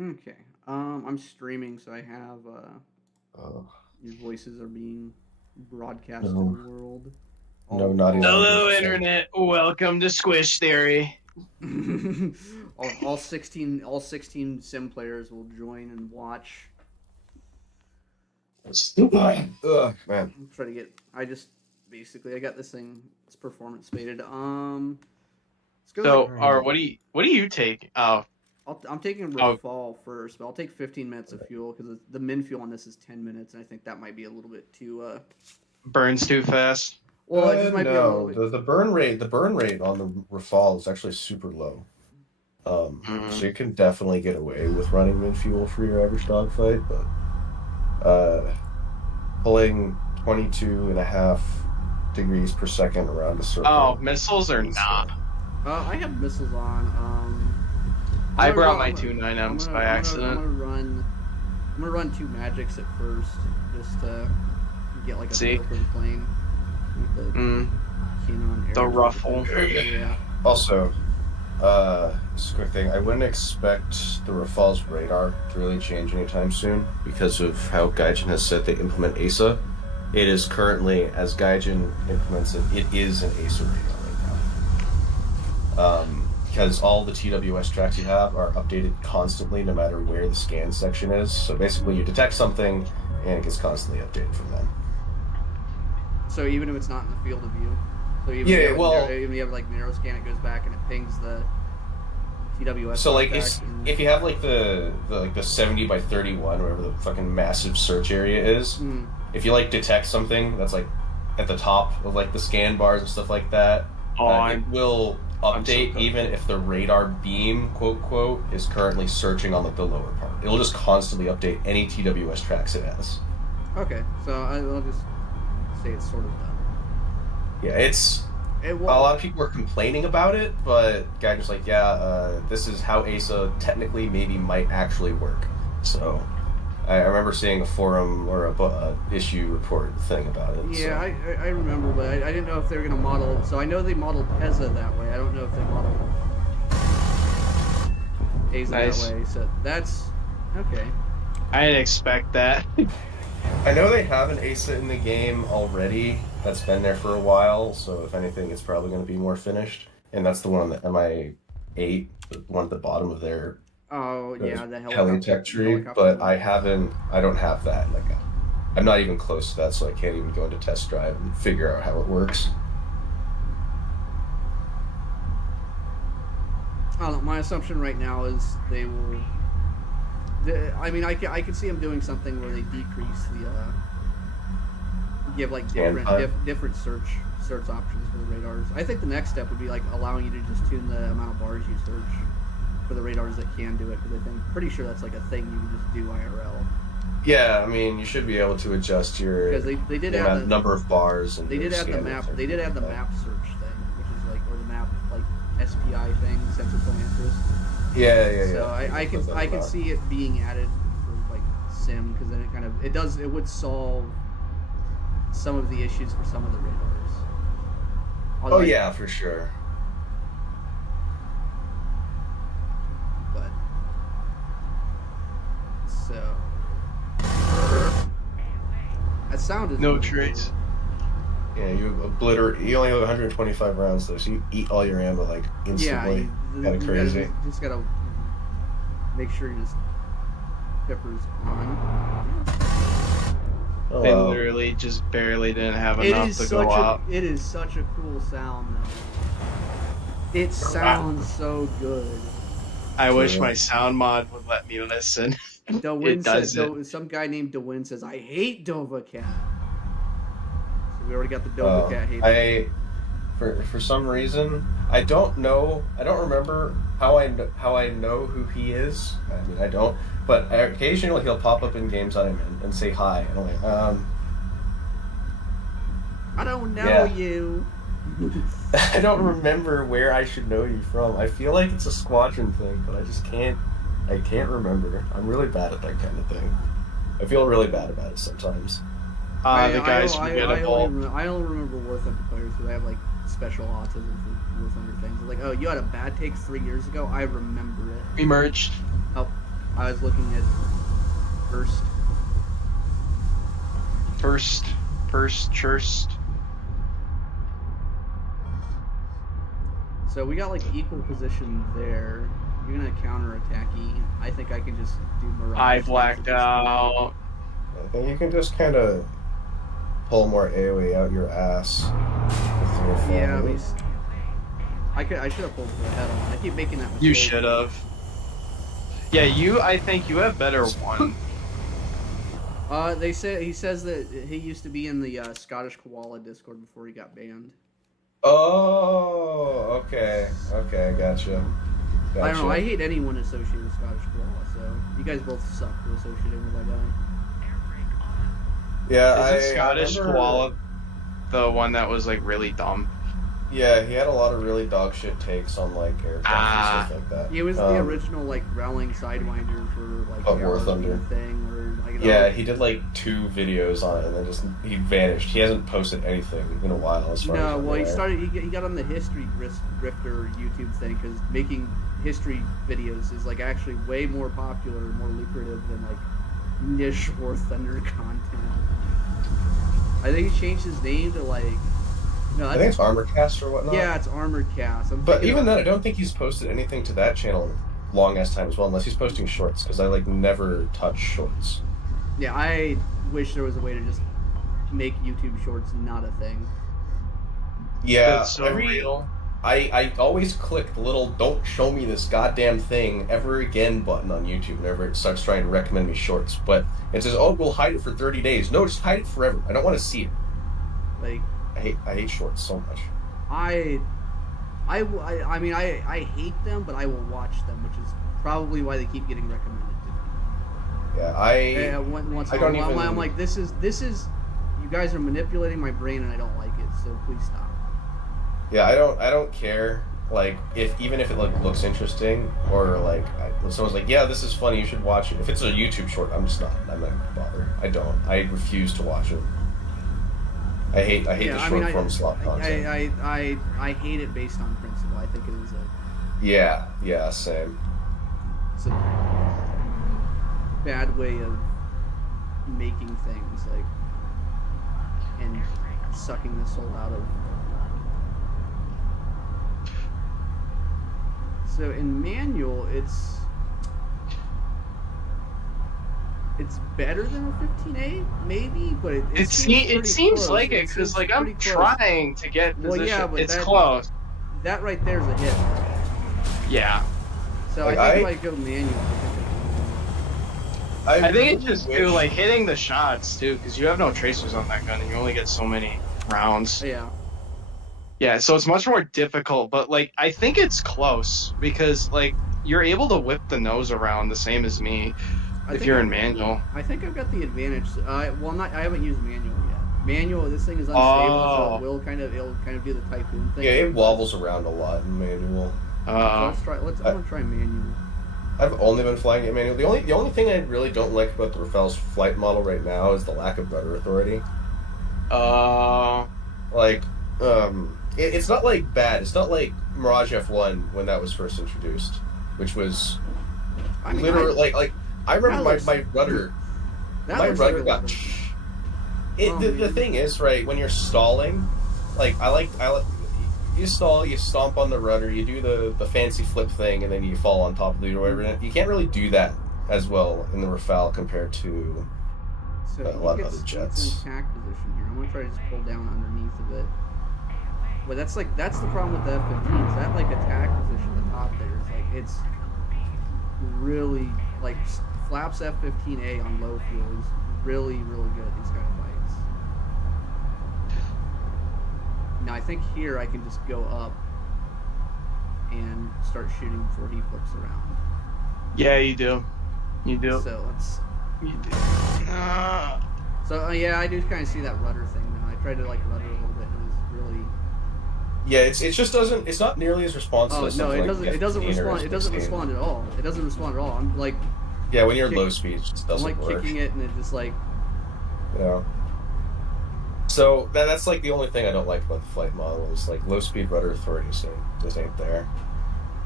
Okay. I'm streaming, so I have Oh, your voices are being broadcast to no, the world. no, not even Hello, 100%. Internet. Welcome to Squish Theory. all 16 sim players will join and watch. Ugh, man. I'm trying to get. I got this thing. It's performance faded. Let's go. So, like, or what do you take? Oh, I'm taking Rafale first, but I'll take 15 minutes of fuel because the min fuel on this is 10 minutes, and I think that might be a little bit too. burns too fast. Well, it just might be a little No, bit. the burn rate on the Rafale is actually super low. So you can definitely get away with running min fuel for your average dogfight, but pulling 22.5 degrees per second around a circle. Oh, missiles or not? I have missiles on. I brought my 2 9Ms by accident. I'm gonna run 2 magics at first, just to get like a feel for the plane. With the The ruffle. Yeah. Also, just a quick thing. I wouldn't expect the Rafale's radar to really change anytime soon because of how Gaijin has said they implement ASA. It is currently, as Gaijin implements it, it is an ASA radar right now. Because all the TWS tracks you have are updated constantly no matter where the scan section is. So basically you detect something and it gets constantly updated from them. So even if it's not in the field of view? So even if you have like narrow scan, it goes back and it pings the TWS. So like if you have like the 70 by 31, whatever the fucking massive search area is, if you like detect something that's like at the top of like the scan bars and stuff like that, it will update even if the radar beam, quote quote, is currently searching on the lower part. It'll just constantly update any TWS tracks it has. Okay, so I'll just say it's sort of done. Yeah, a lot of people are complaining about it, but Geiger's like, this is how ASA technically maybe might actually work. So I remember seeing a forum or a issue report thing about it. Yeah, so. I remember, but I didn't know if they were going to model. So I know they modeled PESA that way. I don't know if they modeled ASA that way. So that's okay. I didn't expect that. I know they have an ASA in the game already that's been there for a while, so if anything, it's probably going to be more finished. And that's the one on the MI8, the one at the bottom of their the Heliotech tree. But I don't have that. Like, I'm not even close to that, so I can't even go into test drive and figure out how it works. I don't know. My assumption right now is they will. I mean, I can see them doing something where they decrease the give like different search options for the radars. I think the next step would be like allowing you to just tune the amount of bars you search for the radars that can do it, because pretty sure that's like a thing you can just do IRL. Yeah, I mean, you should be able to adjust your because they did add the number of bars and they did add the map. They did add the map search thing, which is like, or the map like SPI thing, sensor point interest. Yeah. So I can see it being added for like sim, because then it would solve some of the issues for some of the radars. Oh yeah, for sure. But so that sound is no trace. Yeah, you only have 125 rounds though, so you eat all your ammo like instantly. Yeah, kind of crazy. You just gotta make sure you just peppers on. Oh, they literally just barely didn't have enough to go up. It is such a cool sound though. It sounds so good. I wish my sound mod would let me listen. Some guy named DeWin says, "I hate Dova Cat." So we already got the Dova Cat hate. For some reason, I don't remember how I know who he is. I mean, I don't. But occasionally he'll pop up in games I'm in and say hi, and I'm like, I don't know you. I don't remember where I should know you from. I feel like it's a squadron thing, but I can't remember. I'm really bad at that kind of thing. I feel really bad about it sometimes. The guys forgettable. I only remember War Thunder players because I have like special autism for War Thunder things. Like, oh, you had a bad take 3 years ago. I remember it. We merged. Oh, I was looking at first. So we got like equal position there. You're gonna counterattacky. I think I can just do Mirage. I blacked out. I think you can just kind of pull more AoE out your ass. With your phone. Yeah, at least I should have pulled the head on. I keep making that mistake. You should have. Yeah, I think you have better one. He says that he used to be in the Scottish Koala Discord before he got banned. Oh, okay, gotcha. I don't know. I hate anyone associated with Scottish Koala. So you guys both suck for associating with that guy. Yeah, Isn't Scottish Koala the one that was like really dumb? Yeah, he had a lot of really dog shit takes on like aircraft and stuff like that. He was the original like growling sidewinder for like the War Thunder thing, or like, yeah, he did like 2 videos on it and then he vanished. He hasn't posted anything in a while. As far as well, he got on the history grifter YouTube thing because making history videos is like actually way more popular and more lucrative than like niche War Thunder content. I think he changed his name to like. No, I think it's Armored Cast or whatnot. Yeah, it's Armored Cast. But even then, I don't think he's posted anything to that channel in a long ass time as well, unless he's posting shorts, because I like never touch shorts. Yeah, I wish there was a way to just make YouTube shorts not a thing. Yeah, that's so real. I always click the little "Don't show me this goddamn thing ever again" button on YouTube whenever it starts trying to recommend me shorts. But it says, "Oh, we'll hide it for 30 days." No, just hide it forever. I don't want to see it. Like, I hate shorts so much. I mean, I hate them, but I will watch them, which is probably why they keep getting recommended to me. Yeah, once in a while, I'm like, this is you guys are manipulating my brain, and I don't like it. So please stop. Yeah, I don't care. Like, even if it looks interesting, or like someone's like, yeah, this is funny, you should watch it. If it's a YouTube short, I'm not gonna bother. I refuse to watch it. I hate the short form slot content. I hate it based on principle. I think it is yeah, same. It's a bad way of making things, like, and sucking the soul out of. So in manual, it's better than a 15A, maybe, but it seems close. like it, because like I'm trying to get position. Well, yeah, but it's close. That right there's a hit. Yeah. So like, I think I go manual. I think it's just like hitting the shots too, because you have no tracers on that gun, and you only get so many rounds. Yeah. Yeah, so it's much more difficult, but like I think it's close because like you're able to whip the nose around the same as me if you're in manual. I think I've got the advantage. I haven't used manual yet. Manual, this thing is unstable, so it'll kind of do the typhoon thing. Yeah, it wobbles around a lot in manual. So I'm gonna try manual. I've only been flying it manual. The only thing I really don't like about the Rafale's flight model right now is the lack of rudder authority. It's not like bad. It's not like Mirage F1 when that was first introduced, which was literally I remember my rudder. My rudder got. The thing is, right, when you're stalling, like I like you stall, you stomp on the rudder, you do the fancy flip thing, and then you fall on top of it or whatever. You can't really do that as well in the Rafale compared to a lot of other jets. It's in attack position here. I'm gonna try to just pull down underneath of it. But that's the problem with the F-15s. That like attack position at the top there is like it's really like Flaps F-15A on low fuel is really good at these kind of fights. Now I think here I can just go up and start shooting before he flips around. Yeah, you do. You do. So let's. You do. So yeah, I do kind of see that rudder thing now. I tried to like rudder a little bit, and it was really. Yeah, it just doesn't. It's not nearly as responsive. Oh no, it doesn't. It doesn't respond. It doesn't respond at all. It doesn't respond at all. I'm like. Yeah, when you're low speed, it just doesn't work. I'm like work. kicking it, and it just like. Yeah. So that's like the only thing I don't like about the flight model is like low speed rudder authority just ain't there.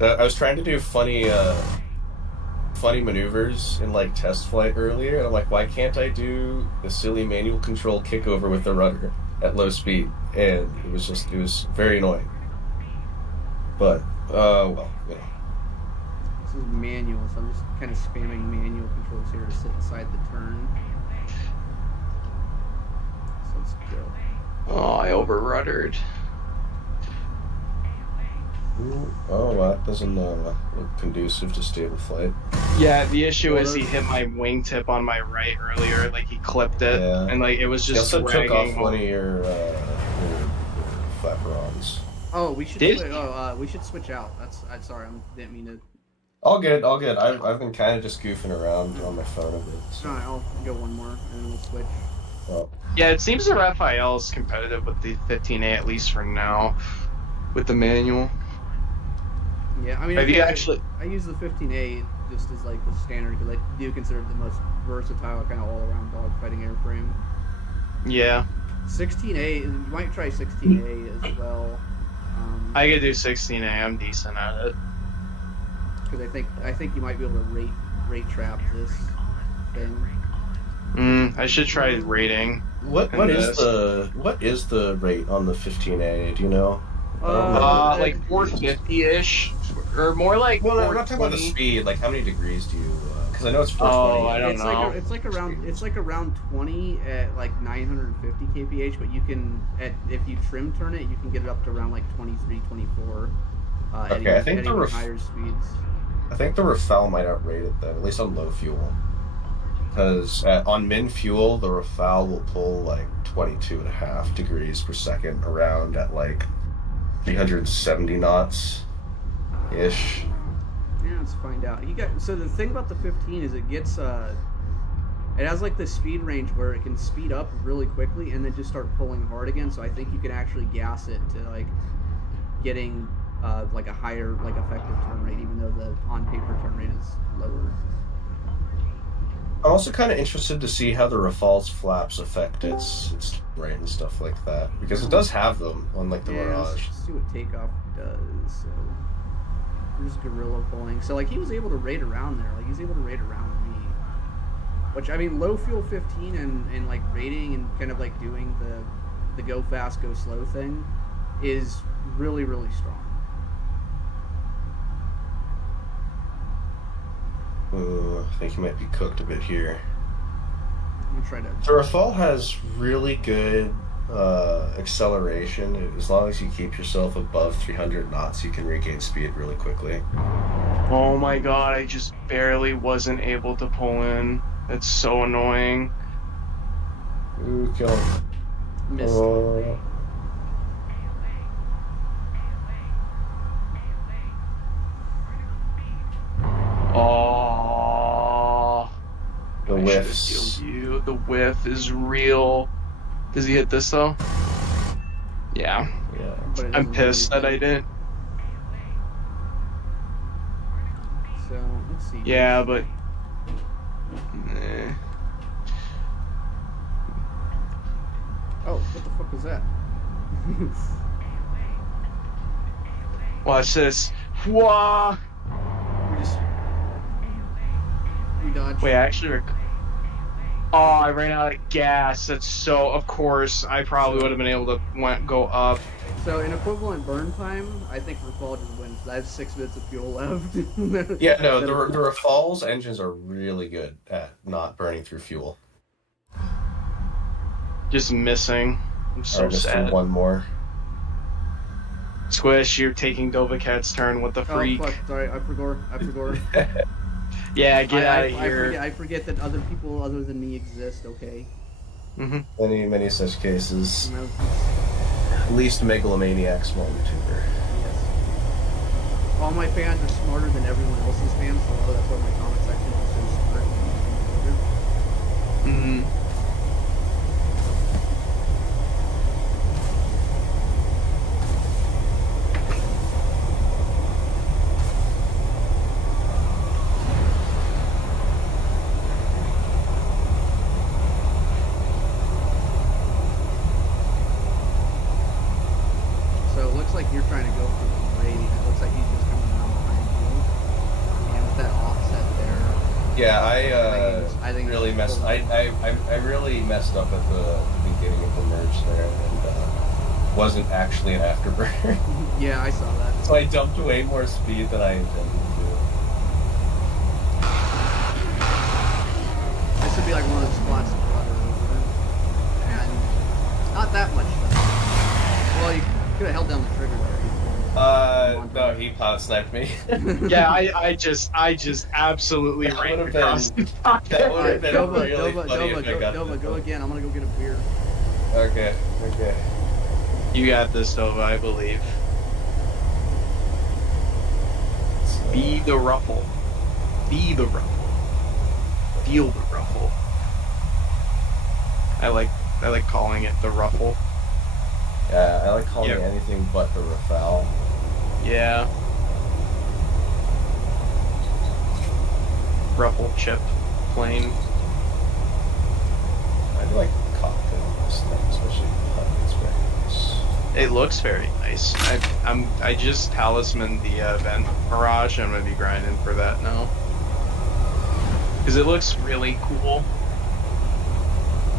I was trying to do funny maneuvers in like test flight earlier, and I'm like, why can't I do the silly manual control kickover with the rudder at low speed? And it was very annoying. But well, you know. This is manual, so I'm just kind of spamming manual controls here to sit inside the turn. So let's go. Oh, I over-ruddered. Oh, that doesn't look conducive to stable flight. Yeah, the issue is he hit my wingtip on my right earlier, like he clipped it, and like it was just he also dragging. took off one of your flaperons. Oh, we should. We should switch out. I'm sorry. I didn't mean to. All good. I've been kind of just goofing around on my phone a bit. So. Alright, I'll go one more and then we'll switch. Well, Yeah, it seems the Rafale is competitive with the 15A at least for now, with the manual. Yeah, I mean, I use the 15A just as like the standard because I do consider it the most versatile, kind of all-around dogfighting airframe. Yeah. 16A, you might try 16A as well. I could do 16A. I'm decent at it. Because I think you might be able to rate trap this thing. I should try rating. What is the rate on the 15A? Do you know? Like 450-ish, or more like. Well, no, I'm not talking about the speed. Like, how many degrees do you? Because I know it's 420. Oh, I don't know. It's like around 20 at like 950 kph, but you can if you trim turn it, you can get it up to around like 23, 24. Okay, I think the higher speeds. I think the Rafale might outrate it though, at least on low fuel. Because on min fuel, the Rafale will pull like 22.5 degrees per second around at like 370 knots ish. Yeah, let's find out. So the thing about the 15 is it gets it has like the speed range where it can speed up really quickly and then just start pulling hard again. So I think you can actually gas it to like getting like a higher like effective turn rate, even though the on paper turn rate is lower. I'm also kind of interested to see how the Rafale's flaps affect its rate and stuff like that, because it does have them on like the Mirage. Let's see what takeoff does. So there's gorilla pulling. So like he was able to rate around there. Like he's able to rate around me. Which I mean, low fuel 15 and like rating and kind of like doing the go fast go slow thing is really strong. I think he might be cooked a bit here. I'm trying to. The Rafale has really good acceleration. As long as you keep yourself above 300 knots, you can regain speed really quickly. Oh my god, I just barely wasn't able to pull in. That's so annoying. Ooh, kill him. Missed. Oh, The whiffs. The whiff is real. Does he hit this though? Yeah. But I'm pissed that I didn't. So let's see. Yeah, but. Oh, what the fuck was that? Watch this. Whoa! We dodged. Wait, actually. Oh, I ran out of gas. That's so. Of course, I probably would have been able to go up. So in equivalent burn time, I think Rafale just wins. I have 6 minutes of fuel left. Yeah, no, the Rafale's engines are really good at not burning through fuel. Just missing. I'm so sad. One more. Squish, you're taking Dovacat's turn. What the freak? Oh, fuck. Sorry, I forgot. Yeah, get out of here. I forget that other people other than me exist, okay? Mm-hmm. Many such cases. Least megalomaniac small YouTuber. Yes. All my fans are smarter than everyone else's fans, so that's why my comment section is so smart. Mm-hmm. like you're trying to go for the raid. It looks like he's just coming around behind you. And with that offset there. Yeah, I think really messed. I really messed up at the beginning of the merge there, and wasn't actually an afterburner. Yeah, I saw that. So I dumped way more speed than I intended to. This would be like one of those spots to rudder over it. And not that much though. Well, you could have held down the trigger there. No, he pilot sniped me. Yeah, I just absolutely That ran would've across been- the pocket. that would've been really funny if I got Dova, that. go again. I'm gonna go get a beer. Okay. You got this, Dova, I believe. So, Be the ruffle. Be the ruffle. Feel the ruffle. I like calling it the ruffle. yeah, I like calling Yep. it anything but the Rafale. Yeah. Ruffle chip plane. I do like the cockpit on this thing, especially it's very nice. It looks very nice. I just talisman the vent mirage. I'm gonna be grinding for that now because it looks really cool.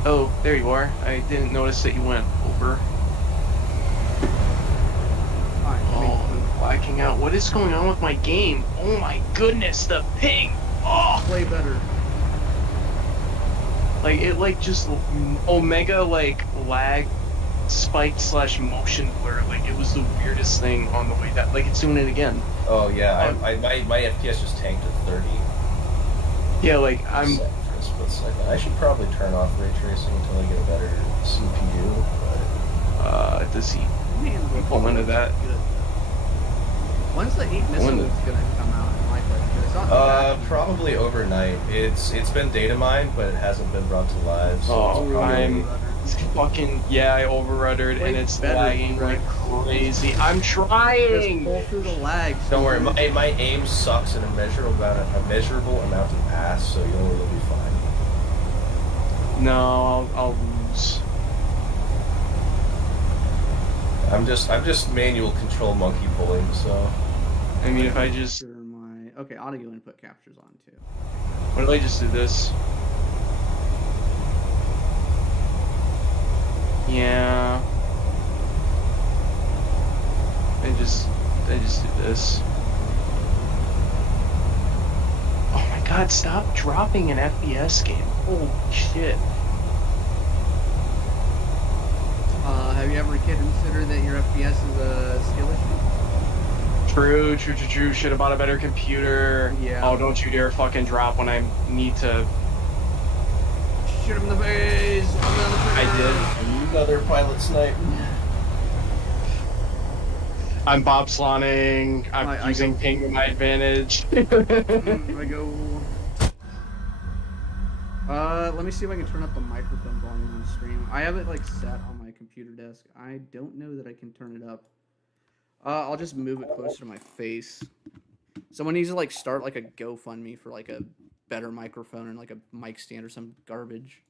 Oh, there you are. I didn't notice that you went over. Alright, Oh, I'm blacking out. What is going on with my game? Oh my goodness, the ping! Oh, play better. like it just omega lag spike / motion blur. Like it was the weirdest thing on the way down. Like it's doing it again. Oh yeah, my FPS just tanked to 30. Yeah, like I'm. For a split second. I should probably turn off ray tracing until I get a better CPU. Does he Man, pull into that? Good. When's the 8 missiles When the- gonna come out in my place? It's not But probably overnight. It's been data mined, but it hasn't been brought to live. So Oh, it's probably- I'm fucking I overruddered Wait, and it's better, lagging like crazy. I'm just trying. pull through the lag. Don't worry, my aim sucks in a measurable amount of pass, so you'll be fine. No, I'll lose. I'm just manual control monkey pulling, so I mean, if I just Sure, my okay, audio input captures on too. what if I just do this? Yeah. I just do this. Oh my god, stop dropping an FPS game. Holy shit. Have you ever considered that your FPS is a skill issue? True. Should have bought a better computer. Yeah. Oh, don't you dare fucking drop when I need to. Shoot him in the face. I did. another pilot snipe. I'm bobslanning. I'm I using go- ping to my advantage. I go. Let me see if I can turn up the microphone volume on stream. I have it like set on my computer desk. I don't know that I can turn it up. I'll just move it closer to my face. Someone needs to like start like a GoFundMe for like a better microphone and like a mic stand or some garbage.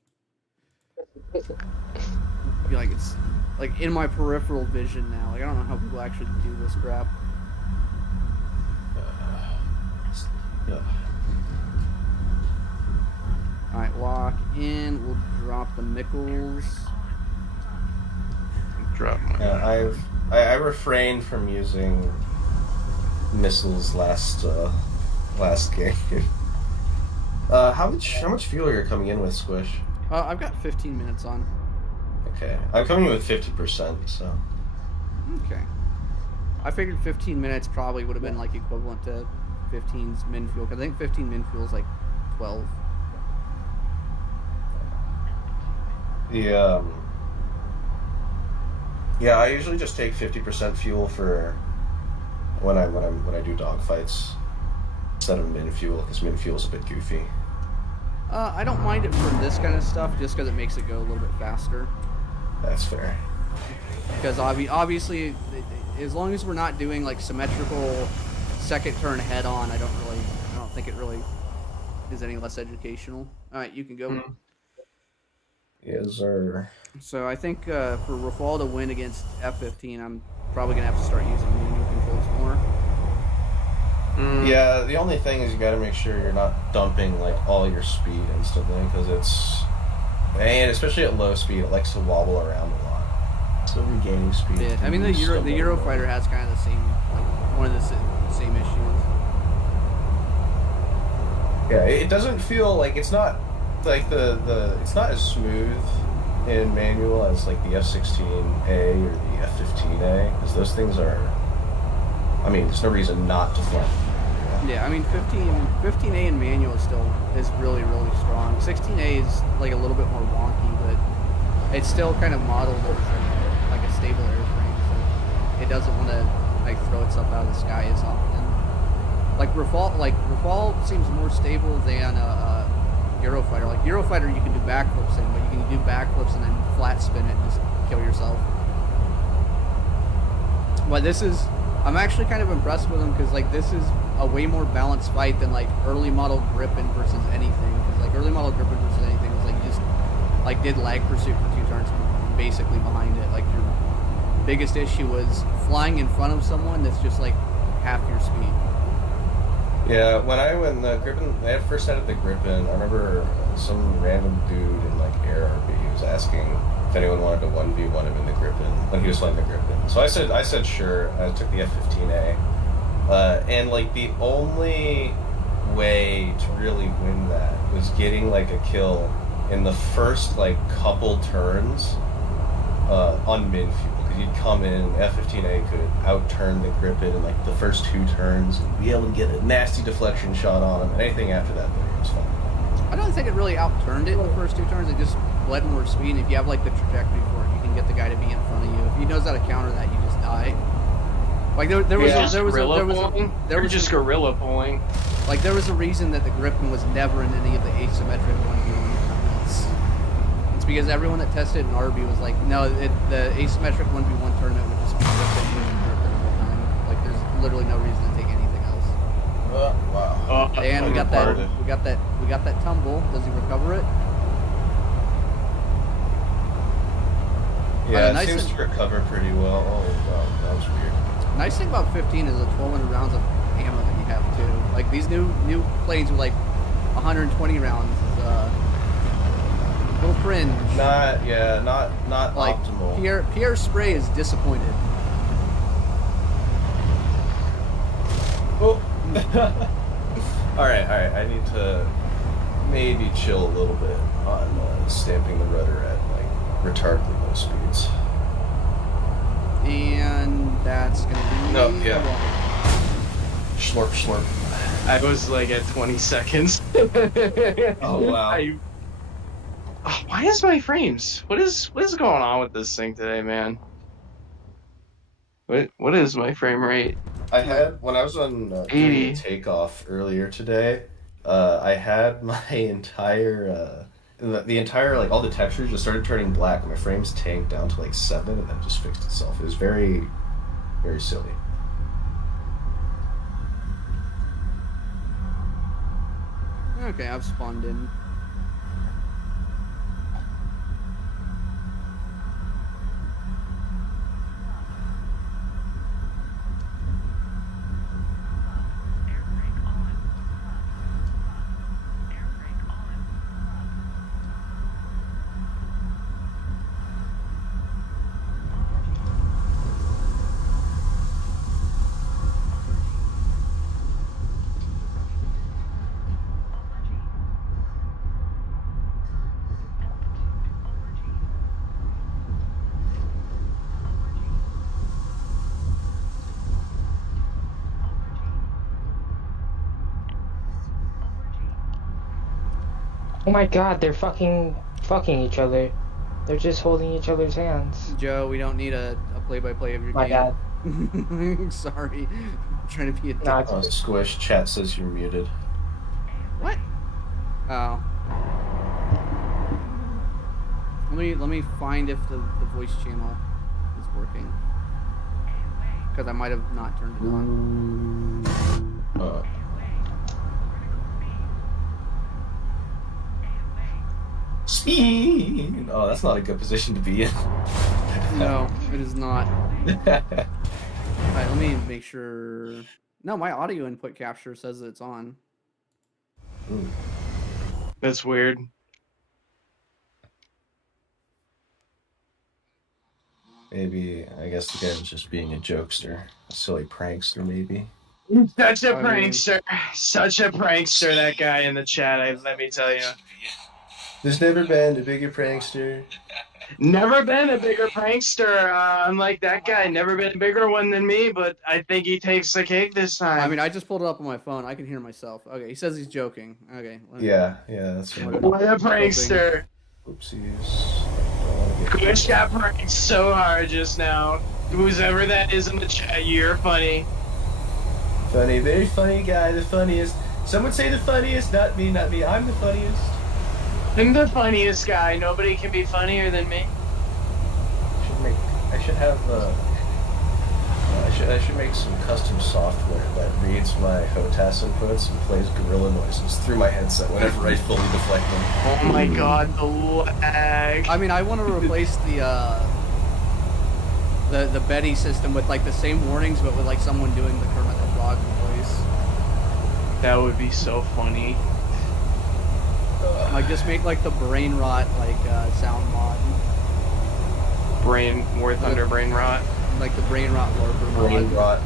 Be like it's like in my peripheral vision now. Like I don't know how people actually do this crap. Yeah. Alright, lock in. We'll drop the Mickles. Drop my. Yeah, I refrained from using missiles last game. How much fuel are you coming in with, Squish? I've got 15 minutes on. Okay, I'm coming in with 50%. So Okay. I figured 15 minutes probably would have been like equivalent to 15's min fuel. Cause I think 15 min fuel is like 12. the yeah, I usually just take 50% fuel for when I do dogfights instead of min fuel, because min fuel is a bit goofy. I don't mind it for this kind of stuff just because it makes it go a little bit faster. That's fair. Because obviously, as long as we're not doing like symmetrical second turn head on, I don't think it really is any less educational. All right, you can go. Yes, sir. So I think for Rafale to win against F-15, I'm probably gonna have to start using manual controls more. Yeah, the only thing is you got to make sure you're not dumping like all your speed instantly because and especially at low speed, it likes to wobble around a lot. So regaining speed. Yeah, I mean the Eurofighter has kind of the same, like one of the same issues. Yeah, it doesn't feel like it's not like it's not as smooth in manual as like the F-16A or the F-15A because those things are. I mean, there's no reason not to fly. Yeah, I mean 15A in manual is really strong. 16A is like a little bit more wonky, but it's still kind of modeled as like a stable airframe, so it doesn't want to like throw itself out of the sky as often. Like Rafale seems more stable than Eurofighter. Like Eurofighter, you can do backflips in, but you can do backflips and then flat spin it and just kill yourself. But I'm actually kind of impressed with them because like this is a way more balanced fight than like early model Gripen versus anything. Because like early model Gripen versus anything was like you just like did lag pursuit for 2 turns basically behind it. Like your biggest issue was flying in front of someone that's just like half your speed. Yeah, when the Gripen, they first added the Gripen, I remember some random dude in like AirRB was asking if anyone wanted to 1v1 him in the Gripen when he was flying the Gripen. So I said sure. I took the F-15A, and like the only way to really win that was getting like a kill in the first like couple turns on min fuel. You'd come in, F-15A could outturn the Gripen in like the first 2 turns and be able to get a nasty deflection shot on him, and anything after that, it was fun. I don't think it really outturned it in the first 2 turns. It just bled more speed, and if you have like the trajectory for it, you can get the guy to be in front of you. If he knows how to counter that, you just die. Like there was just guerrilla pulling. Like there was a reason that the Gripen was never in any of the asymmetric 1v1 tournaments. It's because everyone that tested in RB was like, no, the asymmetric 1v1 tournament would just be Gripen versus Gripen the whole time. Like there's literally no reason to take anything else. Wow. And we got that tumble. Does he recover it? Yeah, it seems to recover pretty well. Oh wow, that was weird. Nice thing about 15 is the 1,200 rounds of ammo that you have too. Like these new planes with like 120 rounds is a little cringe. Not like, optimal. Pierre Spray is disappointed. Oh. all right. I need to maybe chill a little bit on stamping the rudder at like retardedly low speeds. And that's gonna be Slurp. I was like at 20 seconds. Oh wow. Why is my frames? What is going on with this thing today, man? What is my frame rate? I had when I was on doing takeoff earlier today. I had my entire the entire like all the textures just started turning black, and my frames tanked down to like 7, and then just fixed itself. It was very, very silly. Okay, I've spawned in. Oh my god, they're fucking each other. They're just holding each other's hands. Joe, we don't need a play-by-play of your My game. bad. Sorry. I'm trying to be a dick. Nah, Squish, chat says you're muted. What? Oh. Let me find if the voice channel is working. Because I might have not turned it on. Speed! Oh, that's not a good position to be in. No, it is not. Alright, let me make sure. No, my audio input capture says that it's on. Ooh. That's weird. Maybe, I guess the guy was just being a jokester. A silly prankster, maybe. Such a I mean- prankster. Such a prankster, that guy in the chat, let me tell you. There's never been a bigger prankster. Never been a bigger prankster. Unlike that guy, never been a bigger one than me, but I think he takes the cake this time. I mean, I just pulled it up on my phone. I can hear myself. Okay, he says he's joking. Okay. Yeah, that's What what a prankster. Oopsies. Kush got pranked so hard just now. Who's ever that is in the chat, you're funny. Funny, very funny guy, the funniest. Some would say the funniest, not me, I'm the funniest. I'm the funniest guy. Nobody can be funnier than me. I should make some custom software that reads my HOTAS inputs and plays gorilla noises through my headset whenever I fully deflect them. Oh my god, the lag. I mean, I want to replace the Betty system with like the same warnings, but with like someone doing the Kermit the Frog voice. That would be so funny. Like just make like the brain rot sound mod, War Thunder brain rot. like the brain rot warper mod. Brain rot.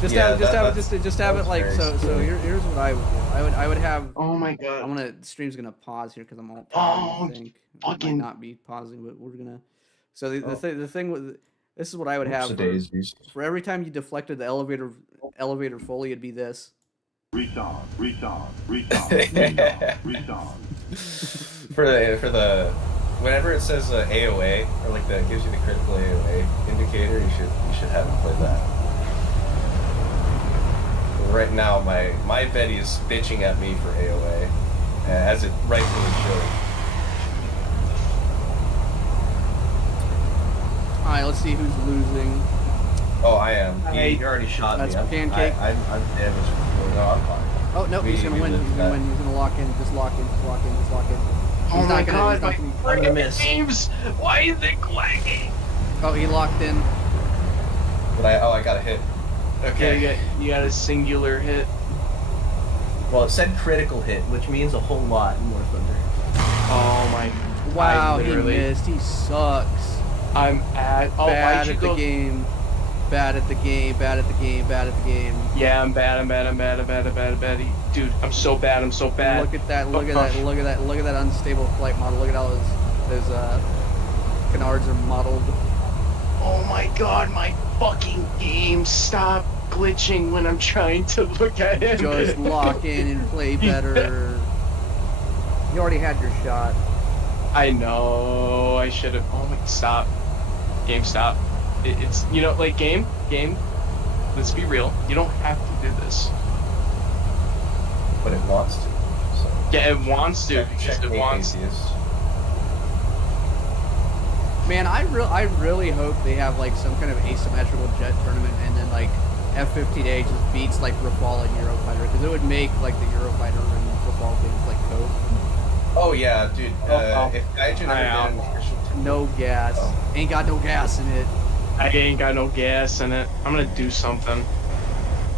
Just Yeah, have it like very so. So silly. here's what I would do. I would have. Oh my god. The stream's gonna pause here because I'm all. Oh, I think fucking- it might not be pausing, but we're gonna. So the thing with this is what I would have for every time you deflected the elevator fully, it'd be this. Recon. For the whenever it says AOA or like that gives you the critical AOA indicator, you should have it play that. But right now my Betty is bitching at me for AOA, as it rightfully should. All right, let's see who's losing. Oh, I am. Hey, He already shot that's me. Pancake. I'm damaged. No, I'm fine. Oh no, he's gonna win. He's gonna win. He's gonna lock in. Just lock in. Just lock in. Just lock in. Oh He's my not gonna- god, he's my not gonna- I'm gonna miss. games! Why is it lagging? Oh, he locked in. But I got a hit. Okay. You got a singular hit. Well, it said critical hit, which means a whole lot in War Thunder. Oh my. Wow, he literally- missed. He sucks. I'm at. Oh, Bad why'd you at go? the game. Bad at the game. Bad at the game. Bad at the game. Yeah, I'm bad. Dude, I'm so bad. Look at that. Look at that. Look at that. Look at that unstable flight model. Look at how those canards are modeled. Oh my god, my fucking game. Stop glitching when I'm trying to look at it. Just lock in and play better. You already had your shot. I know. I should have. Oh my. Stop. Game, stop. It's, you know, like, game. Let's be real. You don't have to do this. But it wants to. So. Yeah, it wants to. Because it wants. Man, I really hope they have like some kind of asymmetrical jet tournament, and then like F-15A just beats like Rafale and Eurofighter, because it would make like the Eurofighter and Rafale games like cope. Oh yeah, dude. If Gaijin ever did an official No gas. Ain't got no gas in it. I ain't got no gas in it. I'm gonna do something.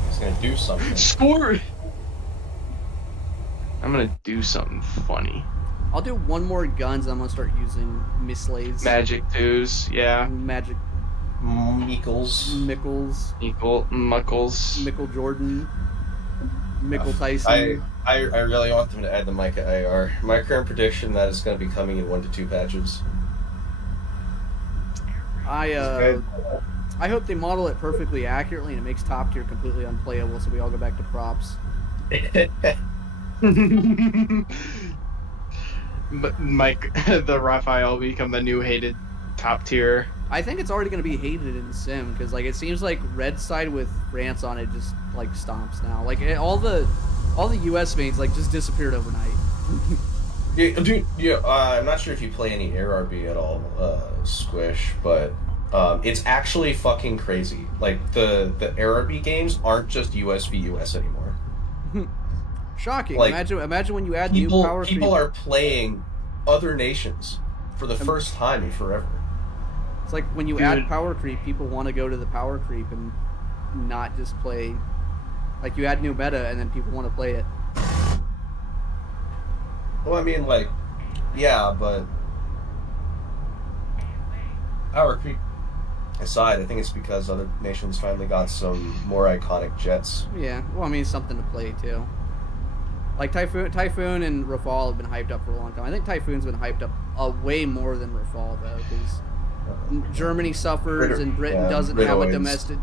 He's gonna do something. Score! I'm gonna do something funny. I'll do one more guns, and I'm gonna start using mislays. Magic 2s, yeah. Magic Meekles. Mickles. Muckles. Mickle Jordan. Mickle Tyson. I really want them to add the Micah AR. My current prediction that it's going to be coming in 1 to 2 patches. I hope they model it perfectly accurately and it makes top tier completely unplayable, so we all go back to props. But Mike, the Rafale will become the new hated top tier. I think it's already going to be hated in Sim, because like it seems like red side with France on it just like stomps now. Like all the US mains like just disappeared overnight. Yeah, dude. Yeah, I'm not sure if you play any AirRB at all, Squish, but it's actually fucking crazy. Like the AirRB games aren't just US v US anymore. Shocking. Like, imagine when you add new power. People are playing other nations for the first time in forever. It's like when you add power creep, people want to go to the power creep and not just play. Like, you add new meta and then people want to play it. Well, I mean, like, yeah, but power creep aside, I think it's because other nations finally got some more iconic jets. Yeah, well, I mean, it's something to play too. Like Typhoon and Rafale have been hyped up for a long time. I think Typhoon's been hyped up way more than Rafale though, because Germany suffers and Britain doesn't have a domestic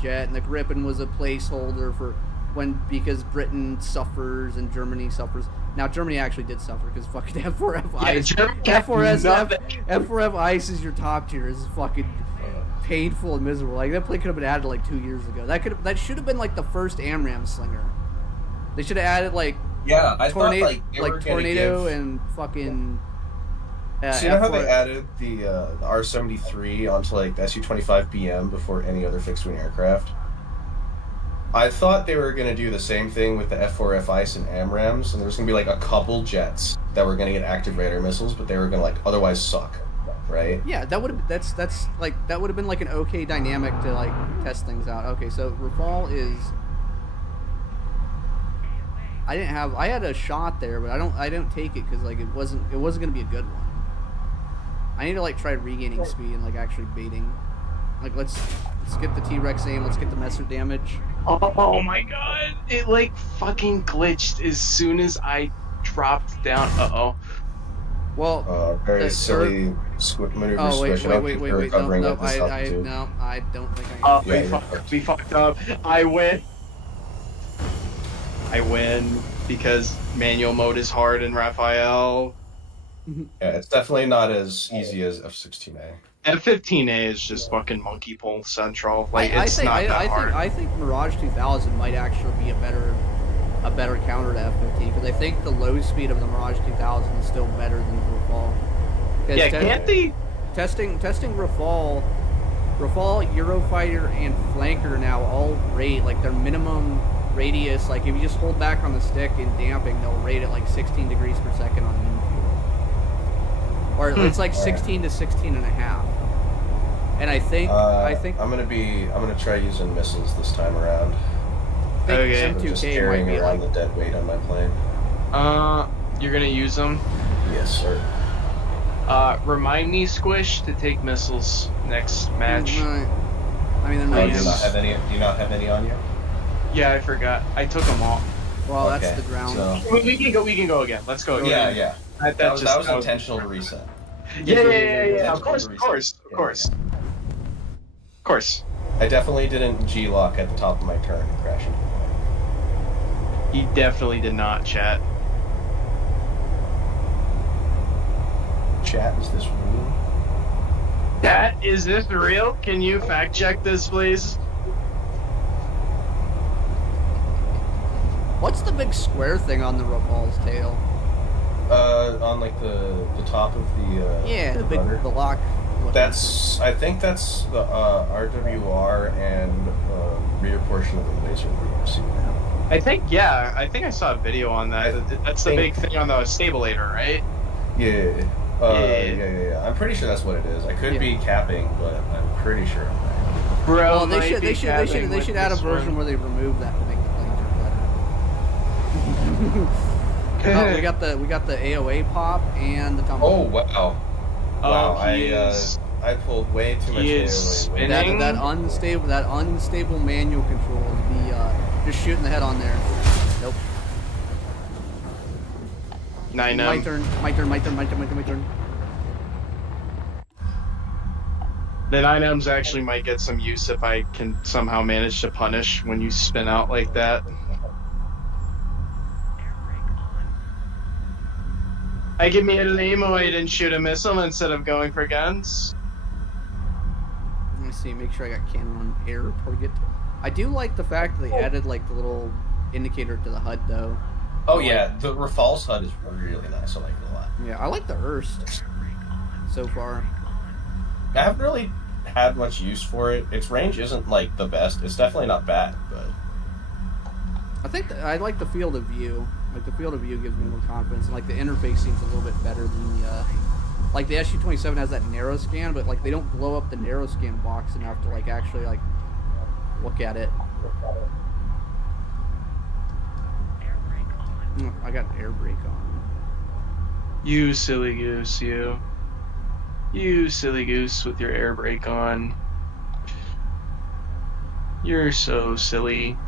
jet, and the Gripen was a placeholder for because Britain suffers and Germany suffers. Now Germany actually did suffer because fucking F4F ice. F4F ice is your top tier. Is fucking painful and miserable. Like, that play could have been added like 2 years ago. That should have been like the first AMRAAM slinger. They should have added like I tornado, thought like tornado and fucking. So you know how they added the R-73 onto like the Su-25BM before any other fixed-wing aircraft? I thought they were going to do the same thing with the F4F ICE and AMRAAMs, and there was going to be like a couple jets that were going to get active radar missiles, but they were going to like otherwise suck, right? Yeah, that would have that would have been like an okay dynamic to like test things out. Okay, so Rafale is. I had a shot there, but I don't take it because like it wasn't gonna be a good one. I need to like try regaining speed and like actually baiting. Like let's get the T-Rex aim. Let's get the Messer damage. Oh my god! It like fucking glitched as soon as I dropped down. Well, very silly maneuver. Oh wait! No, I don't think I can. We fucked up. I win because manual mode is hard in Rafale. Yeah, it's definitely not as easy as F-16A. F-15A is just fucking monkey pole central. Like, it's not that hard. I think Mirage 2000 might actually be a better counter to F-15 because I think the low speed of the Mirage 2000 is still better than the Rafale. Yeah, can't they? Testing Rafale, Eurofighter, and Flanker now all rate like their minimum radius. Like if you just hold back on the stick in damping, they'll rate at like 16 degrees per second on min fuel, or it's like 16 to 16 and a half. And I think I'm gonna try using missiles this time around. Okay. I'm just carrying around the dead weight on my plane. You're gonna use them? Yes, sir. Remind me, Squish, to take missiles next match. I mean, they're Do you not have any on you? Yeah, I forgot. I took them all. Well, that's the ground. So... We can go again. Let's go again. Yeah. That was intentional to reset. Yeah. Of course. I definitely didn't G-lock at the top of my turn and crash into the plane. He definitely did not, chat. Chat, is this real? Chat, is this real? Can you fact check this, please? What's the big square thing on the Rafale's tail? On like the top of the the big rudder. the lock. I think that's the RWR and rear portion of the laser receiver. I think I saw a video on that. That's the big thing on the stabulator, right? Yeah. I'm pretty sure that's what it is. I could be capping, but I'm pretty sure I'm right. Bro, well, they should add a version where they remove that to make the planes work better. we got the AOA pop and the tumble. Oh wow. Wow, I pulled way too much AOA. That unstable manual control is just shooting the head on there. Nope. 9M. My turn. The 9Ms actually might get some use if I can somehow manage to punish when you spin out like that. I give me an aimoid and shoot a missile instead of going for guns. Let me see, make sure I got cannon on air target. I do like the fact that they added like the little indicator to the HUD though. Oh yeah, the Rafale's HUD is really nice. I like it a lot. Yeah, I like the Erst so far. I haven't really had much use for it. Its range isn't like the best. It's definitely not bad, but I think I like the field of view. Like the field of view gives me more confidence, and like the interface seems a little bit better than the Like the SU-27 has that narrow scan, but like they don't blow up the narrow scan box enough to like actually like look at it. I got an air brake on. You silly goose, you. You silly goose with your air brake on. You're so silly.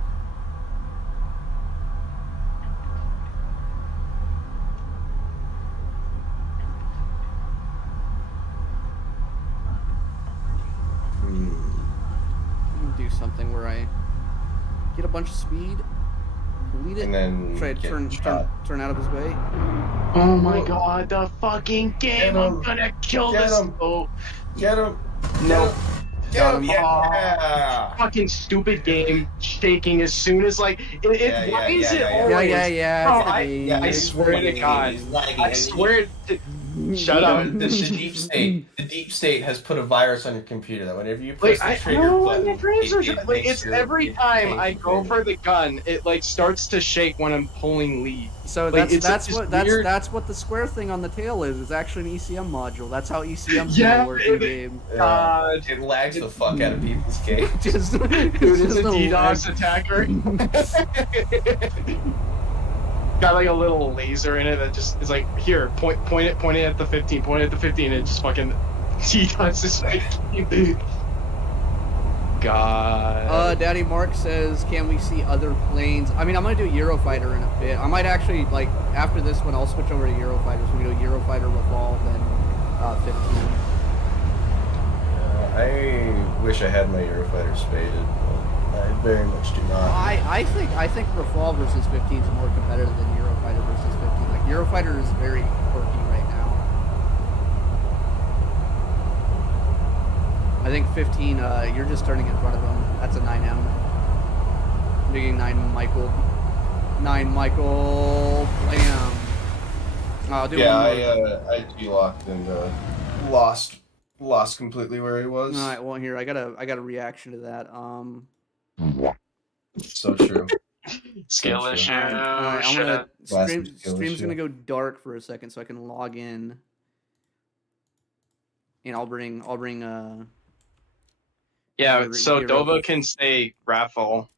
Do something where I get a bunch of speed, bleed it, And then try to turn out of his way. Oh my god, the fucking game! I'm gonna kill Get this. him. Oh, Get him! no. Get him! Aw. Yeah! Fucking stupid game shaking as soon as like it why is it always Yeah. Oh, I swear to God. I swear to shut up. The deep state has put a virus on your computer that whenever you press Like the trigger button, like it's makes your every time I tank go ready. for the gun, it like starts to shake when I'm pulling lead. So Like, that's it's what weird. that's what the square thing on the tail is. It's actually an ECM module. That's how ECM's Yeah, gonna work in game. God. It lags the fuck out of people's games. Just, Dude, it's a just DDoS attacker. Got like a little laser in it that just is like, here, point it at the 15, point it at the 15, and it just fucking DDoS like, God. Daddy Mark says, can we see other planes? I mean, I'm gonna do Eurofighter in a bit. I might actually, like, after this one, I'll switch over to Eurofighter. So we do Eurofighter, Rafale, then 15. I wish I had my Eurofighter spaded, but I very much do not. I think Rafale versus 15 is more competitive than Eurofighter versus 15. Like, Eurofighter is very quirky right now. I think 15, you're just turning in front of him. That's a 9M. I'm digging 9 Michael. 9 Michael. Blam. I'll do Yeah, one more. I G-locked and lost completely where he was. All right, well here I got a reaction to that. So true. Skill So issue. true. All right, I'm Shit. gonna Massive skill stream's issue. gonna go dark for a second so I can log in, and I'll bring Yeah, so Euro- Dova can say Rafale.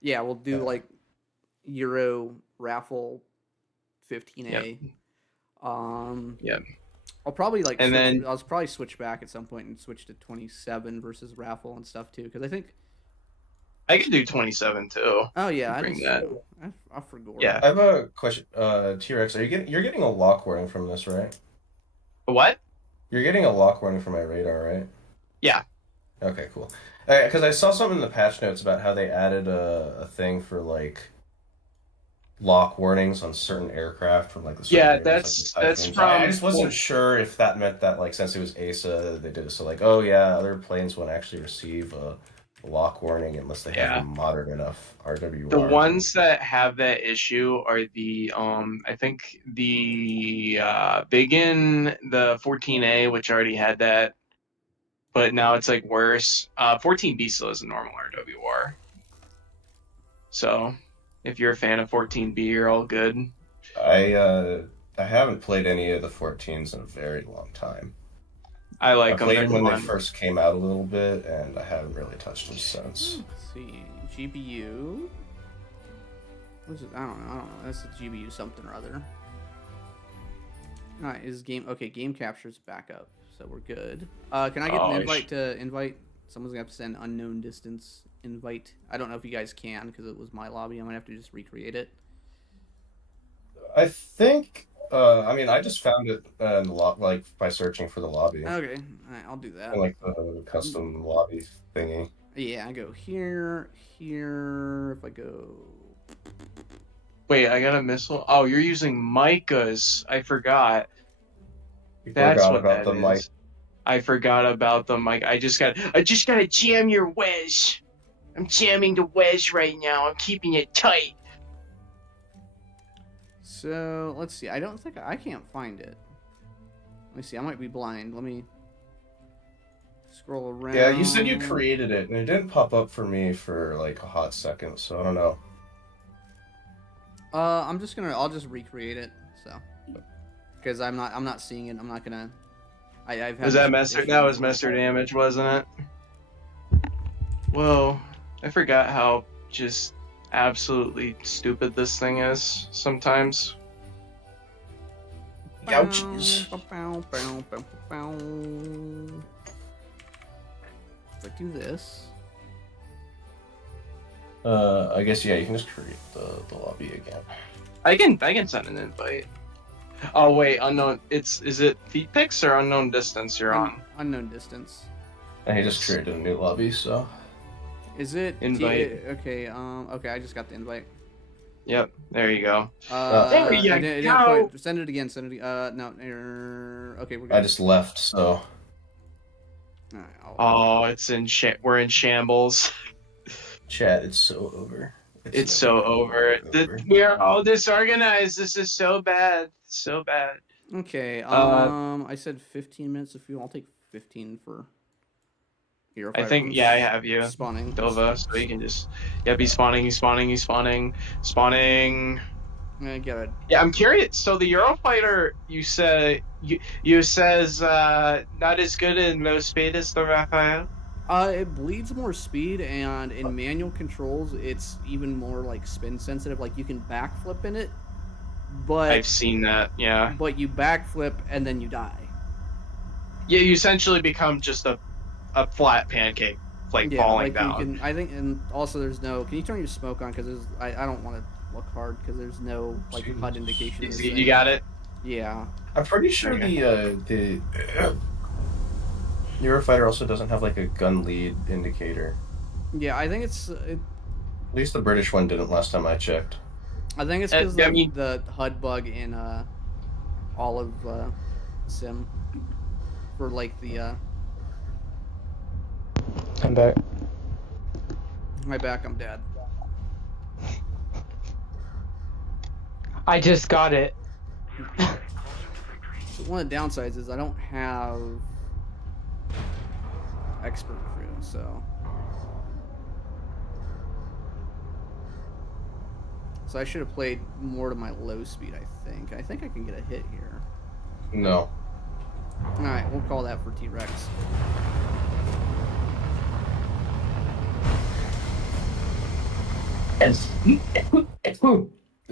yeah, we'll do like Euro Raffle 15A. Yep. I'll probably like And then- I'll probably switch back at some point and switch to 27 versus Raffle and stuff too, because I think I could do 27 too. oh yeah, I Bring just that. I forgot. Yeah. I have a question. T-Rex, you're getting a lock warning from this, right? What? You're getting a lock warning from my radar, right? Yeah. Okay, cool. Because I saw something in the patch notes about how they added a thing for like lock warnings on certain aircraft from like the Yeah, certain areas, like, the that's Typhoons. from- I just wasn't sure if that meant that like since it was ASA they did it so like oh yeah other planes won't actually receive a lock warning unless they have a modern enough RWR. The ones that have that issue are the I think the Biggin, the 14A, which already had that, but now it's like worse. 14B still is a normal RWR. So if you're a fan of 14B, you're all good. I haven't played any of the 14s in a very long time. I I like them. played They're them when they fun. first came out a little bit, and I haven't really touched them since. Let's see, GBU. What's it? I don't know. That's a GBU something or other. All right, is game okay? Game capture's back up, so we're good. Can I get an invite to invite? Someone's gonna have to send unknown distance invite. I don't know if you guys can because it was my lobby. I might have to just recreate it. I think. I mean, I just found it in the like by searching for the lobby, Okay, all right, I'll do that. like the custom lobby thingy. Yeah, I go here. If I go. Wait, I got a missile. Oh, you're using Micah's. I forgot. You That's forgot what about that the is. mic. I forgot about the mic. I just gotta jam your wedge. I'm jamming the wedge right now. I'm keeping it tight. So let's see. I don't think I can't find it. Let me see. I might be blind. Let me scroll around. Yeah, you said you created it, and it didn't pop up for me for like a hot second, so I don't know. I'll just recreate it. So, because I'm not seeing it. I'm not gonna I've had Was that this Messer? issue That was before. Messer damage, wasn't it? Whoa, I forgot how just absolutely stupid this thing is sometimes. Ouchies. If I do this, I guess yeah, you can just create the lobby again. I can send an invite. Oh wait, unknown. Is it feet picks or unknown distance you're on? unknown distance. And he just created a new lobby, so Is it Invite. okay, okay, I just got the invite. Yep, there you go. There you I didn't go. send it again. Send it. No. Okay, we're good. I just left, so All right, Oh, it's in we're in shambles. chat, it's so over. It's so over. We are all disorganized. This is so bad. So bad. Okay. I said 15 minutes of fuel. I'll take 15 for Eurofighter. I think I have you. Spawning. Dova, so you can just he's spawning. I get it. Yeah, I'm curious. So the Eurofighter, you says not as good in low speed as the Rafale. It bleeds more speed, and in manual controls, it's even more like spin sensitive. Like you can backflip in it, but I've seen that. Yeah. But you backflip and then you die. Yeah, you essentially become just a flat pancake, falling down. You can, I think, and also there's no. Can you turn your smoke on? Because I don't want to look hard because there's no like HUD indication. in this You thing. got it. Yeah. I'm pretty sure the Eurofighter also doesn't have like a gun lead indicator. Yeah, I think it's. At least the British one didn't last time I checked. I think it's because I mean- the HUD bug in Olive Sim for like the. I'm back. My back, I'm dead. I just got it. So one of the downsides is I don't have expert crew, so I should have played more to my low speed. I think I can get a hit here. No. All right, we'll call that for T-Rex.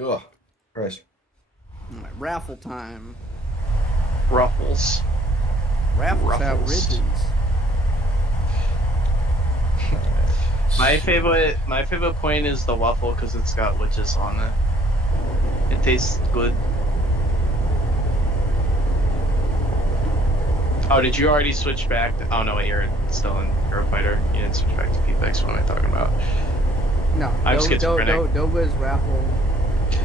Ugh. Christ. All right, raffle time. Ruffles. Raffles have Ruffles. ridges. My favorite point is the waffle because it's got witches on it. It tastes good. Oh, did you already switch back? Oh no, wait, you're still in Eurofighter. You didn't switch back to PPX. What am I talking about? No, I'm schizophrenic. Dova's raffle.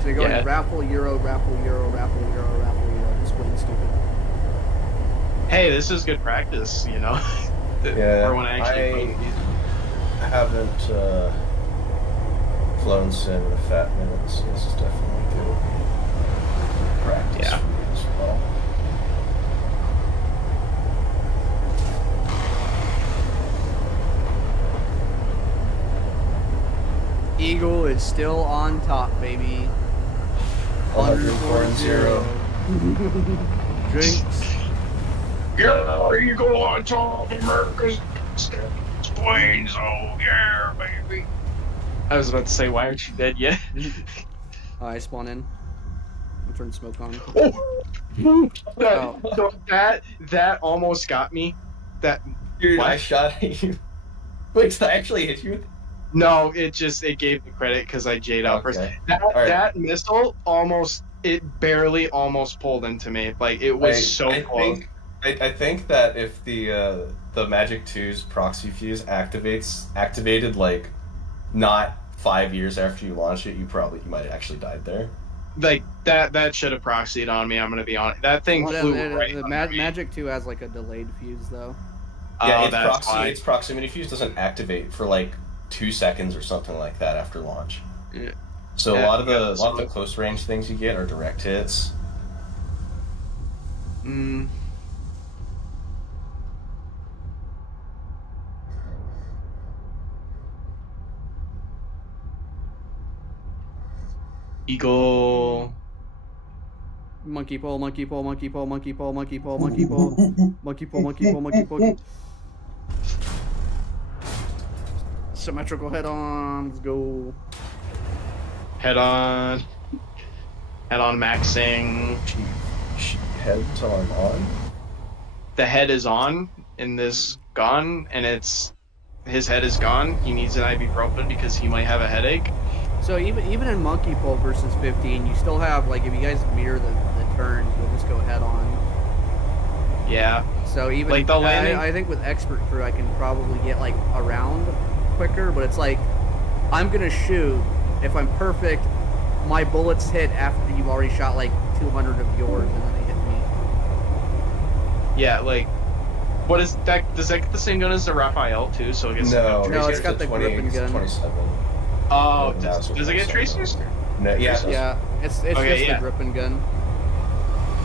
So you're going Yeah. raffle, Euro, raffle, Euro, raffle, Euro, raffle, Euro. Just plain stupid. Hey, this is good practice, you know. Yeah, For when I actually I haven't flown sim in a fat minute, so this is definitely good practice Yeah. for me as well. Eagle is still on top, baby. 104-0. Drinks. Yeah, Eagle on top, America's planes, oh yeah, baby. I was about to say, why aren't you dead yet? I spawn in. I'm turning smoke on. That almost got me. That Dude, What? I shot at you. Wait, did I actually hit you? no, it gave me credit because I J'd out first. Okay. That missile barely almost pulled into me. Like it was so close. I think that if the Magic 2's proxy fuse activated like not 5 years after you launch it, you might have actually died there. Like that should have proxied on me. I'm gonna be honest. That thing flew right The under me. Magic 2 has like a delayed fuse though. Yeah, that's why. its proximity fuse doesn't activate for like 2 seconds or something like that after launch. Yeah. So Yeah, a lot of the close range things you get are direct hits. Mm. Eagle. Monkey pole, monkey pole, monkey pole, monkey pole, monkey pole, monkey pole, monkey pole, monkey pole, monkey pole. Symmetrical head on. Let's go. Head on. Head on maxing. Head on. The head is on in this gun, and his head is gone. He needs an ibuprofen because he might have a headache. So even in monkey pole versus 15, you still have like if you guys mirror the turn, you'll just go head on. Yeah. So even like the landing, I think with expert crew, I can probably get like around quicker, but it's like I'm gonna shoot. If I'm perfect, my bullets hit after you've already shot like 200 of yours, and then they hit me. Yeah, like what is that? Does that get the same gun as the Rafale too? So it gets no, it's got the gripping gun. 27. Oh, does it get tracers? No, yeah. Yeah, it's okay, just the gripping gun.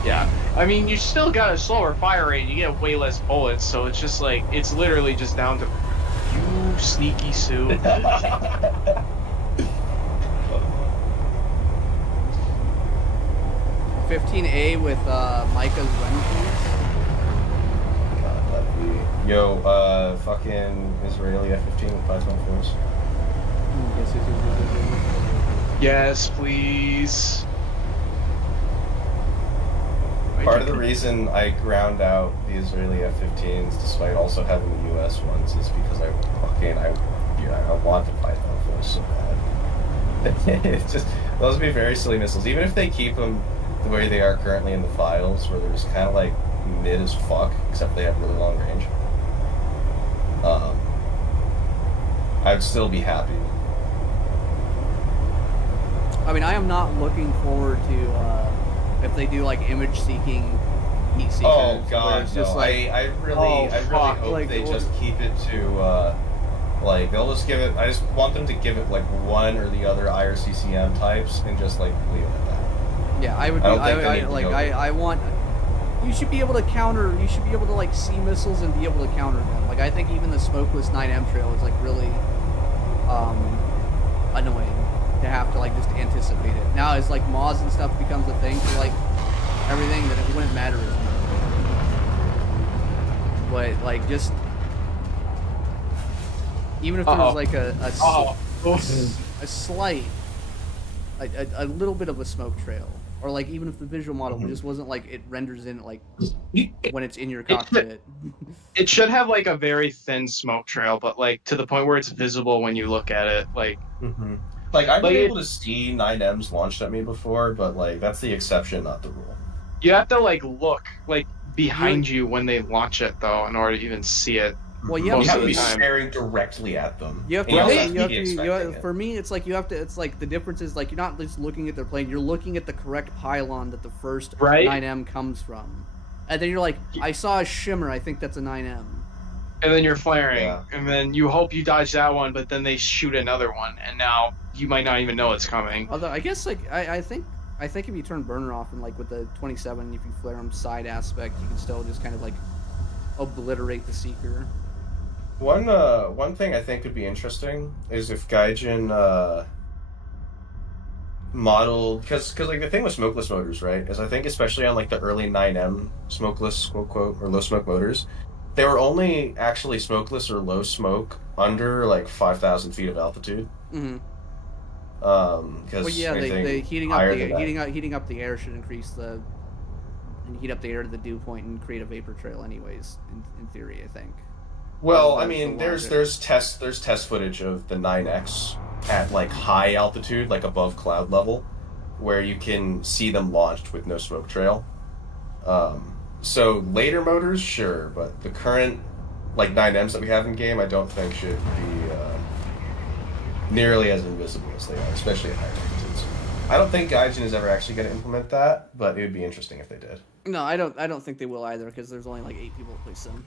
Yeah, I mean you still got a slower fire rate. You get way less bullets, so it's just like it's literally just down to you sneaky Sue. 15A with Micah's run, please. God, that'd be... Yo, fucking Israeli F-15 with 524s. Yes, please. Part of the reason I ground out the Israeli F-15s, despite also having the U.S. ones, is because I want to fight them force so bad. It's just those would be very silly missiles, even if they keep them the way they are currently in the files, where they're just kind of like mid as fuck, except they have really long range. I'd still be happy. I mean, I am not looking forward to if they do like image seeking heat seekers. Oh god, it's no! just like, I really hope like, they just keep it to like they'll just give it. I just want them to give it like one or the other IRCCM types and just like leave it at that. Yeah, I would. I want. You should be able to counter. You should be able to like see missiles and be able to counter them. Like I think even the smokeless 9M trail is like really annoying to have to like just anticipate it. Now as like Moz and stuff becomes a thing for like everything, then it wouldn't matter as much. But like just even if there was like a slight, a little bit of a smoke trail. Or like even if the visual model just wasn't like it renders in like when it's in your cockpit. It should have like a very thin smoke trail, but like to the point where it's visible when you look at it. Like, like I've been able to see 9Ms launched at me before, but like that's the exception, not the rule. You have to like look like behind you when they launch it though, in order to even see it. Well, you have to be staring directly at them. You have to, for me, it's like you have to. It's like the difference is like you're not just looking at their plane. You're looking at the correct pylon that the first 9M comes from, and then you're like, I saw a shimmer. I think that's a 9M. And then you're flaring, and then you hope you dodge that one, but then they shoot another one, and now you might not even know it's coming. Although I guess like I think if you turn burner off and like with the 27, if you flare them side aspect, you can still just kind of like obliterate the seeker. One thing I think would be interesting is if Gaijin modeled, because like the thing with smokeless motors, right, is I think especially on like the early 9M smokeless quote or low smoke motors, they were only actually smokeless or low smoke under like 5,000 feet of altitude. Mm-hmm. Because the heating up the air should increase the heat up the air to the dew point and create a vapor trail anyways. In theory, I think. Well, I mean, there's test footage of the 9X at like high altitude, like above cloud level, where you can see them launched with no smoke trail. So later motors, sure, but the current like 9Ms that we have in game, I don't think should be nearly as invisible as they are, especially at high altitudes. I don't think Gaijin is ever actually going to implement that, but it would be interesting if they did. No, I don't think they will either, because there's only like 8 people that play Sim.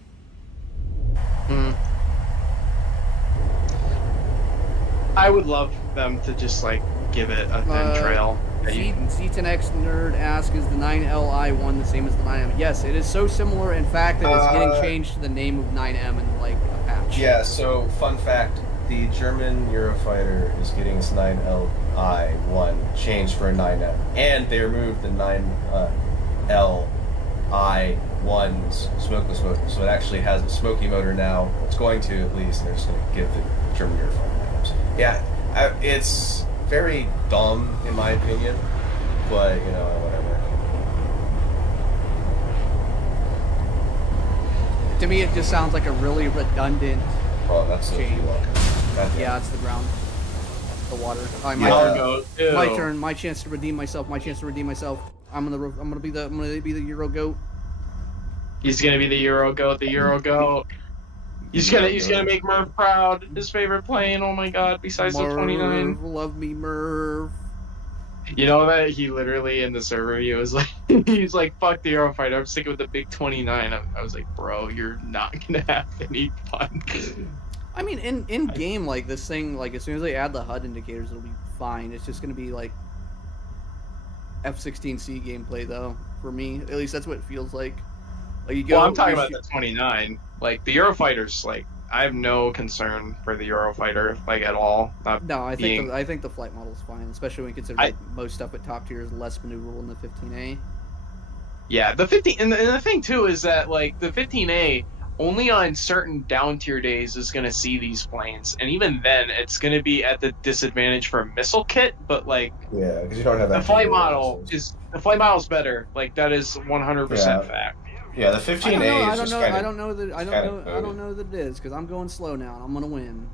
I would love them to just like give it a thin trail. Z10X Nerd asks, is the 9LI1 the same as the 9M? Yes, it is so similar, in fact, that it's getting changed to the name of 9M in like a patch. Yeah, so fun fact, the German Eurofighter is getting its 9LI1 changed for a 9F, and they removed the 9LI1's smokeless motor, so it actually has a smoky motor now. It's going to, at least, and they're just going to give the German Eurofighter names. Yeah, it's very dumb in my opinion, but you know, whatever. To me, it just sounds like a really redundant. Oh, that's the change. That's Yeah, it's the ground, the water. All right, my turn. My chance to redeem myself. My chance to redeem myself. I'm gonna be the Euro goat. He's gonna be the Euro goat. The Euro goat. He's gonna make Merv proud. His favorite plane. Oh my God! Besides the 29. Love me, Merv. You know that he literally in the server he was like, he's like, fuck the Eurofighter. I'm sticking with the big 29. I was like, bro, you're not gonna have any fun. I mean, in game, like this thing, like as soon as they add the HUD indicators, it'll be fine. It's just gonna be like F-16C gameplay, though. For me, at least that's what it feels like. Like you go. Well, I'm talking about the 29. Like the Eurofighter's like, I have no concern for the Eurofighter, like at all. No, I think the flight model's fine, especially when you consider like, most stuff at top tier is less maneuverable in the 15A. Yeah, the 15, and the thing too is that like the 15A only on certain down tier days is going to see these planes, and even then it's going to be at the disadvantage for a missile kit. But like, yeah, because you don't have that. The flight model's better. Like that is 100% fact. Yeah, the 15A I don't know that it is, because I'm going slow now and I'm gonna win.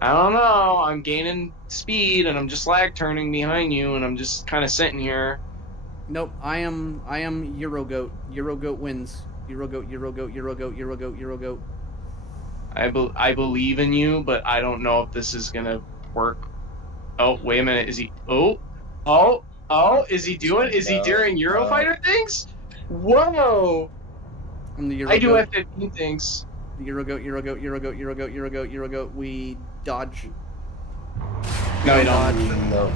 I don't know. I'm gaining speed and I'm just lag turning behind you and I'm just kind of sitting here. Nope, I am Euro goat. Euro goat wins. Euro goat. I believe in you, but I don't know if this is gonna work. Oh, wait a minute. Is he? Oh, is he doing? Is he doing Eurofighter things? Whoa! I'm the Euro I do goat. F-15 things. The Euro goat. We dodge. No, you dodge. don't. No.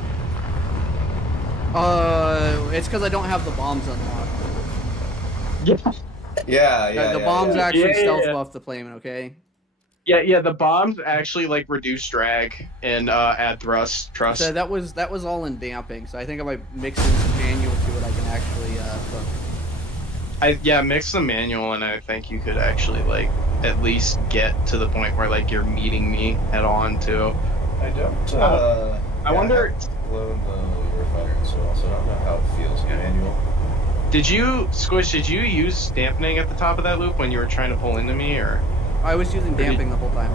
It's because I don't have the bombs unlocked. Yeah. The bombs actually stealth buff the plane, okay? Yeah. The bombs actually like reduce drag and add thrust. Trust. So that was all in damping. So I think if I mix in some manual to it, I can actually mix the manual, and I think you could actually like at least get to the point where like you're meeting me head on too. I don't. I wonder. Load the Eurofighter, so I don't know how it feels in manual. Did you use dampening at the top of that loop when you were trying to pull into me, or? I was using damping the whole time.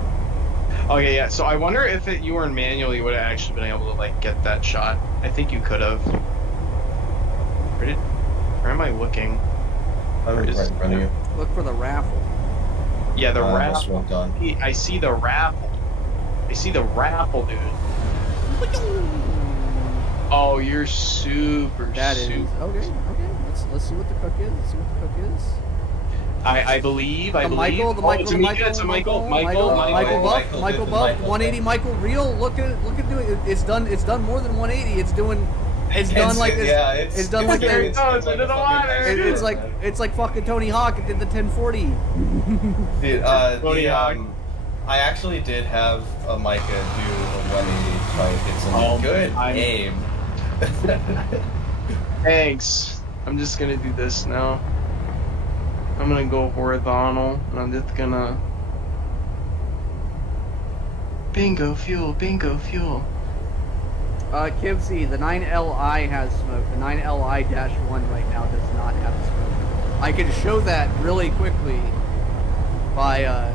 Okay, yeah. So I wonder if you were in manual, you would have actually been able to like get that shot. I think you could have. Where am I looking? I'm right in front of you. Look for the raffle. Yeah, the raffle. On. I see the raffle. Dude. Oh, you're super. That is okay. Let's see what the cook is. I believe. Michael Buff, 180 Michael real. Look at it. It's done more than 180. It's done like this. Yeah, it's done like that. It's like fucking Tony Hawk did the 1040. Dude, Tony Hawk. I actually did have a Micah do a 180 try to get some good aim. Thanks. I'm just gonna do this now. I'm gonna go horizontal, and I'm just gonna... Bingo fuel. Kivsy, the 9LI has smoke. The 9LI-1 right now does not have smoke. I can show that really quickly by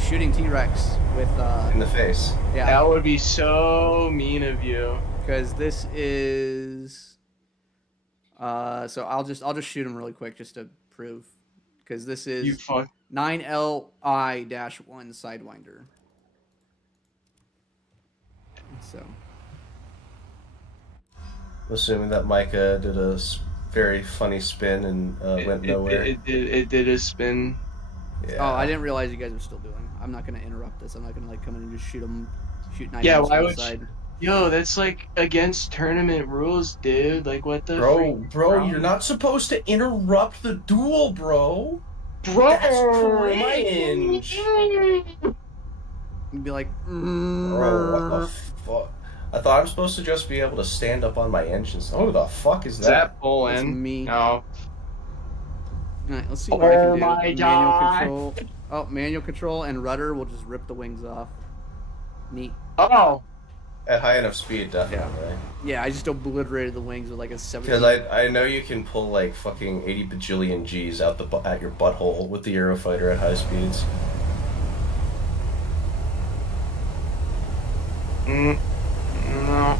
shooting T-Rex with in the face. Yeah. That would be so mean of you. Because this is so I'll just shoot him really quick just to prove. Because this is 9LI-1 Sidewinder. So Assuming that Micah did a very funny spin and went nowhere. It did a spin. Yeah. Oh, I didn't realize you guys were still doing. I'm not gonna interrupt this. I'm not gonna like come in and just shoot 90 why would side. Yo, that's like against tournament rules, dude. Like what the Bro, you're not supposed to interrupt the duel, bro. Bro, that's cringe. You'd be like, Bro, what the fuck? I thought I'm supposed to just be able to stand up on my engines. Oh, the fuck is Is that that? pull That's in? me. No. Alright, let's see what I can do. my Manual God. control. Oh, manual control and rudder will just rip the wings off. Neat. Oh. At high enough speed, definitely. Yeah, I just obliterated the wings with like a 17. Because I know you can pull like fucking 80 bajillion G's out at your butthole with the Eurofighter at high speeds. No.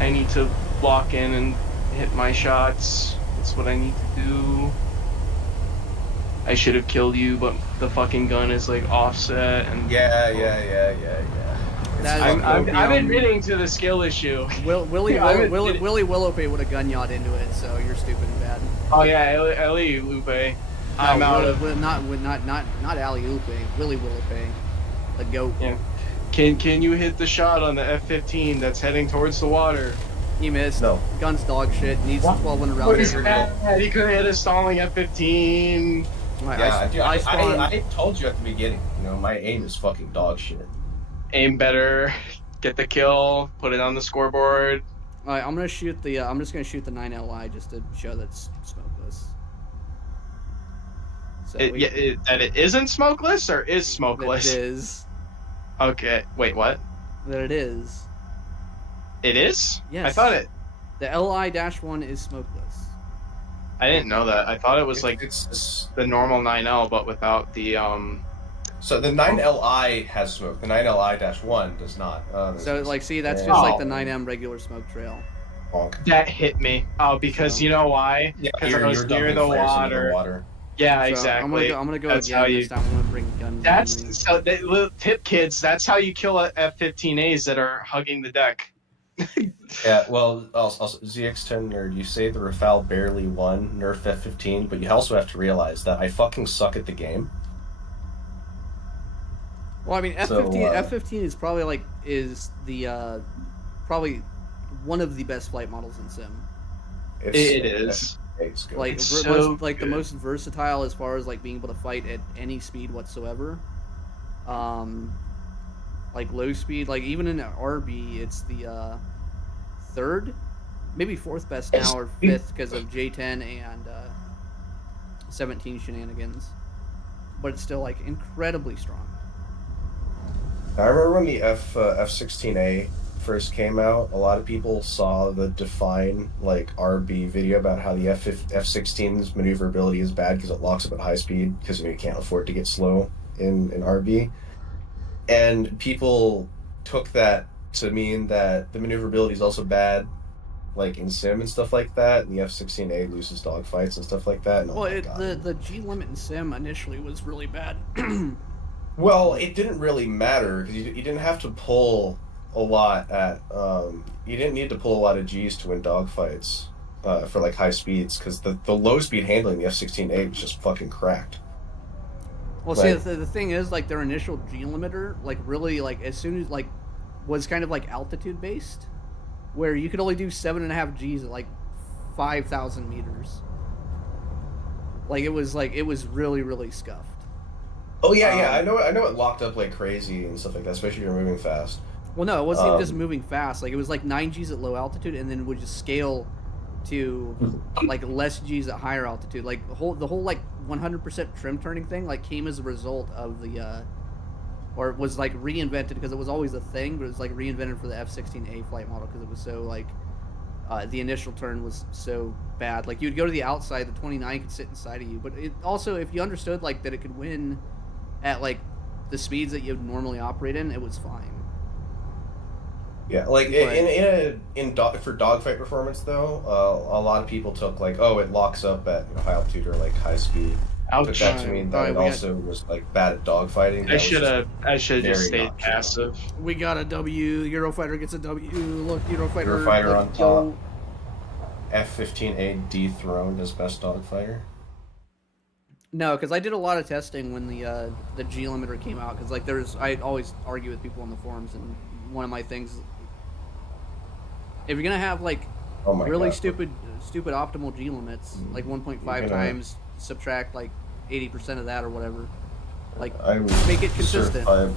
I need to lock in and hit my shots. That's what I need to do. I should have killed you, but the fucking gun is like offset and. Yeah. I'm admitting to the skill issue. Willie Willowpay would have gun yacht into it, so you're stupid and bad. Oh yeah, Ellie Lupe. I'm out of. Not Ali Lupe. Willie Willowpay, the goat. Yeah. Can you hit the shot on the F-15 that's heading towards the water? He missed. No. Gun's dog shit. Needs some 1200 rounds. What is that? He could have hit a stalling F-15. I told you at the beginning. You know, my aim is fucking dog shit. Aim better. Get the kill. Put it on the scoreboard. All right, I'm gonna shoot the. I'm just gonna shoot the 9LI just to show that's smokeless. So That it isn't smokeless or is smokeless? That it is. Okay. Wait, what? That it is. It is? Yes. I thought it. The LI-1 is smokeless. I didn't know that. I thought it was like it's the normal 9L, but without the So the 9LI has smoke. The 9LI-1 does not. So like, see, that's just like the 9M regular smoke trail. Bonk. That hit me. Oh, because you know why? Yeah, Because I was near the water. Yeah, So exactly. I'm gonna go That's again how you. this time. I'm gonna bring guns. That's only. so. Little tip, kids. That's how you kill F-15As that are hugging the deck. Yeah, well, also ZX10 nerd, you say the Rafale barely won Nerf F-15, but you also have to realize that I fucking suck at the game. Well, I mean, F-15 is probably probably one of the best flight models in sim. It is. It's good. Like It's so the good. most versatile as far as like being able to fight at any speed whatsoever. Like low speed, like even in RB, it's the third, maybe fourth best now or fifth because of J10 and 17 shenanigans. But it's still like incredibly strong. I remember when the F-16A first came out, a lot of people saw the Define like RB video about how the F-16's maneuverability is bad because it locks up at high speed because you can't afford to get slow in RB, and people took that to mean that the maneuverability is also bad, like in sim and stuff like that, and the F-16A loses dogfights and stuff like that. And Well, the G limit in sim initially was really bad. Well, it didn't really matter because you didn't have to pull a lot at you didn't need to pull a lot of G's to win dogfights for like high speeds because the low speed handling the F-16A was just fucking cracked. Well, see, the thing is, like, their initial G limiter, like, really, like, as soon as, like, was kind of, like, altitude-based, where you could only do 7.5 Gs at, like, 5,000 meters. Like, it was really, really scuffed. Oh, yeah, I know it locked up like crazy and stuff like that, especially if you're moving fast. Well, no, it wasn't even just moving fast. Like, it was, like, 9 Gs at low altitude, and then would just scale to, like, less Gs at higher altitude. Like, the whole like, 100% trim turning thing, like, came as a result of the, or it was, like, reinvented, because it was always a thing, but it was, like, reinvented for the F-16A flight model, because it was so, like, the initial turn was so bad. Like, you'd go to the outside, the 29 could sit inside of you, but it also, if you understood, like, that it could win at, like, the speeds that you'd normally operate in, it was fine. Yeah, like for dogfight performance though, a lot of people took like, oh, it locks up at high altitude or like high speed. Ouch. Took that to mean that it also was like bad at dogfighting. I should have just stayed passive. We got a W. Eurofighter gets a W. Look, Eurofighter. Eurofighter on top. F-15A dethroned as best dogfighter. No, because I did a lot of testing when the G limiter came out. Because like I always argue with people on the forums, and one of my things, if you're gonna have like really stupid optimal G limits, like 1.5 times, subtract like 80% of that or whatever, Like, I'm make it consistent. certified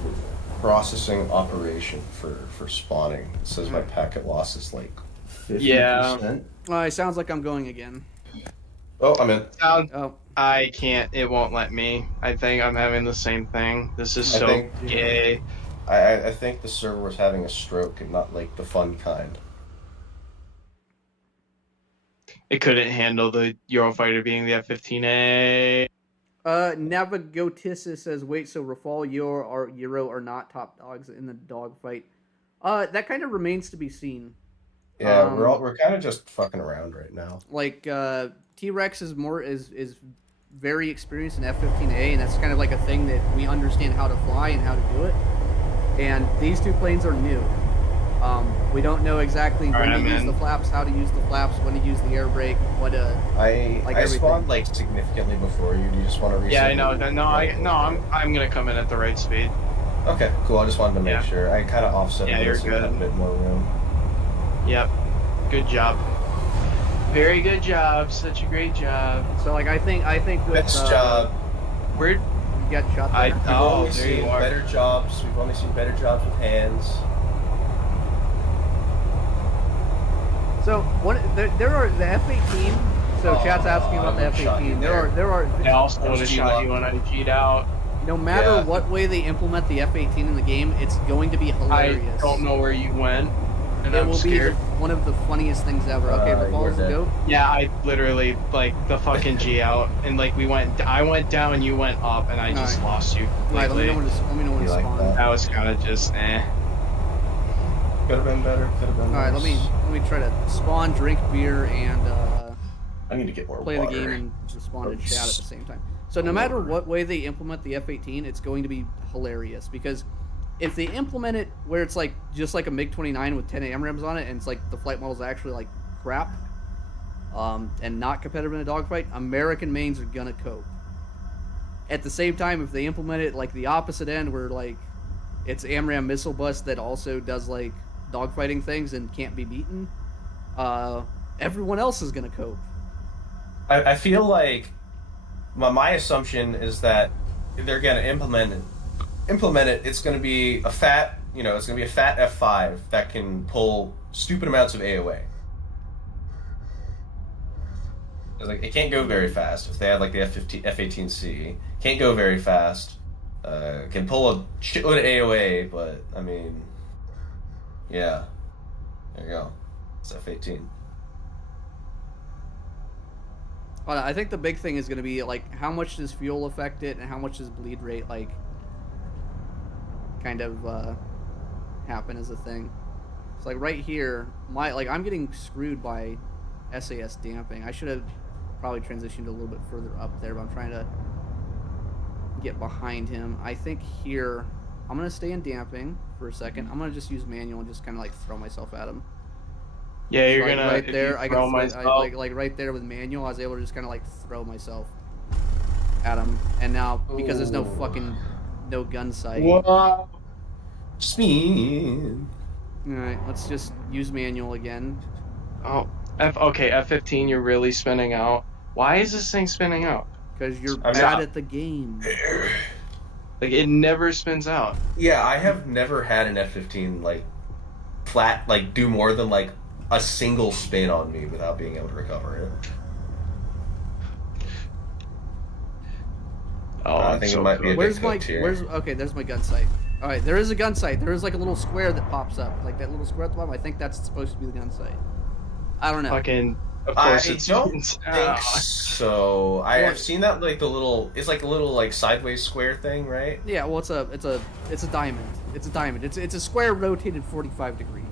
processing operation for spawning. It says my packet loss is like 50%. Yeah. It sounds like I'm going again. Oh, I'm in. Oh, I can't. It won't let me. I think I'm having the same thing. This is I so think- gay. I think the server was having a stroke and not like the fun kind. It couldn't handle the Eurofighter being the F-15A. Navigotissa says, wait, so Rafale, Euro are not top dogs in the dogfight. That kind of remains to be seen. Yeah, we're kind of just fucking around right now. Like, T-Rex is very experienced in F-15A, and that's kind of like a thing that we understand how to fly and how to do it. And these two planes are new. We don't know exactly when to use the flaps, how to use the flaps, when to use the air brake, what I spawned like significantly before you. Do you just want to reset? Yeah, I know. I'm gonna come in at the right speed. Okay, cool. I just wanted to make sure. I kind of offset Yeah, it you're so you good. had a bit more room. Yep. Good job. Very good job. Such a great job. So, like, I think with Best job. Where'd you get shot there. We've Oh, only there seen you are. better jobs. We've only seen better jobs with hands. So there are the F-18. So chat's asking about the shot you F-18. there. There are. I also would have G shot lock. you when I G'd out. No matter Yeah. what way they implement the F-18 in the game, it's going to be hilarious. I don't know where you went, and It I'm will scared. be one of the funniest things ever. Okay, Rafale's the you're goat. Yeah, I literally like the fucking G out, and like I went down and you went up, and I just Alright. lost you Alright, let me completely. know when to You like spawn. that? That was kind of just eh. Could have been better. Could have been. Alright, let worse. me try to spawn, drink beer, and I need to get more play the water. game and respond to chat at the same time. So no matter what way they implement the F-18, it's going to be hilarious, because if they implement it where it's like just like a MiG-29 with 10 AMRAAMs on it, and it's like the flight model's actually like crap, and not competitive in a dogfight, American mains are gonna cope. At the same time, if they implement it like the opposite end, where like it's AMRAAM missile bus that also does like dogfighting things and can't be beaten, everyone else is gonna cope. I feel like my assumption is that they're gonna implement it. It's gonna be a fat, it's gonna be a fat F5 that can pull stupid amounts of AOA. It's like it can't go very fast. If they had like the F-18C, can't go very fast. Can pull a shitload of AOA, but I mean, yeah, there you go. It's F-18. Well, I think the big thing is going to be like how much does fuel affect it, and how much does bleed rate like kind of happen as a thing. It's like right here, I'm getting screwed by SAS damping. I should have probably transitioned a little bit further up there, but I'm trying to get behind him. I think here I'm gonna stay in damping for a second. I'm gonna just use manual and just kind of like throw myself at him. Yeah, you're Like, gonna right there. I throw can myself. like right there with manual. I was able to just kind of like throw myself at him, and now because there's no gun sight. Whoa. Spin. All right, let's just use manual again. Oh, F-15. You're really spinning out. Why is this thing spinning out? Because you're I'm bad not- at the game. Like it never spins out. Yeah, I have never had an F-15 like flat, like do more than like a single spin on me without being able to recover it. Oh, I I'm think so it might be a good. bit cooked here. Okay, there's my gun sight. All right, there is a gun sight. There is like a little square that pops up, like that little square at the bottom. I think that's supposed to be the gun sight. I don't know. Fucking. Of course, I it's don't spins think out. so. I've seen that like it's like a little like sideways square thing, right? Yeah, well, it's a diamond. It's a diamond. It's a square rotated 45 degrees.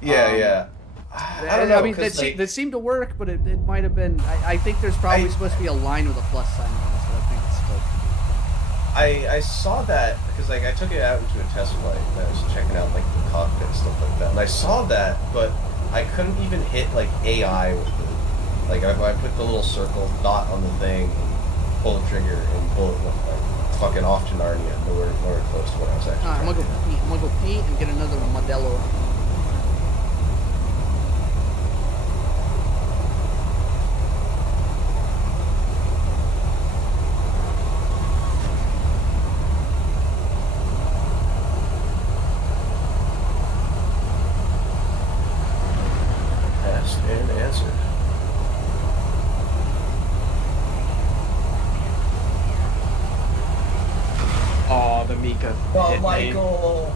Yeah. I don't know. I mean, that seemed to work, but it might have been. I think there's probably supposed to be a line with a plus sign on it. That's what I think it's supposed to be. I saw that because like I took it out into a test flight and I was checking out like the cockpit and stuff like that, and I saw that, but I couldn't even hit like AI with it. Like I put the little circle dot on the thing, and pull the trigger, and pull it like fucking off to Narnia, nowhere close to what I was actually. I'm gonna go trying to pee. I'm gonna go pee and get another Modelo. the Mika The hit me. Michael!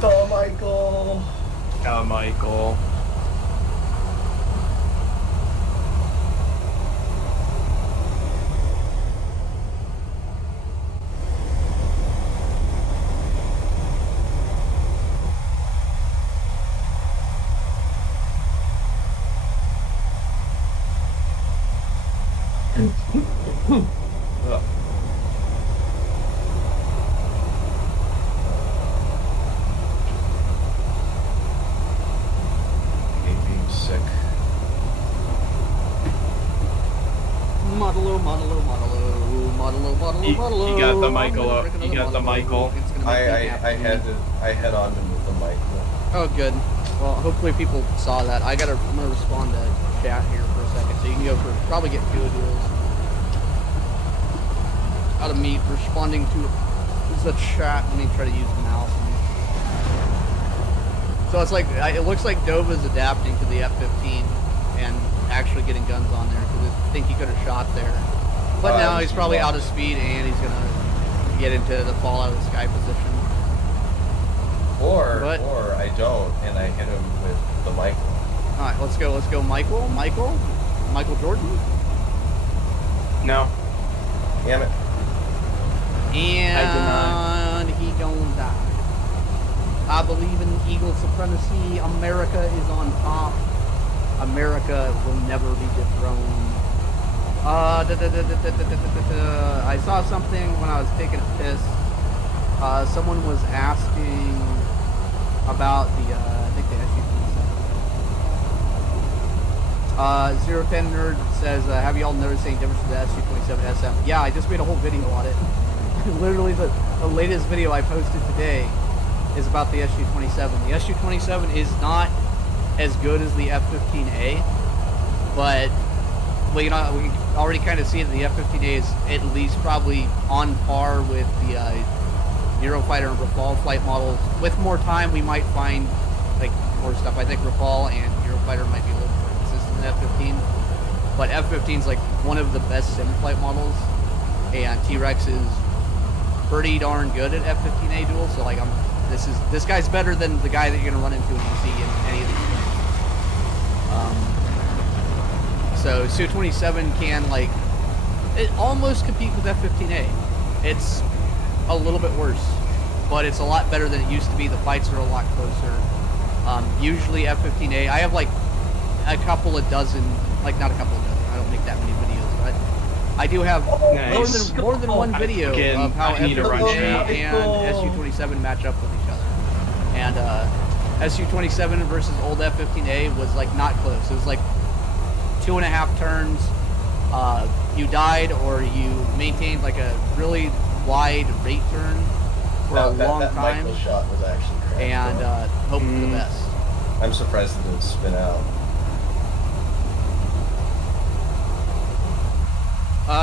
The Michael! Oh, Michael. Ugh. Hate being sick. Modelo, modelo, modelo, modelo, modelo, He modelo. got the I'm Michael gonna up. drink He another got the Modelo. Michael. It's gonna make me happy. I had on to move the mic. Oh, good. Well, hopefully people saw that. I'm gonna respond to chat here for a second, so you can go for probably get two duels. Out of me responding to the chat. Let me try to use the mouse. So it's like it looks like Dova's adapting to the F-15 and actually getting guns on there because I think he could have shot there, but now he's probably out of speed and he's gonna get into the fall out of the sky position. Or I don't, and I hit him with the Michael. All right, let's go. Let's go, Michael Jordan. No. Damn it. And he gonna die. I believe in eagle supremacy. America is on top. America will never be dethroned. I saw something when I was taking a piss. Someone was asking about the, I think the SU-27. 010 Nerd says, have you all noticed any difference in the SU-27 SM? Yeah, I just made a whole video on it. Literally the latest video I posted today is about the SU-27. The SU-27 is not as good as the F-15A, but well, you know, we already kind of see that the F-15A is at least probably on par with the Eurofighter and Rafale flight models. With more time, we might find like more stuff. I think Rafale and Eurofighter might be a little more consistent than F-15, but F-15 is like one of the best sim flight models, and T-Rex is pretty darn good at F-15A duels. So like, this guy's better than the guy that you're gonna run into if you see in any of these games. So Su-27 can like it almost compete with F-15A. It's a little bit worse, but it's a lot better than it used to be. The fights are a lot closer. Usually F-15A, I have like a couple of dozen, like not a couple of dozen, I don't make that many videos, but I do have more than one video of how F-15A and SU-27 match up with each other. And SU-27 versus old F-15A was like not close. It was like 2.5 turns. You died or you maintained like a really wide rate turn for a long that time. Michael shot was actually crap, And hope for the best. I'm surprised it didn't spin out.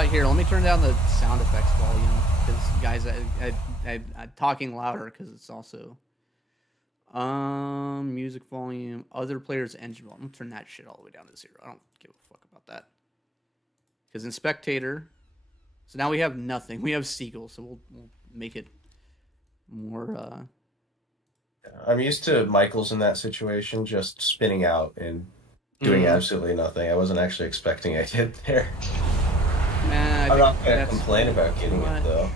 Here, let me turn down the sound effects volume because guys, I'm talking louder because it's also music volume, other players' engine volume. I'm gonna turn that shit all the way down to 0. I don't give a fuck about that. Because in spectator, so now we have nothing. We have Seagull, so we'll make it more. I'm used to Michaels in that situation, just spinning out and doing absolutely nothing. I wasn't actually expecting I did there. I'm not gonna complain about getting it though.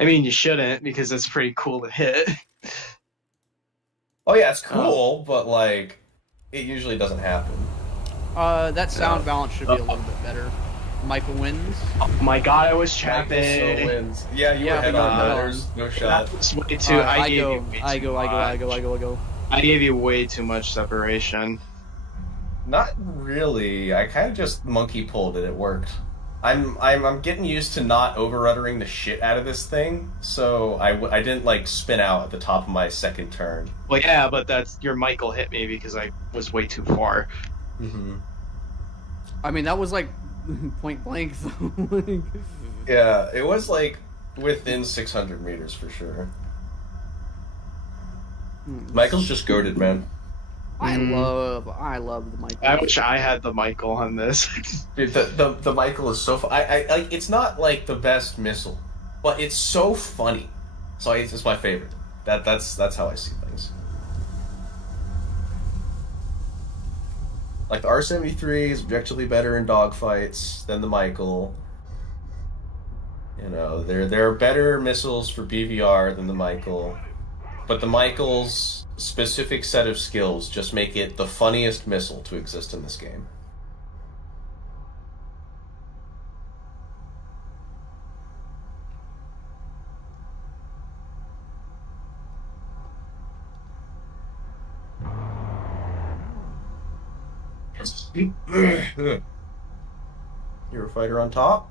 I mean, you shouldn't because it's pretty cool to hit. Oh yeah, it's cool, but like, it usually doesn't happen. That sound balance should be a little bit better. Michael wins. Oh my god, I was Michael chapping. so wins. Yeah, you were head on letters. No shot. That was way too. I go. I gave you way too much separation. Not really. I kind of just monkey pulled it. It worked. I'm getting used to not over-ruddering the shit out of this thing, so I didn't like spin out at the top of my second turn. Well, yeah, but that's your Michael hit me because I was way too far. Mm-hmm. I mean, that was like point blank. Though. Yeah, it was like within 600 meters for sure. Michael's just goated, man. I love the Michael. I wish I had the Michael on this. Dude, the Michael is so I like it's not like the best missile, but it's so funny. So it's my favorite. That's how I see things. Like the R-73 is objectively better in dogfights than the Michael. You know, there are better missiles for BVR than the Michael, but the Michael's specific set of skills just make it the funniest missile to exist in this game. Eurofighter on top.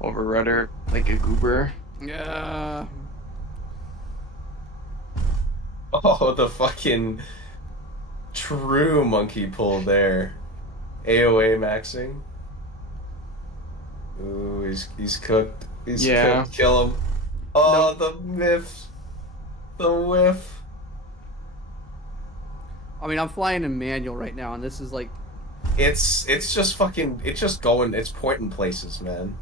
Over rudder like a goober. Yeah. Oh, the fucking true monkey pull there. AOA maxing. Ooh, he's cooked. He's cooked. Kill him. Oh, the whiff. The whiff. I mean, I'm flying in manual right now, and this is like... It's just fucking... It's just going... It's pointing places, man.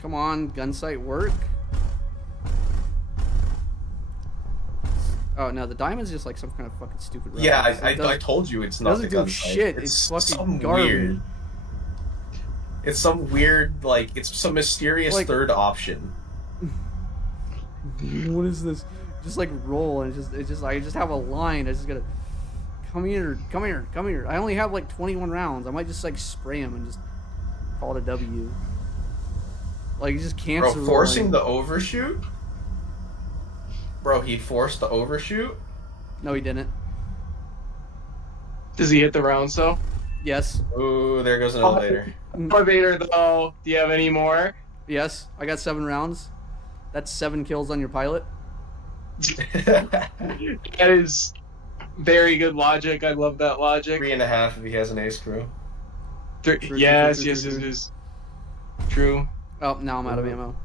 Come on, gun sight work. Oh, no, the diamond's just like some kind of fucking stupid... Yeah, I told you it's not the gun sight. Doesn't do shit. It's fucking garbage. Weird. It's some weird, like, it's some mysterious like, third option. What is this? Just like roll, and I just have a line. I just gotta come here. I only have like 21 rounds. I might just like spray him and just call it a W. Like just cancel. Bro, forcing the overshoot. Bro, he forced the overshoot. No, he didn't. Does he hit the rounds though? Yes. Ooh, there goes an elevator. Elevator though. Do you have any more? Yes, I got 7 rounds. That's 7 kills on your pilot. That is very good logic. I love that logic. 3.5 if he has an ace crew. Yes. True. Oh, now I'm out of ammo.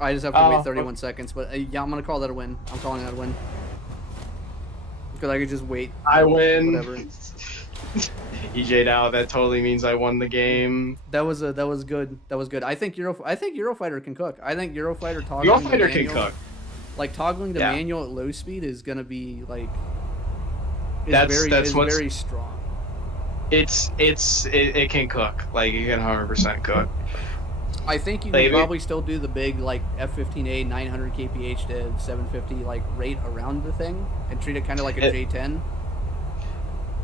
I just have to wait 31 seconds, but yeah, I'm gonna call that a win. I'm calling that a win. Because I could just wait. I win. Whatever. EJ now, that totally means I won the game. That was good. That was good. I think Eurofighter can cook. I think Eurofighter toggling Eurofighter can cook. Like toggling the manual at low speed is gonna be like very strong. It can cook. Like it can 100% cook. I think you can probably still do the big like F-15A 900 kph to 750 like rate around the thing and treat it kind of like a J10.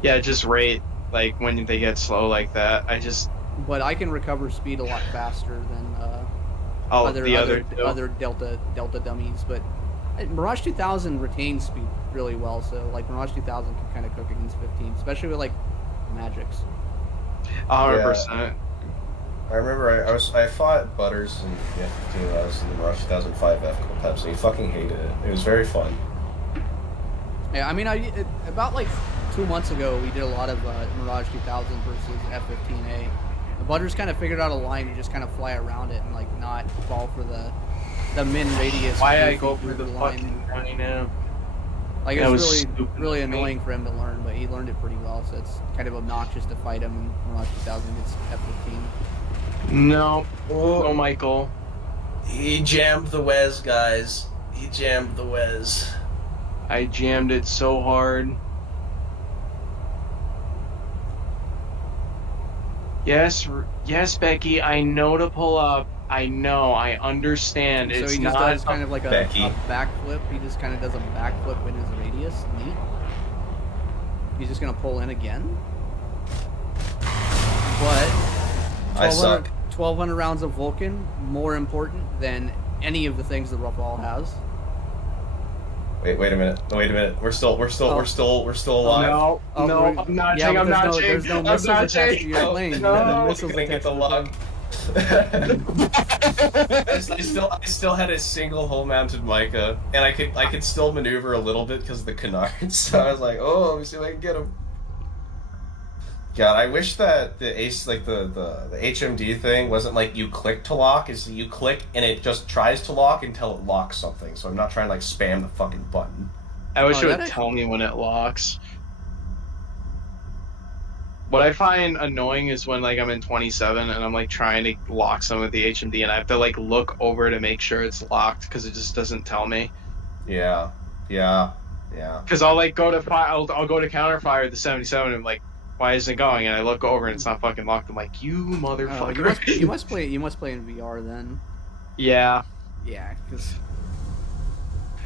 Yeah, just rate like when they get slow like that. But I can recover speed a lot faster than other Delta dummies. But Mirage 2000 retains speed really well, so like Mirage 2000 can kind of cook against 15, especially with like Magics. 100%. I remember I fought Butters in the F-15 when I was in the Mirage 2005 F-Cool Pepsi. He fucking hated it. It was very fun. Yeah, I mean, about like 2 months ago, we did a lot of Mirage 2000 versus F-15A. The Butters kind of figured out a line to just kind of fly around it and like not fall for the min radius. Why I go for the fucking line now? Like it was really annoying for him to learn, but he learned it pretty well. So it's kind of obnoxious to fight him in Mirage 2000 against F-15. No, no, Michael. He jammed the Wes, guys. He jammed the Wes. I jammed it so hard. Yes, Becky. I know to pull up. I know. I understand. So it's he just not does kind of like a backflip. He just kind of does a backflip in his radius. Neat. He's just gonna pull in again. But I suck. 1,200 rounds of Vulcan, more important than any of the things that Rafale has. Wait a minute. We're still alive. No, I'm not. Yeah, I'm not. There's no missiles attached to your plane. No, missiles gonna get the log. I still had a single hull-mounted Mica, and I could still maneuver a little bit because of the canards. So I was like, oh, let me see if I can get him. God, I wish that the ace, like the HMD thing, wasn't like you click to lock. Is you click and it just tries to lock until it locks something. So I'm not trying to like spam the fucking button. I wish Oh, it that would is- tell me when it locks. What I find annoying is when like I'm in 27 and I'm like trying to lock some of the HMD and I have to like look over to make sure it's locked because it just doesn't tell me. Yeah. Because I'll like go to I'll go to counterfire the 77 and I'm like, why isn't it going? And I look over and it's not fucking locked. I'm like, you Oh, motherfucker. you must play in VR then. Yeah, Yeah, because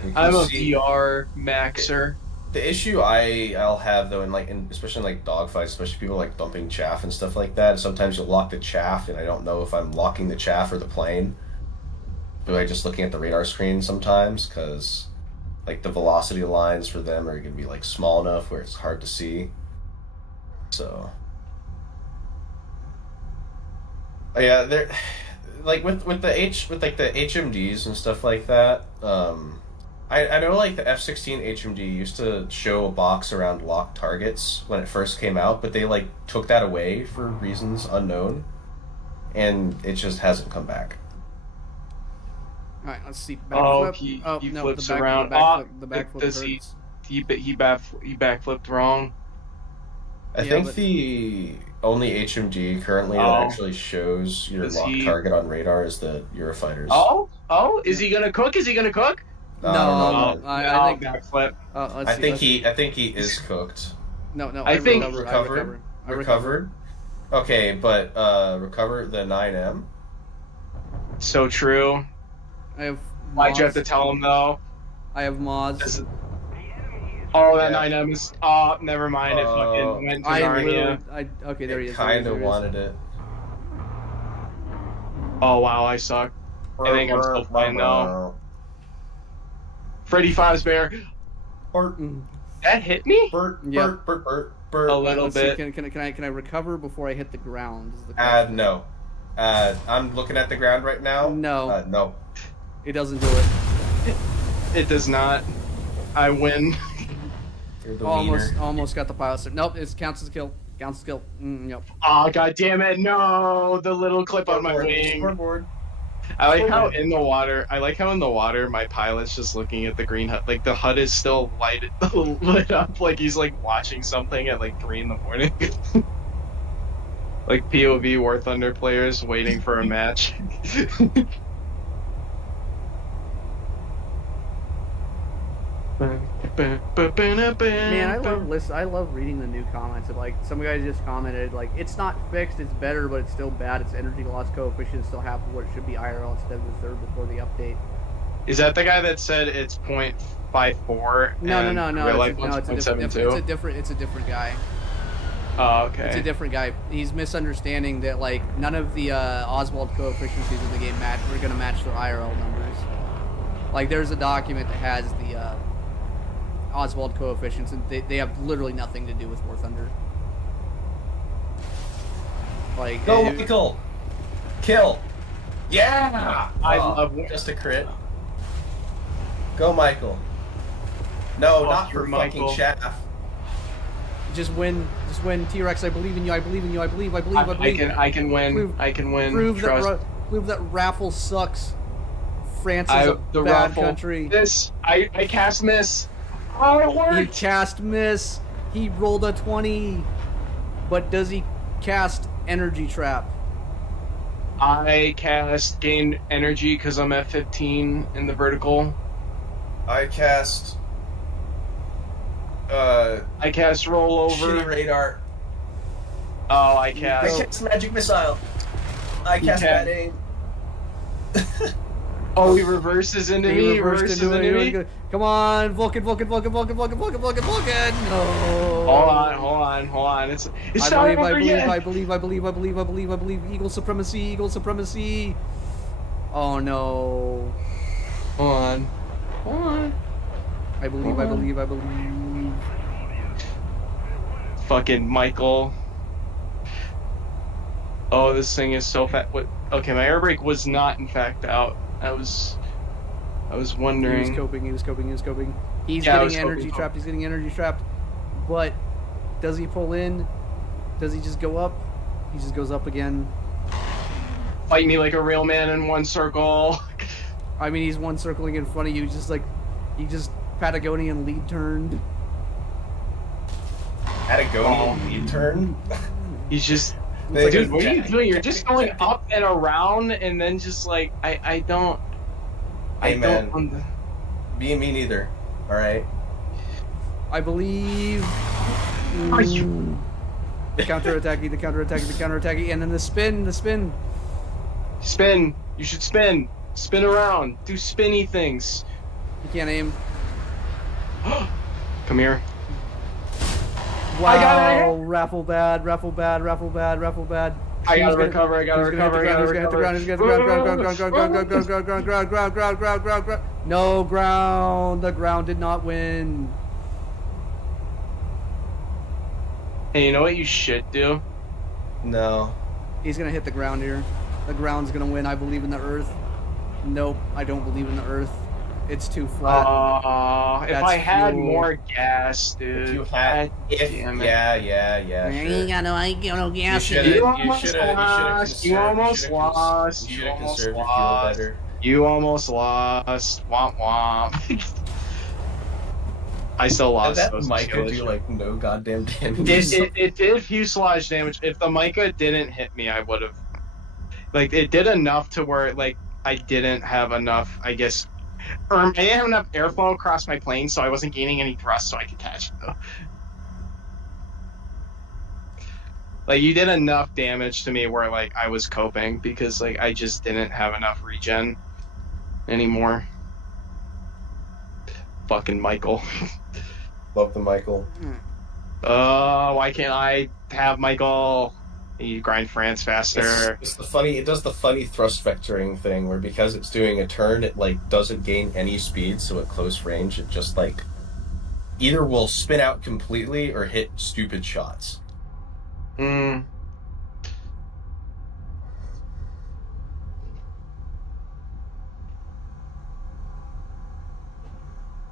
You can I'm a see- VR maxer. The issue I'll have though, especially in like dogfights, especially people like dumping chaff and stuff like that. Sometimes you'll lock the chaff, and I don't know if I'm locking the chaff or the plane. But I just looking at the radar screen sometimes, because like the velocity lines for them are gonna be like small enough where it's hard to see. So, yeah, they're like with the HMDs and stuff like that. I know like the F-16 HMD used to show a box around locked targets when it first came out, but they like took that away for reasons unknown, and it just hasn't come back. all right, let's see. Oh, Backflip. he no, flips the back, around. The backflip does he? hurts. He backflipped wrong. I Yeah, think but- the only HMD currently that Oh. actually shows your Does locked he- target on radar is the Eurofighters. Oh, is he gonna cook? Is he gonna cook? No, I don't know. I think backflip. let's I see, think let's he see. I think he is cooked. No, I think- I Recovered? recovered. Recovered. Okay, but recover the 9M. So true. I have. Why'd you have mods. to tell him though? I have mods. This is- Oh, that Yeah. 9M is. Oh, never mind. It fucking went to I Narnia. literally. Okay, there he is. Kind there of he is. wanted it. Oh wow, I suck. I think I'm still fine now. Freddy Fazbear. Bert, That hit me? Bert, Yeah. Bert. A little Let's see, bit. Can I recover before I hit the ground? Is the question. No. I'm looking at the ground right now. No. No. It doesn't do it. It does not. I win. You're the Almost wiener. got the pilot. Nope, it counts as a kill. Counts as a kill. Yep. Oh god damn it! No, the little clip on my wing. Scoreboard. I like how in the water. I like how in the water my pilot's just looking at the green HUD. Like the HUD is still lit up. Like he's like watching something at like 3 in the morning. Like POV War Thunder players waiting for a match. Man, I love reading the new comments. Like some guys just commented, like it's not fixed, it's better, but it's still bad. Its energy loss coefficient is still half of what it should be IRL instead of the third before the update. Is that the guy that said it's 0.54? No. Real life It's one's a 0.72? It's a different guy. Oh, okay. It's a different guy. He's misunderstanding that like none of the Oswald coefficients in the game are gonna match their IRL numbers. Like there's a document that has the Oswald coefficients, and they have literally nothing to do with War Thunder. Like Go, Michael! Kill! Yeah! I Oh, love just a crit. Go, Michael. No, Oh, not for you're fucking Michael. just chaff. win, T-Rex. I believe in you. I believe in you. I believe. I can win. Prove- I can win. Prove Trust. that Rafale sucks. France is I, a the bad Rafale. country. I cast miss. Oh, it He worked. cast miss. He rolled a 20. But does he cast energy trap? I cast gain energy because I'm at 15 in the vertical. I cast... I cast rollover. shitty radar. Oh, I I cast. cast magic missile. I cast can- bad aim. Oh, he reverses into me. He reversed Reverses into it. into Really me. good. Come on, Vulcan. No. Hold on. It's not over yet. I believe. Eagle supremacy. Oh no. Hold on. I believe. Fucking Michael. Oh, this thing is so fat. What? Okay, my air brake was not in fact out. I was He was wondering. coping. He's Yeah, I was getting coping. energy trapped. But does he pull in? Does he just go up? He just goes up again. Fight me like a real man in one circle. I mean, he's one circling in front of you. Just like he just Patagonian lead turned. Patagonian lead turn. He's just. They Dude, just what are you jack- doing? You're just going up and around, and then just like I don't. Hey, I man. don't. Me neither. All right. I believe. Are you? The counter-attacking, and then the spin. Spin. You should spin. Spin around. Do spinny things. You can't aim. Come here. Wow, I got it. raffle bad. I gotta recover. Ground. No ground. The ground did not win. Hey, you know what you should do? No. He's gonna hit the ground here. The ground's gonna win. I believe in the earth. Nope, I don't believe in the earth. It's too flat. If That's I had fuel. more gas, dude. If you had, damn it. yeah, I sure. ain't got no gas. You almost lost. You almost lost. You You should have almost conserved your fuel lost. better. You almost lost. Womp womp. I still lost. That those mic could skills. do like no goddamn damage. It did fuselage damage. If the mica didn't hit me, I would have. Like, it did enough to where, like, I didn't have enough, I guess. I didn't have enough airflow across my plane, so I wasn't gaining any thrust, so I could catch it, though. Like, you did enough damage to me where, like, I was coping, because, like, I just didn't have enough regen anymore. Fucking Michael. Love the Michael. Oh, why can't I have Michael? You grind France faster. It's the funny. It does the funny thrust vectoring thing where because it's doing a turn, it like doesn't gain any speed. So at close range, it just like either will spin out completely or hit stupid shots. Hmm.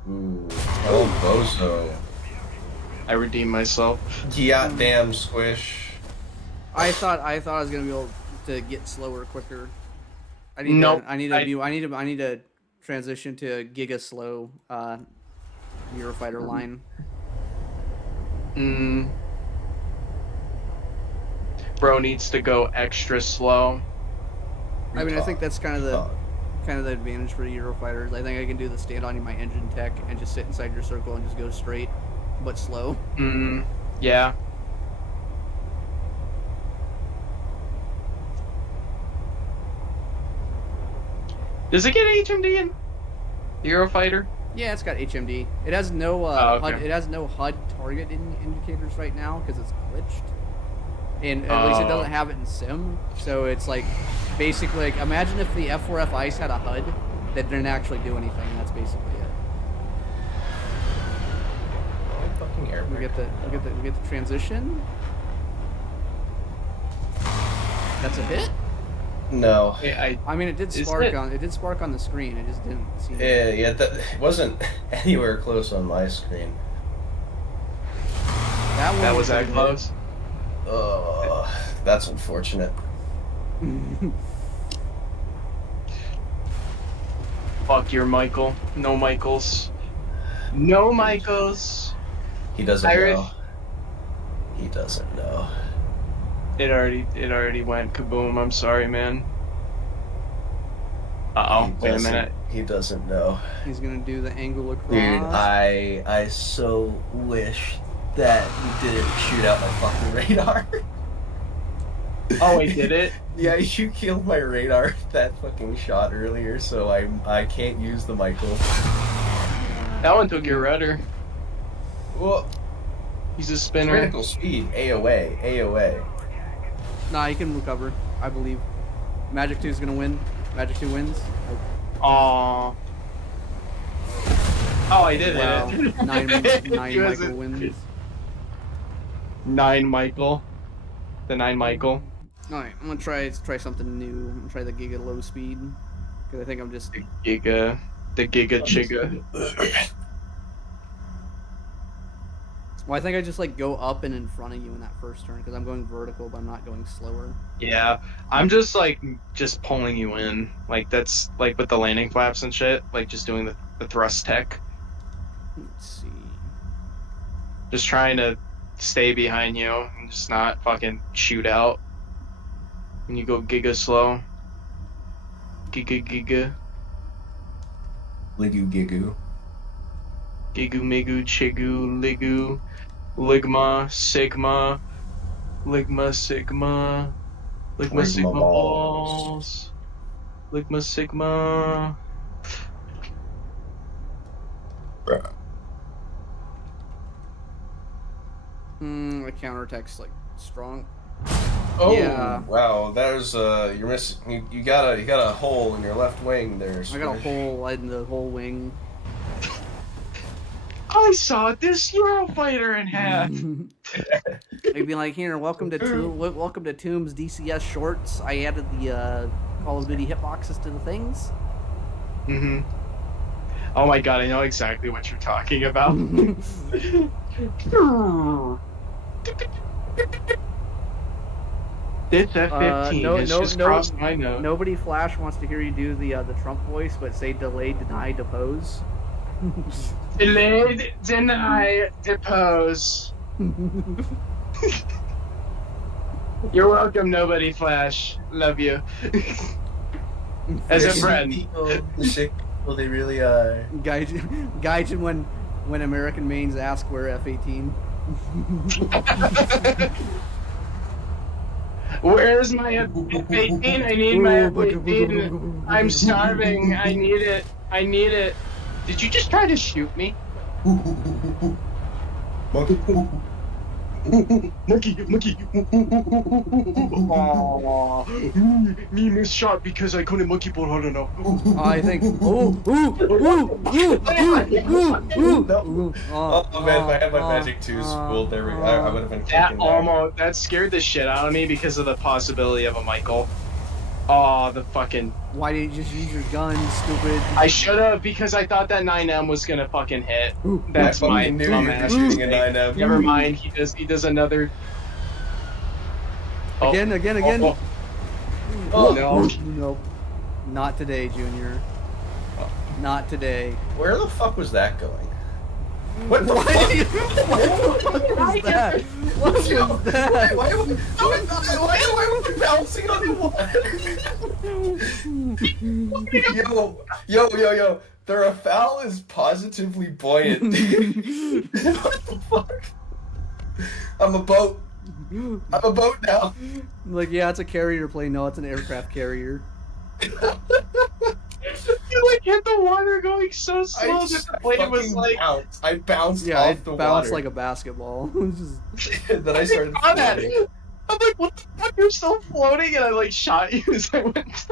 Ooh. Oh, bozo. I redeemed myself. Yeah, damn squish. I thought I was gonna be able to get slower quicker. I need Nope. I need to transition to a giga slow Eurofighter line. Bro needs to go extra slow. I mean, I think that's kind of Oh. the advantage for the Eurofighters. I think I can do the stand on my engine tech and just sit inside your circle and just go straight, but slow. Yeah. Does it get HMD in Eurofighter? Yeah, it's got HMD. It has no okay. HUD. It has no HUD target indicators right now because it's glitched. And at least it doesn't have it in Sim. So it's like basically like imagine if the F4F Ice had a HUD that didn't actually do anything. That's basically it. Fucking air We brake. get the transition. That's a hit. No. I mean, it did Is spark it? on the screen. It just didn't seem. Yeah, that it wasn't anywhere close on my screen. That was a that hit. close? That's unfortunate. Fuck your Michael. No Michaels. No Michaels. He doesn't Irish. know. He doesn't know. It already went kaboom. I'm sorry, man. Uh-oh. He Wait a doesn't- minute. He doesn't know. He's gonna do the angle across. Dude, I so wish that you didn't shoot out my fucking radar. Oh, wait, did it? Yeah, you killed my radar with that fucking shot earlier, so I can't use the Michael. That one took your rudder. Well, He's a spinner. critical speed, AOA. Nah, he can recover. I believe. Magic 2 is gonna win. Magic 2 wins. Aww. Oh, I did Wow. hit it. Nine He was Michael a- wins. 9 Michael. The 9 Michael. Alright, I'm gonna try something new. I'm gonna try the Giga low speed. Because I think I'm just. The Giga Chiga. Well, I think I just like go up and in front of you in that first turn. Because I'm going vertical, but I'm not going slower. Yeah, I'm just pulling you in. Like, that's like with the landing flaps and shit. Like, just doing the thrust tech. Let's see. Just trying to stay behind you and just not fucking shoot out when you go giga slow. Giga. Ligu gigu. Gigu migu chigu ligu ligma sigma sigma balls ligma sigma. The counterattack's like strong. Oh Yeah. wow, there's you're missing. You got a hole in your left wing there. I got a hole in the whole wing. I saw this Eurofighter in half. They'd be like, here, welcome to Tomb's DCS shorts. I added the Call of Duty hitboxes to the things. Mm-hmm. Oh my god, I know exactly what you're talking about. This F-15 just crossed my nose. Nobody Flash wants to hear you do the Trump voice, but say delay, deny, depose. Delayed, deny, depose. You're welcome, Nobody Flash. Love you. As a friend. The shit people, they really are. Gaijin when American mains ask where F-18. Where's my F-18? I need my F-18. I'm starving. I need it. Did you just try to shoot me? Monkey. Aww. Me missed shot because I couldn't monkey ball hard enough. I think. Oh man, if I had my magic 2 schooled there, I would have been kicking That scared the shit out of me because of the possibility of a Michael. Oh, the fucking... Why didn't you just use your gun, stupid? I should have, because I thought that 9M was gonna fucking hit. That's I my knew dumbass you were shooting a mistake. 9M. Never mind, he does another... Oh. Again. Oh, no. No. Not today, Junior. Not today. Where the fuck was that going? What the fuck? What was that? What was that? Why am I bouncing on the water? Yo. The Rafale is positively buoyant. What the fuck? I'm a boat now. Like, yeah, it's a carrier plane. No, it's an aircraft carrier. You like hit the water going so slow that the plane was like... I bounced Yeah, off the it water. bounced like a basketball. Then I started floating. I'm like, what the fuck? You're still floating? And I like shot you as I went.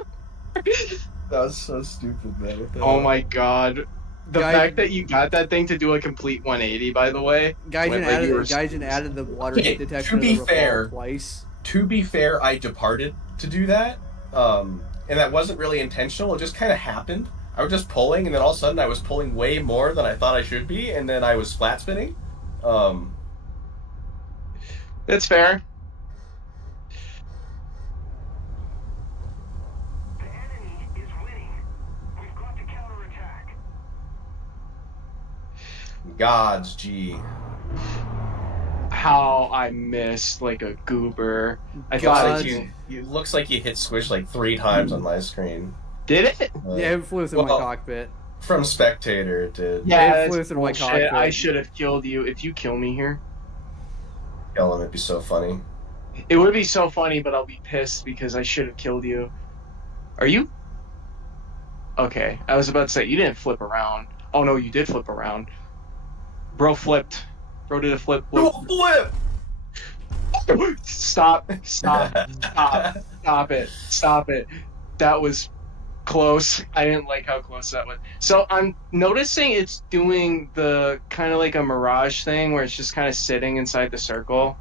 That was so stupid, man. What the Oh hell? my god. The fact that you got that thing to do a complete 180, by the way. Gaijin added the water Okay, detection to be the fair, twice. To be fair, I departed to do that. And that wasn't really intentional. It just kind of happened. I was just pulling, and then all of a sudden I was pulling way more than I thought I should be, and then I was flat spinning. That's fair. The enemy is winning. We've got to counterattack. God's G. How I missed like a goober. I Looks thought like it looks like you hit squish like 3 times on my screen. Did it? Yeah, it flew through my cockpit. From spectator, it did. Yeah, it flew that's through my bullshit. cockpit. I should have killed you. If you kill me here, Hell, it'd be so funny. it would be so funny, but I'll be pissed because I should have killed you. Are you? Okay, I was about to say, you didn't flip around. Oh no, you did flip around. Bro flipped. Bro did a flip. Flip! Stop it. That was close. I didn't like how close that was. So I'm noticing it's doing the kind of like a mirage thing where it's just kind of sitting inside the circle.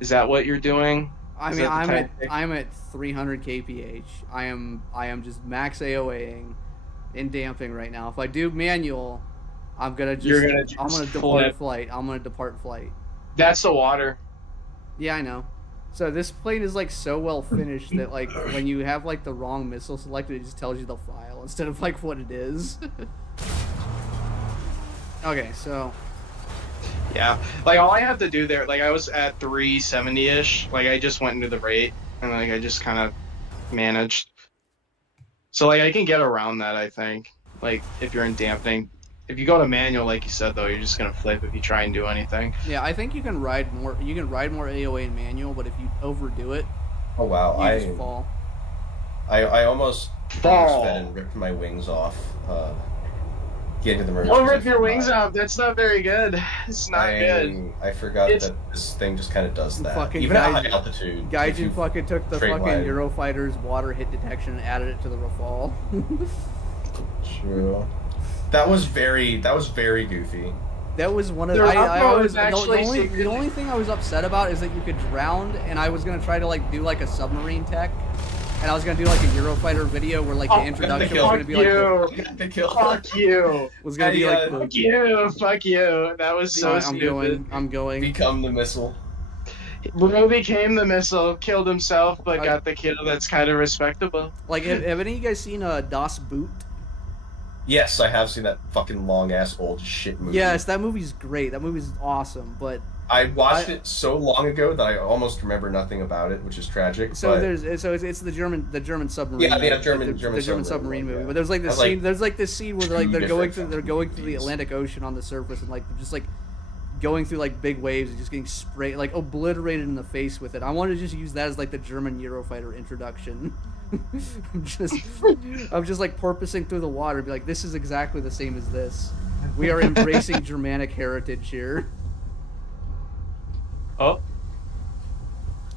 Is that what you're doing? I Is mean, that the tactic? I'm at 300 kph. I am just max AOAing and damping right now. If I do manual, I'm gonna depart flip. flight. I'm gonna depart flight. That's the water. Yeah, I know. So this plane is like so well finished that like when you have like the wrong missile selected, it just tells you the file instead of like what it is. Okay, so Yeah, like all I have to do there, like I was at 370-ish, like I just went into the rate and like I just kind of managed. So like I can get around that, I think. Like if you're in dampening, if you go to manual, like you said though, you're just gonna flip if you try and do anything. yeah, I think you can ride more. You can ride more AOA in manual, but if you overdo it, Oh wow, you just fall. I almost Fall. sped and ripped my wings off. Getting to the merge. Don't 'cause rip I your wings forgot. off. That's not very good. It's not good. I forgot It's- that this thing just kind of does that. Fucking Even at Gaijin- high altitude. if Gaijin you- fucking took the straight fucking line. Eurofighter's water hit detection and added it to the Rafale. True. That was very goofy. That was one of Their I upload was is actually the only thing I was upset about is that you could drown, and I was gonna try to like do like a submarine tech, and I was gonna do like a Eurofighter video where like the introduction was gonna be like The kill. Fuck you. was gonna be like Fuck you. Fuck you. That was so I'm stupid. going. Become the missile. Bro became the missile, killed himself, but got the kill. That's kind of respectable. Like, have any of you guys seen Das Boot? Yes, I have seen that fucking long ass old shit movie. Yes, that movie's great. That movie's awesome, but I watched it so long ago that I almost remember nothing about it, which is tragic. so but it's the German submarine. Yeah, movie, German the German submarine movie. yeah. But there's like this That's like scene. There's like this scene where like two they're going through different the movies. Atlantic Ocean on the surface and like just like going through like big waves and just getting sprayed like obliterated in the face with it. I wanted to just use that as like the German Eurofighter introduction. I'm just like porpoising through the water and be like, this is exactly the same as this. We are embracing Germanic heritage here. Oh,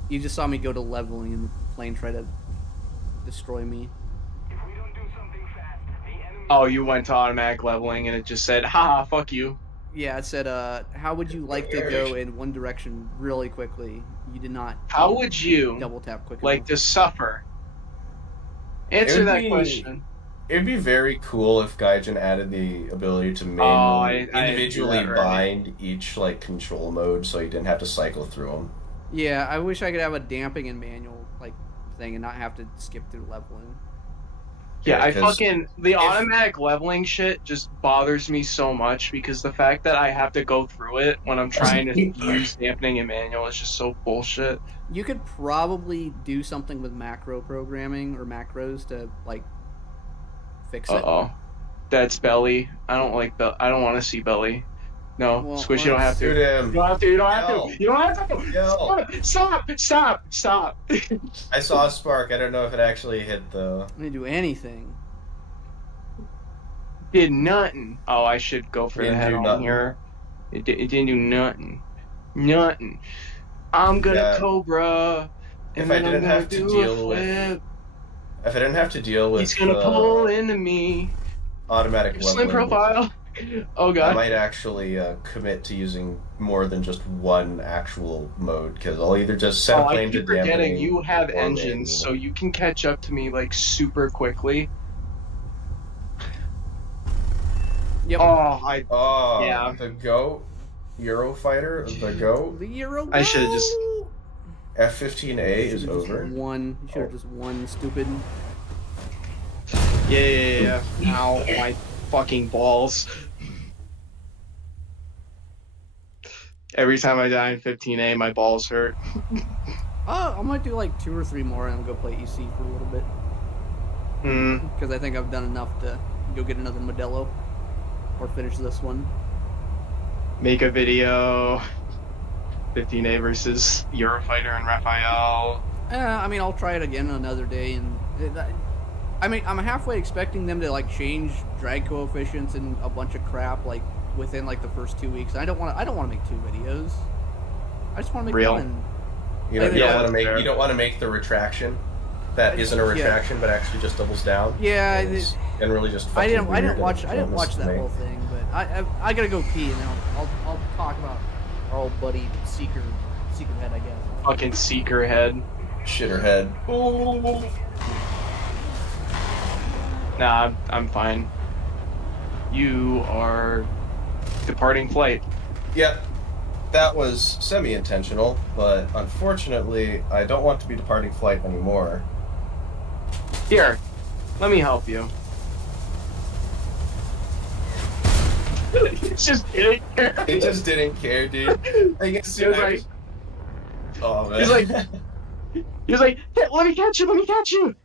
You just saw me go to leveling and the plane try to destroy me. If we don't do something fast, the enemy... oh, you went to automatic leveling and it just said, "Ha, fuck you." Yeah, it said, how would you like to go in one direction really quickly? You did not How would you double tap quickly. like to suffer? Answer would that be- question. It'd be very cool if Gaijin added the ability to I individually do that already. bind each like control mode, so you didn't have to cycle through them. Yeah, I wish I could have a damping and manual like thing and not have to skip through leveling. Yeah, I 'cause fucking the if- automatic leveling shit just bothers me so much because the fact that I have to go through it when I'm trying to use dampening and manual is just so bullshit. You could probably do something with macro programming or macros to like fix it. Uh-oh. That's belly. I don't like I don't want to see belly. No, Well, Squish, you don't have Shoot to. him! You don't have to. You don't have Yell. to. You don't have to. Yell. Stop! Stop! Stop! I saw a spark. I don't know if it actually hit though. I didn't do anything. Did nothing. Oh, I should go for the Didn't head do on nothing. here. It didn't do nothing. Nothing. I'm gonna Yeah. Cobra. If And I then I'm didn't gonna have to do deal a with flip. If I didn't have to deal with He's gonna pull into me. automatic Slim leveling, profile. Oh I god. might actually commit to using more than just one actual mode, because I'll either just set a Oh, I plane to keep forgetting dampening. you have or engines, manual. so you can catch up to me like super quickly. Yep. Oh, Oh, Yeah. the GOAT Eurofighter, the GOAT The Euro. I should've just- F-15A is Should've just over. won. You should have just won, stupid. yeah. Ow, my fucking balls. Every time I die in 15A, my balls hurt. Oh, I might do like 2 or 3 more and go play EC for a little bit Hmm. because I think I've done enough to go get another Modelo or finish this one. Make a video. 15A versus Eurofighter and Rafale. I mean, I'll try it again another day, and I mean, I'm halfway expecting them to like change drag coefficients and a bunch of crap like within like the first 2 weeks. I don't want to make 2 videos. I just want to make Real. one. You know, Yeah, you don't want that's to make fair. you don't want to make the retraction that isn't a Yeah. retraction but actually just doubles down. Yeah, It's generally just. I didn't fucking weird watch and that to me. whole thing, but I gotta go pee, and then I'll talk about our old buddy Seeker Head, I guess. Fucking Seeker head. Shitterhead. Nah, I'm fine. You are departing flight. Yep. That was semi-intentional, but unfortunately, I don't want to be departing flight anymore. Here, let me help you. It's just kidding. He just didn't care, dude. I guess He was like, oh man. he's like, "Hey, let me catch you.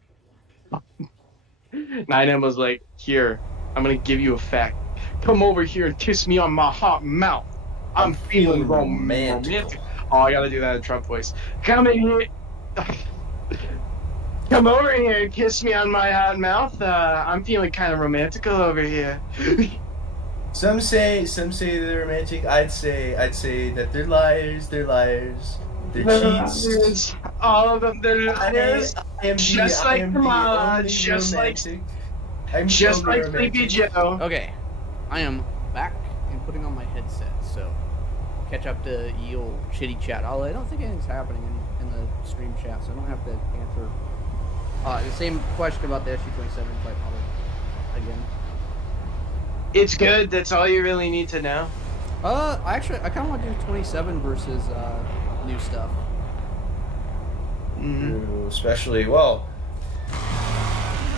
9M was like, here, I'm gonna give you a fact. Come over here and kiss me on my hot mouth. I'm feeling romantic. Oh, I gotta do that in Trump voice. Come in here. Come over here and kiss me on my hot mouth. I'm feeling kind of romantical over here. Some say they're romantic. I'd say that they're liars. They're cheats. All of them, they're liars. Just like Sleepy Joe. Okay, I am back and putting on my headset, so catch up to Eel shitty chat. Although I don't think anything's happening in the stream chat, so I don't have to answer the same question about the SU-27 flight model again. It's good. That's all you really need to know. I kind of want to do 27 versus new stuff. Especially, well,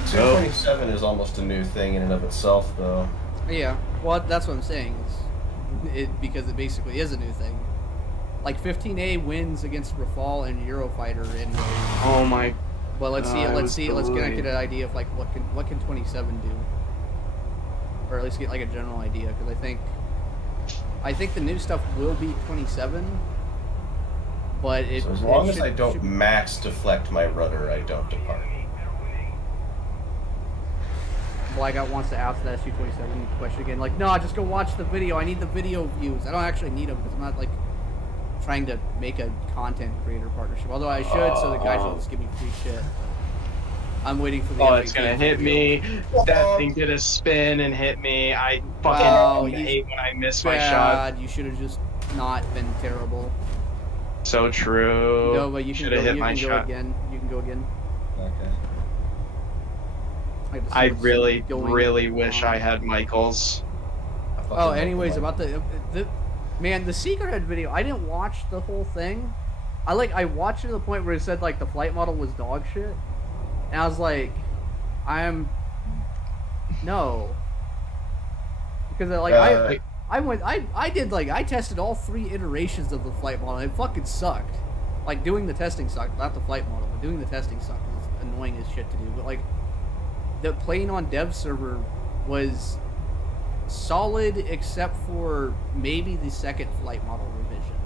227 is almost a new thing in and of itself, though. Yeah, well, that's what I'm saying. Because it basically is a new thing. Like 15A wins against Rafale and Eurofighter in. Oh my. Well, let's see. Let's get an idea of like what can 27 do, or at least get like a general idea. Because I think the new stuff will beat 27. But so as long as I don't max deflect my rudder, I don't depart. Blackout wants to ask that SU-27 question again. Like, no, just go watch the video. I need the video views. I don't actually need them because I'm not like trying to make a content creator partnership. Although I should, so the guys will just give me free shit. I'm waiting for the. Oh, it's gonna hit me. That thing did a spin and hit me. I fucking hate when I miss my shot. You should have just not been terrible. So true. No, but you can go, hit my shot again. You can go again. Okay. I really wish I had Michael's. Oh, anyways, about the Secrethead video, I didn't watch the whole thing. I watched it to the point where it said like the flight model was dog shit, and I was like, no, because I tested all 3 iterations of the flight model. And it fucking sucked. Like doing the testing sucked, not the flight model, but doing the testing sucked. It's annoying as shit to do, but like. The playing on dev server was solid except for maybe the second flight model revision.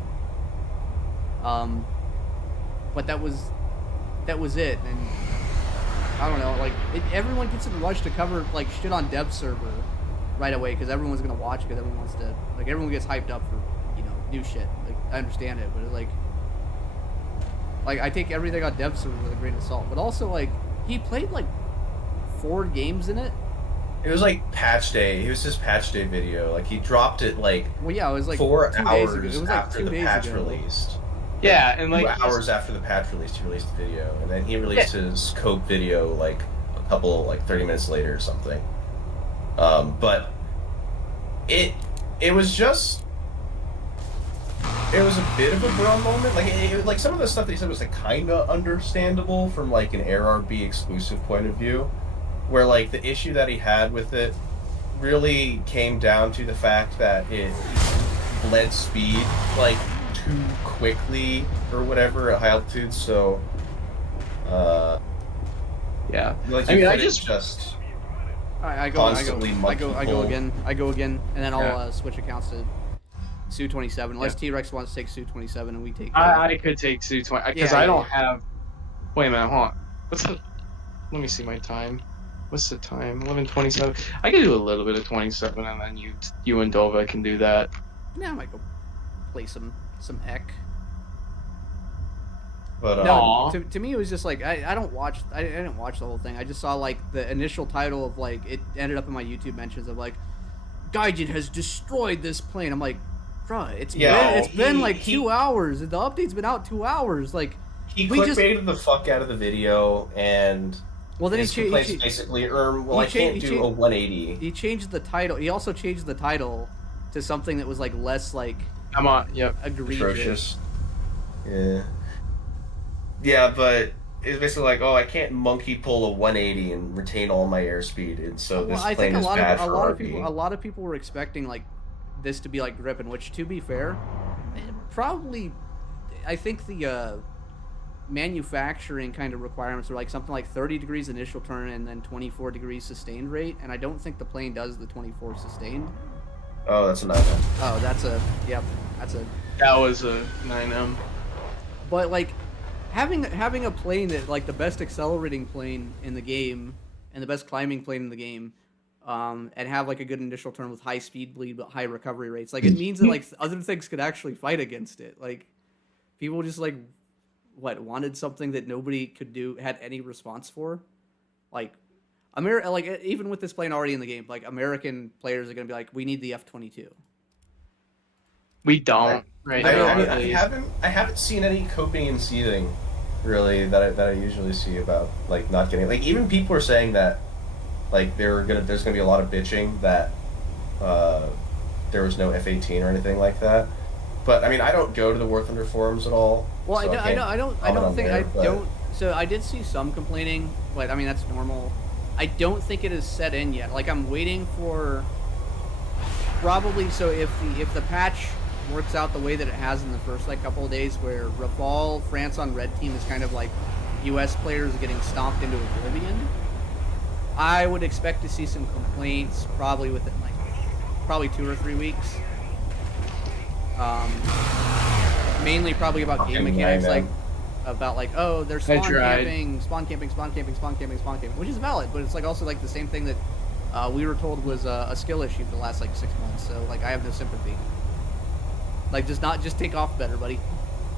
But that was it, and I don't know, like everyone gets in a rush to cover like shit on dev server right away because everyone's gonna watch because everyone wants to, like, everyone gets hyped up for new shit. Like I understand it, but it's like I take everything on dev server with a grain of salt. But also like he played like 4 games in it. It was like patch day. It was his patch day video. Like he dropped it like it was like 4 hours it was like after 2 the days patch ago. Released. Yeah, and 2 hours after the patch released, he released the video, and then he released his cope video like a couple 30 minutes later or something. But it was just. It was a bit of a bro moment. Like some of the stuff that he said was like kind of understandable from like an AirRB exclusive point of view, where like the issue that he had with it really came down to the fact that it bled speed like too quickly or whatever at high altitude. So, yeah. Like I mean, I go again, and then I'll switch accounts to Su-27. Unless T-Rex wants to take Su-27 and we take. I could take Su-20 because I don't have. Wait a minute, hold on. Let me see my time. What's the time? 11:27. I can do a little bit of 27, and then you and Dova can do that. Yeah, I might go play some Ek. But no, to me it was just like I didn't watch the whole thing. I just saw like the initial title of like it ended up in my YouTube mentions of like Gaijin has destroyed this plane. I'm like, bruh, it's been like 2 hours. The update's been out 2 hours. Like he clickbaited the fuck out of the video, and well then his complaints basically I can't do a 180. He changed the title. He also changed the title to something that was like less like egregious. Yeah, but it's basically like, I can't monkey pull a 180 and retain all my airspeed, and so this plane is bad for RB. A lot of people were expecting like this to be like gripping, which to be fair, probably, I think the manufacturing kind of requirements are like something like 30 degrees initial turn and then 24 degrees sustained rate, and I don't think the plane does the 24 sustained. Oh, that's another one. Oh, that's a That was a 9M. But like having a plane that like the best accelerating plane in the game and the best climbing plane in the game, and have like a good initial turn with high speed bleed but high recovery rates, like it means that like other things could actually fight against it. Like people just like wanted something that nobody could do, had any response for. Like like even with this plane already in the game, like American players are gonna be like, we need the F-22. We don't, right? I haven't seen any coping and seething, really, that I usually see about like not getting, like, even people are saying that like there's gonna be a lot of bitching that there was no F-18 or anything like that. But I mean, I don't go to the War Thunder forums at all. Well, so I don't. So I did see some complaining, but I mean that's normal. I don't think it is set in yet. Like I'm waiting for probably. So if the patch works out the way that it has in the first like couple of days, where Rafale, France on red team is kind of like U.S. players getting stomped into oblivion, I would expect to see some complaints probably within like 2 or 3 weeks. Mainly probably about game mechanics, like about like, oh, they're spawn camping, which is valid, but it's like also like the same thing that we were told was a skill issue for the last like 6 months. So like I have no sympathy. Like just take off better, buddy.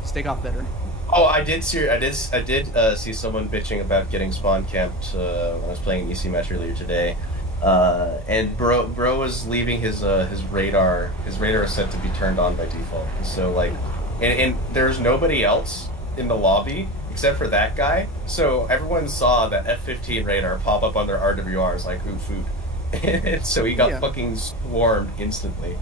Just take off better. Oh, I did see someone bitching about getting spawn camped when I was playing an EC match earlier today. And bro was leaving his radar. His radar is set to be turned on by default. So like, and there's nobody else in the lobby except for that guy. So everyone saw that F-15 radar pop up on their RWRs like, ooh, food. And so he got fucking swarmed instantly.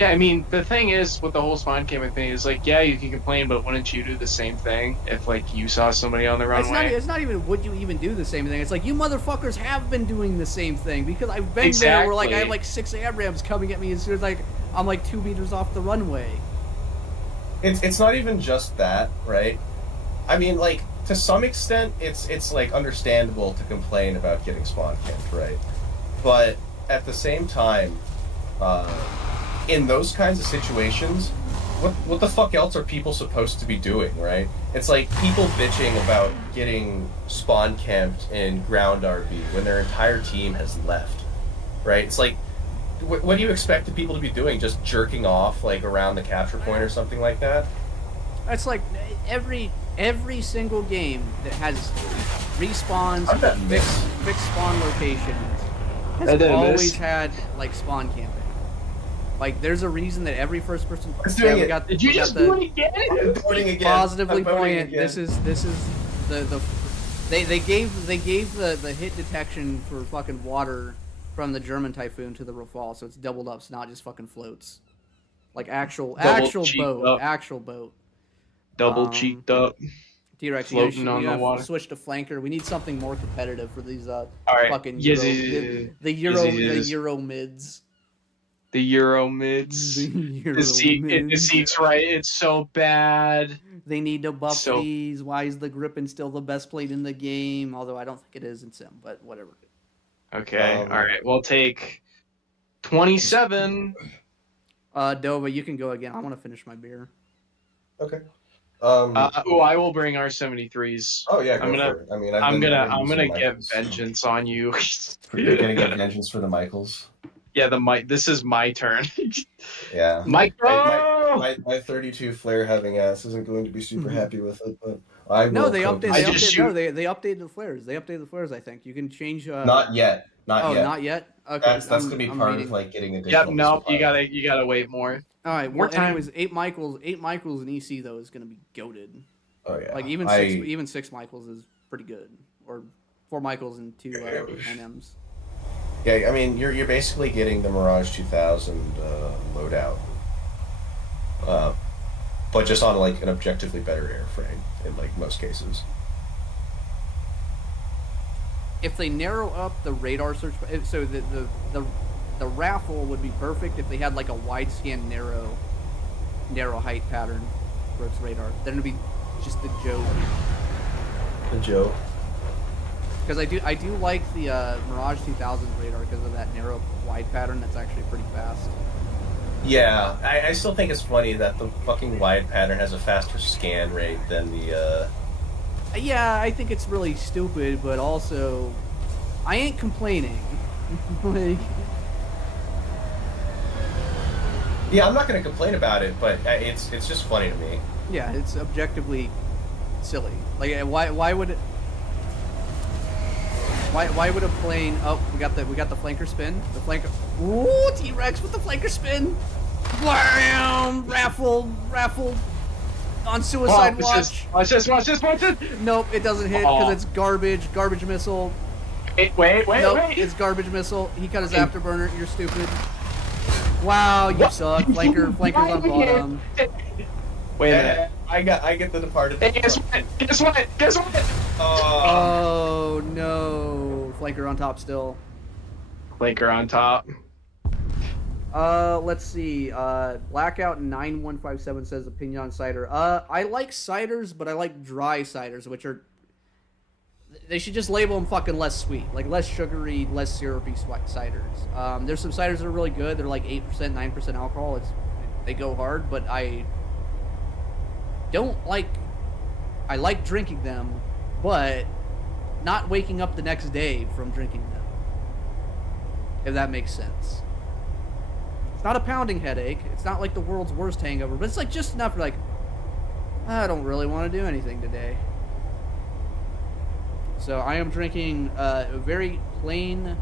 Yeah, I mean, the thing is with the whole spawn camping thing is like, yeah, you can complain, but wouldn't you do the same thing if like you saw somebody on the runway? It's not even would you even do the same thing. It's like you motherfuckers have been doing the same thing, because I've been there where like I have like 6 AMRAAMs coming at me as soon as like I'm like 2 meters off the runway. It's not even just that, right? I mean, like, to some extent, it's like understandable to complain about getting spawn camped, right? But at the same time, in those kinds of situations, what the fuck else are people supposed to be doing, right? It's like people bitching about getting spawn camped in ground RB when their entire team has left, right? It's like, what do you expect the people to be doing? Just jerking off like around the capture point or something like that? It's like every single game that has respawns, fixed spawn locations, has always had like spawn camping. Like, there's a reason that every first-person. Did you just do it again? I'm voting again. Positively buoyant. This is the they gave the hit detection for fucking water from the German Typhoon to the Rafale, so it's doubled up. So not just fucking floats, like actual boat. Double cheeked up. T-Rex, floating on the water. Switch to flanker. We need something more competitive for these fucking the Euro mids. The Euro mids. The seat's right. It's so bad. They need to buff these. Why is the Gripen still the best plane in the game? Although I don't think it is in Sim, but whatever. Okay. All right. We'll take 27. Dova, you can go again. I want to finish my beer. Okay. I will bring our 73s. Oh yeah, I'm gonna get vengeance on you. You're gonna get vengeance for the Michaels. Yeah, this is my turn. Yeah. Michael! My 32 flare having ass isn't going to be super happy with it, but they updated the flares. They updated the flares, I think. You can change Not yet. Not yet? Okay. That's gonna be part of like getting additional. Yep, no, you gotta wait more. Alright, anyways, 8 Michaels in EC though is gonna be goated. Oh yeah. Like even 6 Michaels is pretty good. Or 4 Michaels and 2 NMs. Yeah, I mean, you're basically getting the Mirage 2000 loadout, but just on like an objectively better airframe in like most cases. If they narrow up the radar search, so the the Rafale would be perfect if they had like a wide scan narrow height pattern for its radar. Then it'd be just the joke. The joke. Because I do like the Mirage 2000's radar because of that narrow wide pattern. That's actually pretty fast. Yeah, I still think it's funny that the fucking wide pattern has a faster scan rate than the. Yeah, I think it's really stupid, but also, I ain't complaining. Like. Yeah, I'm not gonna complain about it, but it's just funny to me. Yeah, it's objectively silly. Like, why would it? Why would a plane? Oh, we got the flanker spin. The flanker. Ooh, T-Rex with the flanker spin. Blam! Raffle. On suicide watch. Watch this. Nope, it doesn't hit because it's garbage. Garbage missile. Wait. Nope, it's garbage missile. He cut his afterburner. You're stupid. Wow, you suck. Flanker's on bottom. Wait a minute. I get the departed. Hey, guess what? Oh no, flanker on top still. Flanker on top. Let's see. Blackout 9157 says opinion on cider. I like ciders, but I like dry ciders, which are. They should just label them fucking less sweet, like less sugary, less syrupy ciders. There's some ciders that are really good. They're like 8%, 9% alcohol. They go hard, but I don't like. I like drinking them, but not waking up the next day from drinking them. If that makes sense. It's not a pounding headache. It's not like the world's worst hangover, but it's like just enough for like, I don't really want to do anything today. So I am drinking a very plain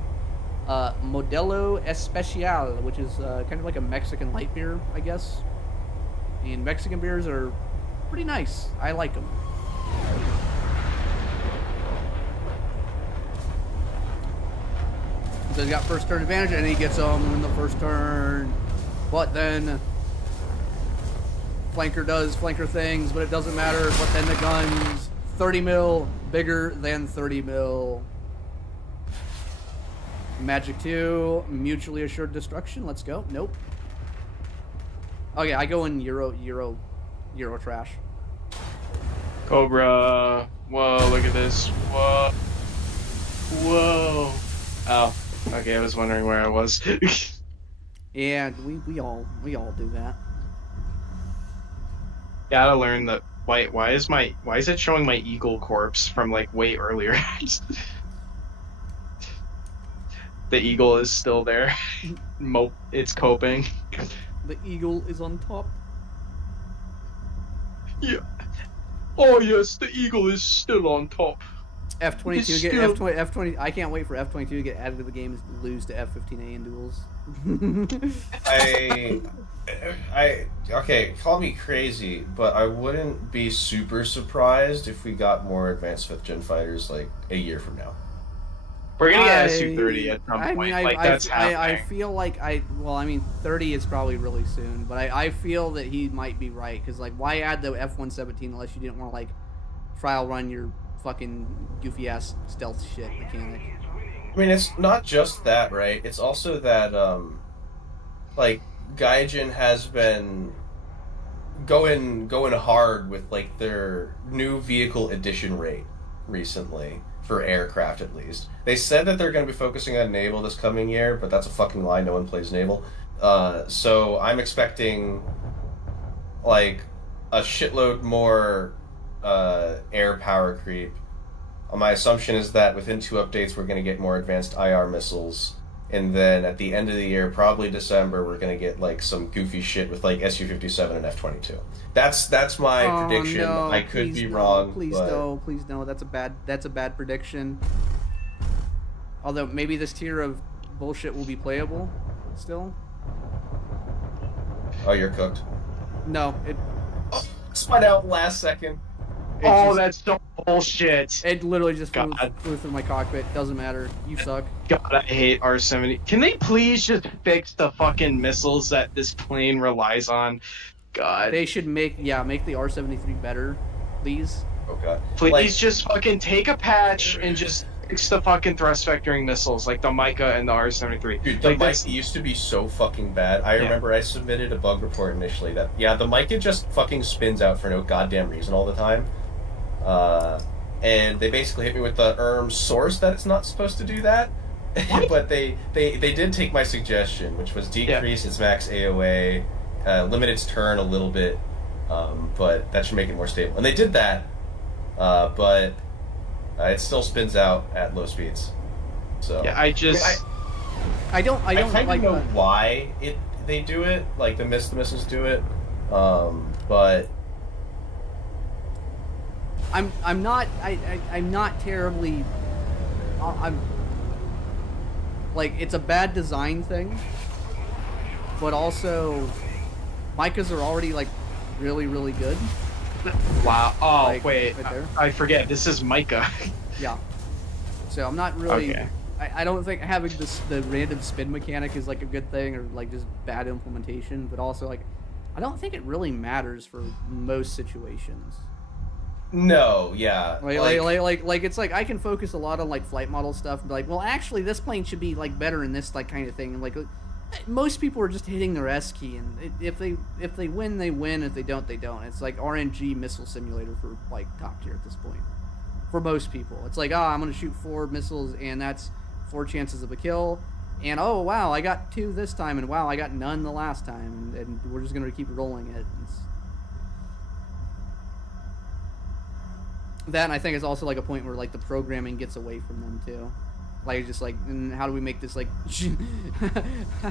Modelo Especial, which is kind of like a Mexican light beer, I guess. And Mexican beers are pretty nice. I like them. So he's got first turn advantage, and he gets them in the first turn. But then flanker does flanker things, but it doesn't matter. But then the guns, 30 mil, bigger than 30 mil. Magic 2, mutually assured destruction. Let's go. Nope. Okay, I go in Euro trash. Cobra. Whoa, look at this. Whoa. Oh. Okay, I was wondering where I was. Yeah, we all do that. Gotta learn that. Why is it showing my eagle corpse from like way earlier? The eagle is still there. It's coping. The eagle is on top. Yeah. Oh yes, the eagle is still on top. F-22 get F-20. I can't wait for F-22 to get added to the game and lose to F-15A in duels. Okay, call me crazy, but I wouldn't be super surprised if we got more advanced 5th gen fighters like a year from now. We're gonna get SU-30 at some point. That's happening. I feel like 30 is probably really soon, but I feel that he might be right, because like, why add the F-117 unless you didn't want to like trial run your fucking goofy ass stealth shit mechanic? I mean, it's not just that, right? It's also that like Gaijin has been going hard with like their new vehicle addition rate recently. For aircraft, at least. They said that they're going to be focusing on naval this coming year, but that's a fucking lie. No one plays naval. So I'm expecting, like, a shitload more air power creep. My assumption is that within 2 updates, we're going to get more advanced IR missiles. And then at the end of the year, probably December, we're going to get, like, some goofy shit with, like, Su-57 and F-22. That's my prediction. No, I could be wrong. Please no. That's a bad prediction. Although maybe this tier of bullshit will be playable still. Oh, you're cooked. No, it. Spun out last second. That's so bullshit. It literally just flew through my cockpit. Doesn't matter. You suck. God, I hate R-70. Can they please just fix the fucking missiles that this plane relies on? God. They should make the R-73 better, please. Okay. Please just fucking take a patch and just Fix the fucking thrust vectoring missiles like the Micah and the R-73. Dude, the Like, Micah used to be so fucking bad. I remember I submitted a bug report initially that, the Micah just fucking spins out for no goddamn reason all the time. And they basically hit me with the source that it's not supposed to do that. But they did take my suggestion, which was decrease its max AOA, limit its turn a little bit, but that should make it more stable. And they did that, but it still spins out at low speeds. So yeah, I don't I kind like of know why they do it, like the missiles do it, but I'm not terribly. I'm like, it's a bad design thing, but also Micahs are already like really, really good. Wow. Oh, Like, wait. right there. I forget. This is Micah. Yeah. So I'm not really. Okay. I don't think having the random spin mechanic is like a good thing, or like just bad implementation. But also, like, I don't think it really matters for most situations. no, yeah, Like it's like I can focus a lot on like flight model stuff and be like, well, actually this plane should be like better in this like kind of thing. And like most people are just hitting their S key, and if they win, they win. If they don't, they don't. It's like RNG missile simulator for like top tier at this point. For most people, it's like, I'm gonna shoot 4 missiles, and that's 4 chances of a kill. And oh wow, I got 2 this time, and wow, I got none the last time, and we're just gonna keep rolling it. That, and I think it's also like a point where like the programming gets away from them too. Like, just like, how do we make this like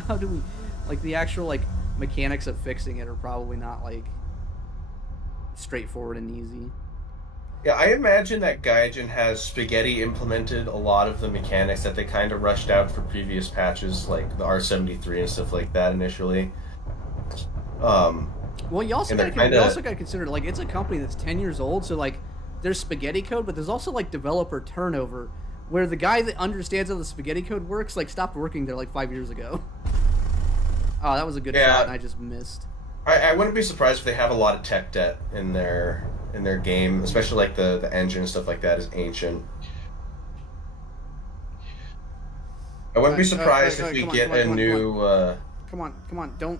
how do we, like, the actual like mechanics of fixing it are probably not like straightforward and easy. Yeah, I imagine that Gaijin has Spaghetti implemented a lot of the mechanics that they kind of rushed out for previous patches, like the R-73 and stuff like that initially. Well, you also and got they're to consider, like, it's a company that's 10 years old, so like there's spaghetti code, but there's also like developer turnover, where the guy that understands how the spaghetti code works like stopped working there like 5 years ago. Oh, that was a good shot, and I just missed. I wouldn't be surprised if they have a lot of tech debt in their game, especially like the engine and stuff like that is ancient. I wouldn't be surprised if we get a new. Come on! Don't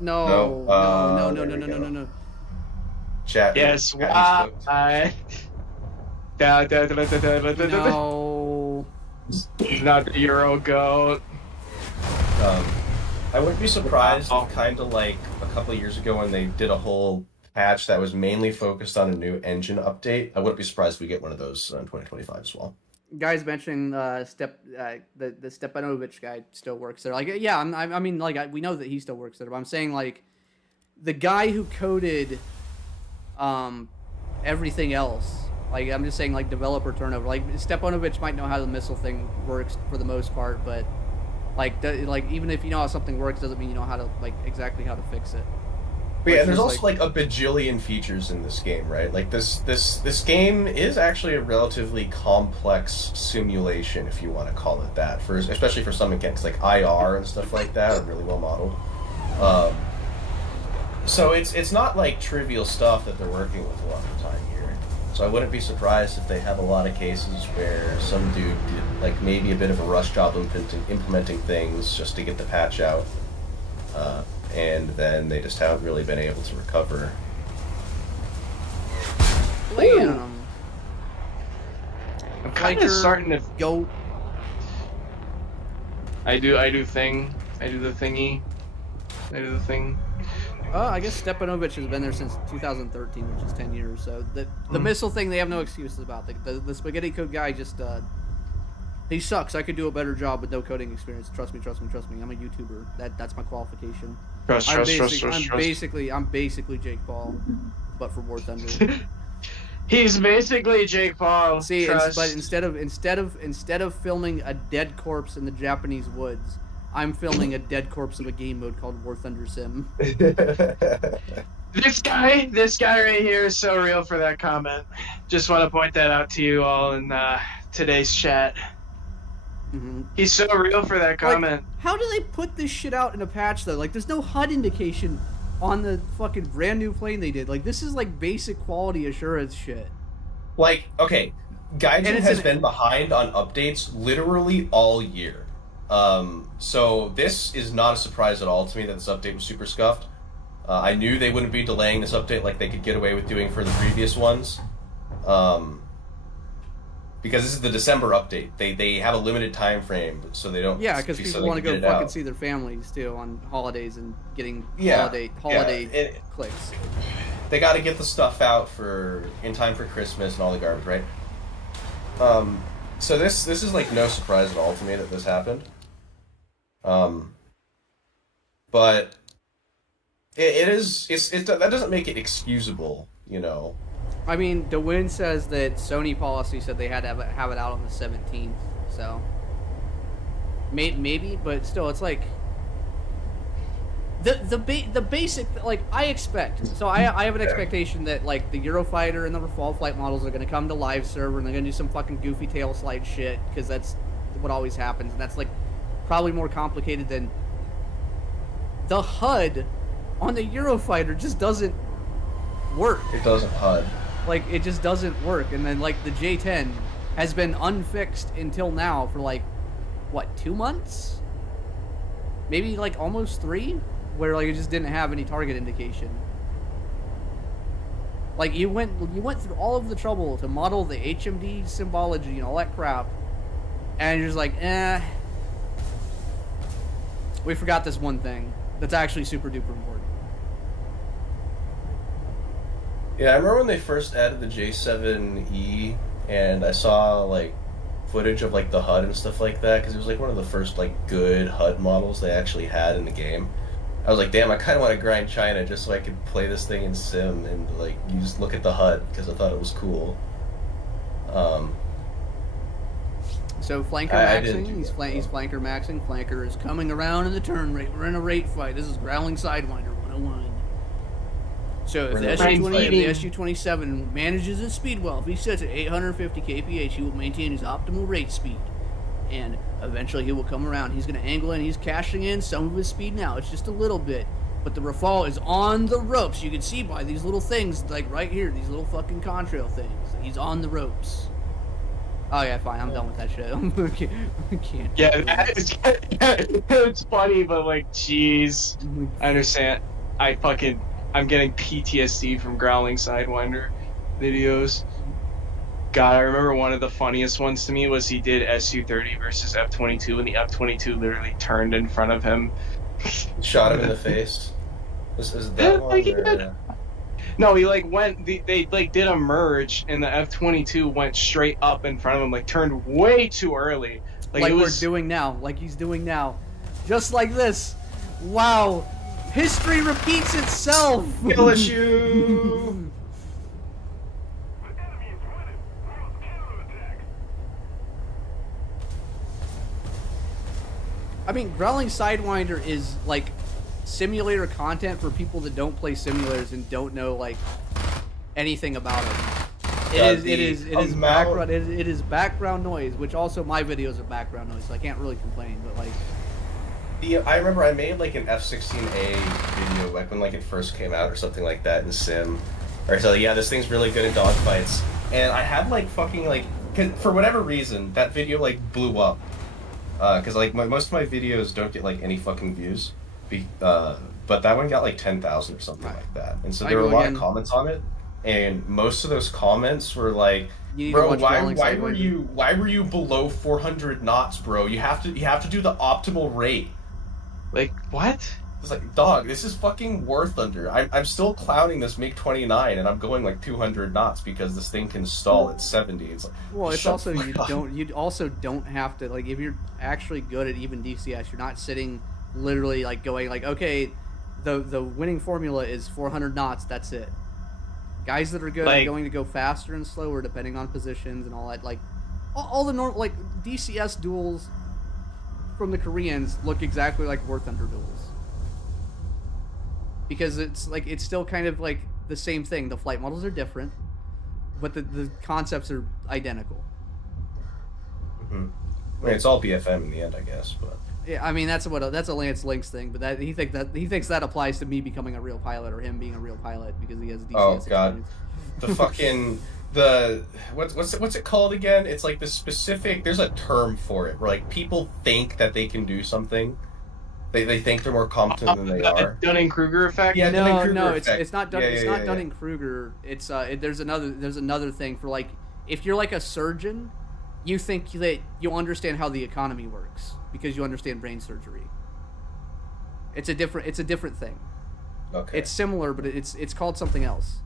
no. Chat. Yes. No. Not the Euro goat. I wouldn't be surprised if, kind of like a couple of years ago when they did a whole patch that was mainly focused on a new engine update. I wouldn't be surprised if we get one of those in 2025 as well. Guys mentioning the Stepanovich guy still works there. Like, yeah, I mean, like, we know that he still works there, but I'm saying, like, the guy who coded everything else. Like, I'm just saying, like, developer turnover. Like, Stepanovich might know how the missile thing works for the most part, but like, even if you know how something works, doesn't mean you know how to, like, exactly how to fix it. But yeah, there's also like a bajillion features in this game, right? Like this game is actually a relatively complex simulation, if you want to call it that. Especially for some mechanics like IR and stuff like that are really well modeled. So it's not like trivial stuff that they're working with a lot of the time here. So I wouldn't be surprised if they have a lot of cases where some dude did like maybe a bit of a rush job implementing things just to get the patch out. And then they just haven't really been able to recover. I'm kind of starting to go. I do the thing. I do the thing. I guess Stepanovich has been there since 2013, which is 10 years. So the missile thing, they have no excuses about. The spaghetti code guy just he sucks. I could do a better job with no coding experience. Trust me. I'm a YouTuber. That's my qualification. I'm basically Jake Paul, but for War Thunder. He's basically Jake Paul. See, but instead of filming a dead corpse in the Japanese woods, I'm filming a dead corpse of a game mode called War Thunder Sim. This guy right here is so real for that comment. Just want to point that out to you all in today's chat. Mm-hmm. He's so real for that comment. Like, how do they put this shit out in a patch though? Like, there's no HUD indication on the fucking brand new plane they did. Like, this is like basic quality assurance shit. Like, okay, Gaijin it's has been behind on updates literally all year. So this is not a surprise at all to me that this update was super scuffed. I knew they wouldn't be delaying this update like they could get away with doing for the previous ones. Because this is the December update. They have a limited time frame, so they don't. Yeah, because people want to go fucking see their families too on holidays and getting holiday clicks. They got to get the stuff out in time for Christmas and all the garbage, right? So this is like no surprise at all to me that this happened. But that doesn't make it excusable, you know. I mean, DeWin says that Sony policy said they had to have it out on the 17th, so maybe, but still, it's like the basic, like, I expect. So I have an expectation that like the Eurofighter and the Rafale flight models are going to come to live server and they're going to do some fucking goofy tail slide shit because that's what always happens, and that's like probably more complicated than the HUD on the Eurofighter just doesn't work. It doesn't HUD. Like, it just doesn't work. And then, like, the J10 has been unfixed until now for, like, what, 2 months? Maybe, like, almost 3? Where, like, it just didn't have any target indication. Like, you went through all of the trouble to model the HMD symbology and all that crap. And you're just like, we forgot this one thing that's actually super duper important. Yeah, I remember when they first added the J7E, and I saw, like, footage of, like, the HUD and stuff like that, because it was, like, one of the first, like, good HUD models they actually had in the game. I was like, damn, I kind of want to grind China just so I could play this thing in sim and, like, look at the HUD, because I thought it was cool. So flanker maxing, he's flanker maxing. Flanker is coming around in the turn rate. We're in a rate fight. This is Growling Sidewinder 101. So if the SU-27 manages his speed well, if he sets at 850 kph, he will maintain his optimal rate speed. And eventually he will come around. He's going to angle in. He's cashing in some of his speed now. It's just a little bit. But the Rafale is on the ropes. You can see by these little things, like right here, these little fucking contrail things. He's on the ropes. Oh yeah, fine. I'm done with that shit. I can't. Yeah, it's funny, but like, jeez. I understand. I'm getting PTSD from Growling Sidewinder videos. God, I remember one of the funniest ones to me was he did SU-30 versus F-22, and the F-22 literally turned in front of him. Shot him in the face. Is that one? Or... No, he like went. They like did a merge, and the F-22 went straight up in front of him, like turned way too early. Like we're doing now. Like he's doing now. Just like this. Wow. History repeats itself. LSU. I mean, Growling Sidewinder is like simulator content for people that don't play simulators and don't know like anything about it. It is background noise, which also my videos are background noise, so I can't really complain. But like, I remember I made like an F-16A video like when like it first came out or something like that in Sim. Or so yeah, this thing's really good in dogfights, and I had like fucking like for whatever reason that video like blew up. Because like most of my videos don't get like any fucking views, but that one got like 10,000 or something like that, and so there were a lot of comments on it, and most of those comments were like, "Bro, why were you below 400 knots, bro? You have to do the optimal rate." Like what? It's like, dog, this is fucking War Thunder. I'm still clowning this MiG-29, and I'm going like 200 knots because this thing can stall at 70. It's like, well, it's also you also don't have to, like, if you're actually good at even DCS, you're not sitting literally like going like, okay, the winning formula is 400 knots. That's it. Guys that are good are going to go faster and slower depending on positions and all that. Like all the normal like DCS duels from the Koreans look exactly like War Thunder duels. Because it's like it's still kind of like the same thing. The flight models are different, but the concepts are identical. Mm-hmm. I mean, it's all BFM in the end, I guess. But Yeah, I mean that's a Lance Lynx thing, but he thinks that applies to me becoming a real pilot or him being a real pilot because he has DCS Oh god, experience. the fucking what's it called again? It's like the specific. There's a term for it where like people think that they can do something. They think they're more competent than they are. Dunning-Kruger effect. Yeah, No, Dunning-Kruger it's effect. not Dun- Yeah, it's yeah, not yeah, Dunning Kruger. It's there's another thing for like if you're like a surgeon, you think that you understand how the economy works because you understand brain surgery. It's a different thing. Okay. It's similar, but it's called something else.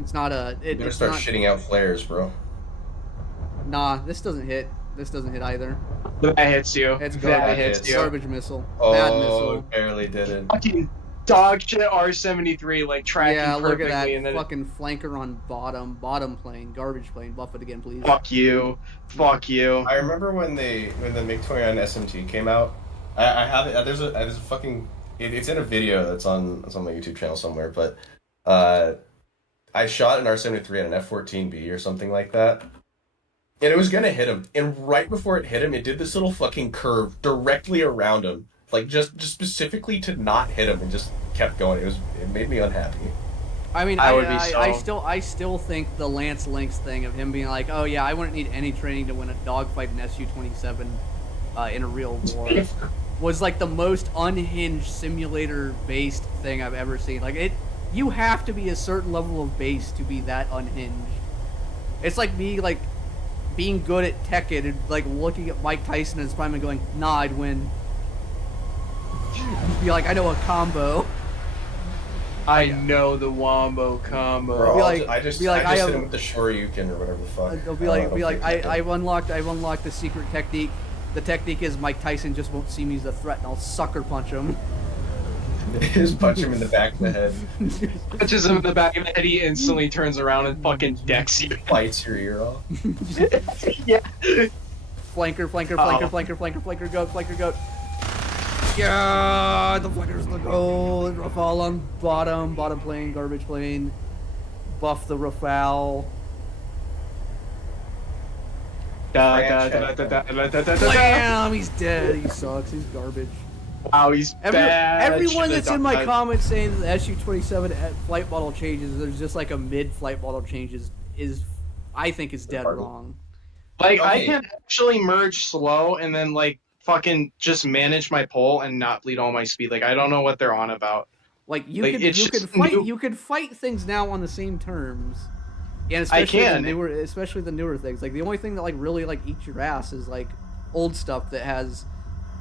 It's not a. You're gonna It's start not, shitting out flares, bro. Nah, this doesn't hit. This doesn't hit either. That hits you. It's That garbage. hits you. Garbage missile. Oh, Bad missile. barely did it. Fucking dog shit R-73, like tracking Yeah, look perfectly, at that and then fucking flanker on bottom plane, garbage plane. Buff it again, please. fuck you. I remember when the MiG-29 SMT came out. I have it. There's a fucking. It's in a video that's on my YouTube channel somewhere. But I shot an R-73 at an F-14B or something like that, and it was gonna hit him. And right before it hit him, it did this little fucking curve directly around him, like just specifically to not hit him, and just kept going. It made me unhappy. I mean, I I still think the Lance Lynx thing of him being like, oh yeah, I wouldn't need any training to win a dogfight in Su-27 in a real war, was like the most unhinged simulator-based thing I've ever seen. Like you have to be a certain level of base to be that unhinged. It's like me like being good at Tekken and like looking at Mike Tyson in his prime and going, nah, I'd win. Be like, I know a combo. I know the Wombo combo. Bro, Be like- I just be like, hit I him am- with the Shoryuken or whatever the fuck. They'll be like, I've unlocked the secret technique. The technique is Mike Tyson just won't see me as a threat, and I'll sucker punch him. Just punch him in the back of the head. Punches him in the back of the head, he instantly turns around and fucking decks you. Bites your ear off. Yeah. Flanker, goat. Yeah, the flanker's the goal. Rafale on bottom plane, garbage plane. Buff the Rafale. Blam! He's dead. He sucks. He's garbage. Wow, he's bad. Everyone Should've that's in done my that. comments saying that the Su-27 flight model changes, there's just like a mid-flight model changes is, I think is dead wrong. Like, I Okay. can actually merge slow and then, like, fucking just manage my pull and not bleed all my speed. Like, I don't know what they're on about. Like Like, it's you could just fight new. you could fight things now on the same terms. And I especially can. especially the newer things. Like the only thing that like really like eats your ass is like old stuff that has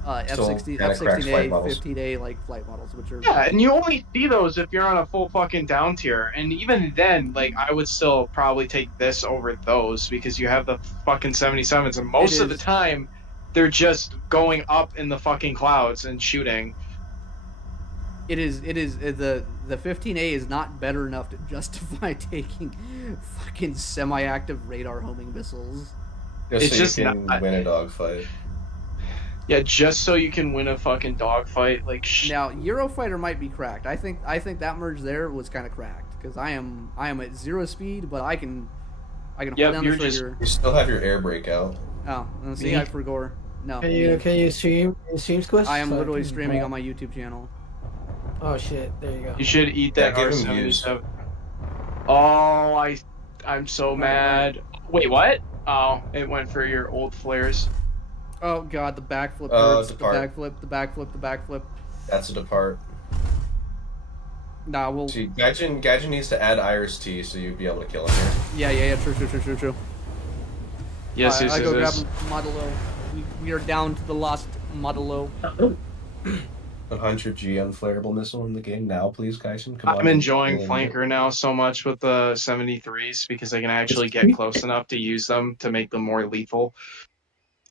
F-16, kinda cracks flight F-16A, models. 15A like flight models, which are Yeah, and you only see those if you're on a full fucking down tier. And even then, like, I would still probably take this over those because you have the fucking 77s. And most of the is. time, they're just going up in the fucking clouds and shooting. It is the 15A is not better enough to justify taking fucking semi-active radar homing missiles. Just It's so just you can not- win a dogfight. Yeah, just so you can win a fucking dogfight. Like, Now, Eurofighter might be cracked. I think that merge there was kind of cracked because I am at 0 speed, but I can hold Yep, down you're the just- trigger. You still have your air brake out. Oh, see, Me? I forgot. No, Can you stream Squish? I am So literally can- streaming on my YouTube channel. Oh shit! There you go. you should eat that Yeah, give him views. R77. Oh, I'm so mad. Wait, what? Oh, it went for your old flares. Oh god, the backflip Oh, hurts. The depart. backflip. That's a depart. Nah, we'll. See, Gaijin needs to add Iris T so you'd be able to kill him here. Yeah. True. Yes, I go grab yes. Modulo. We are down to the last Modulo. 100G unflareable missile in the game now, please, Gaijin. Come on. I'm enjoying Yeah. flanker now so much with the 73s because I can actually get close enough to use them to make them more lethal.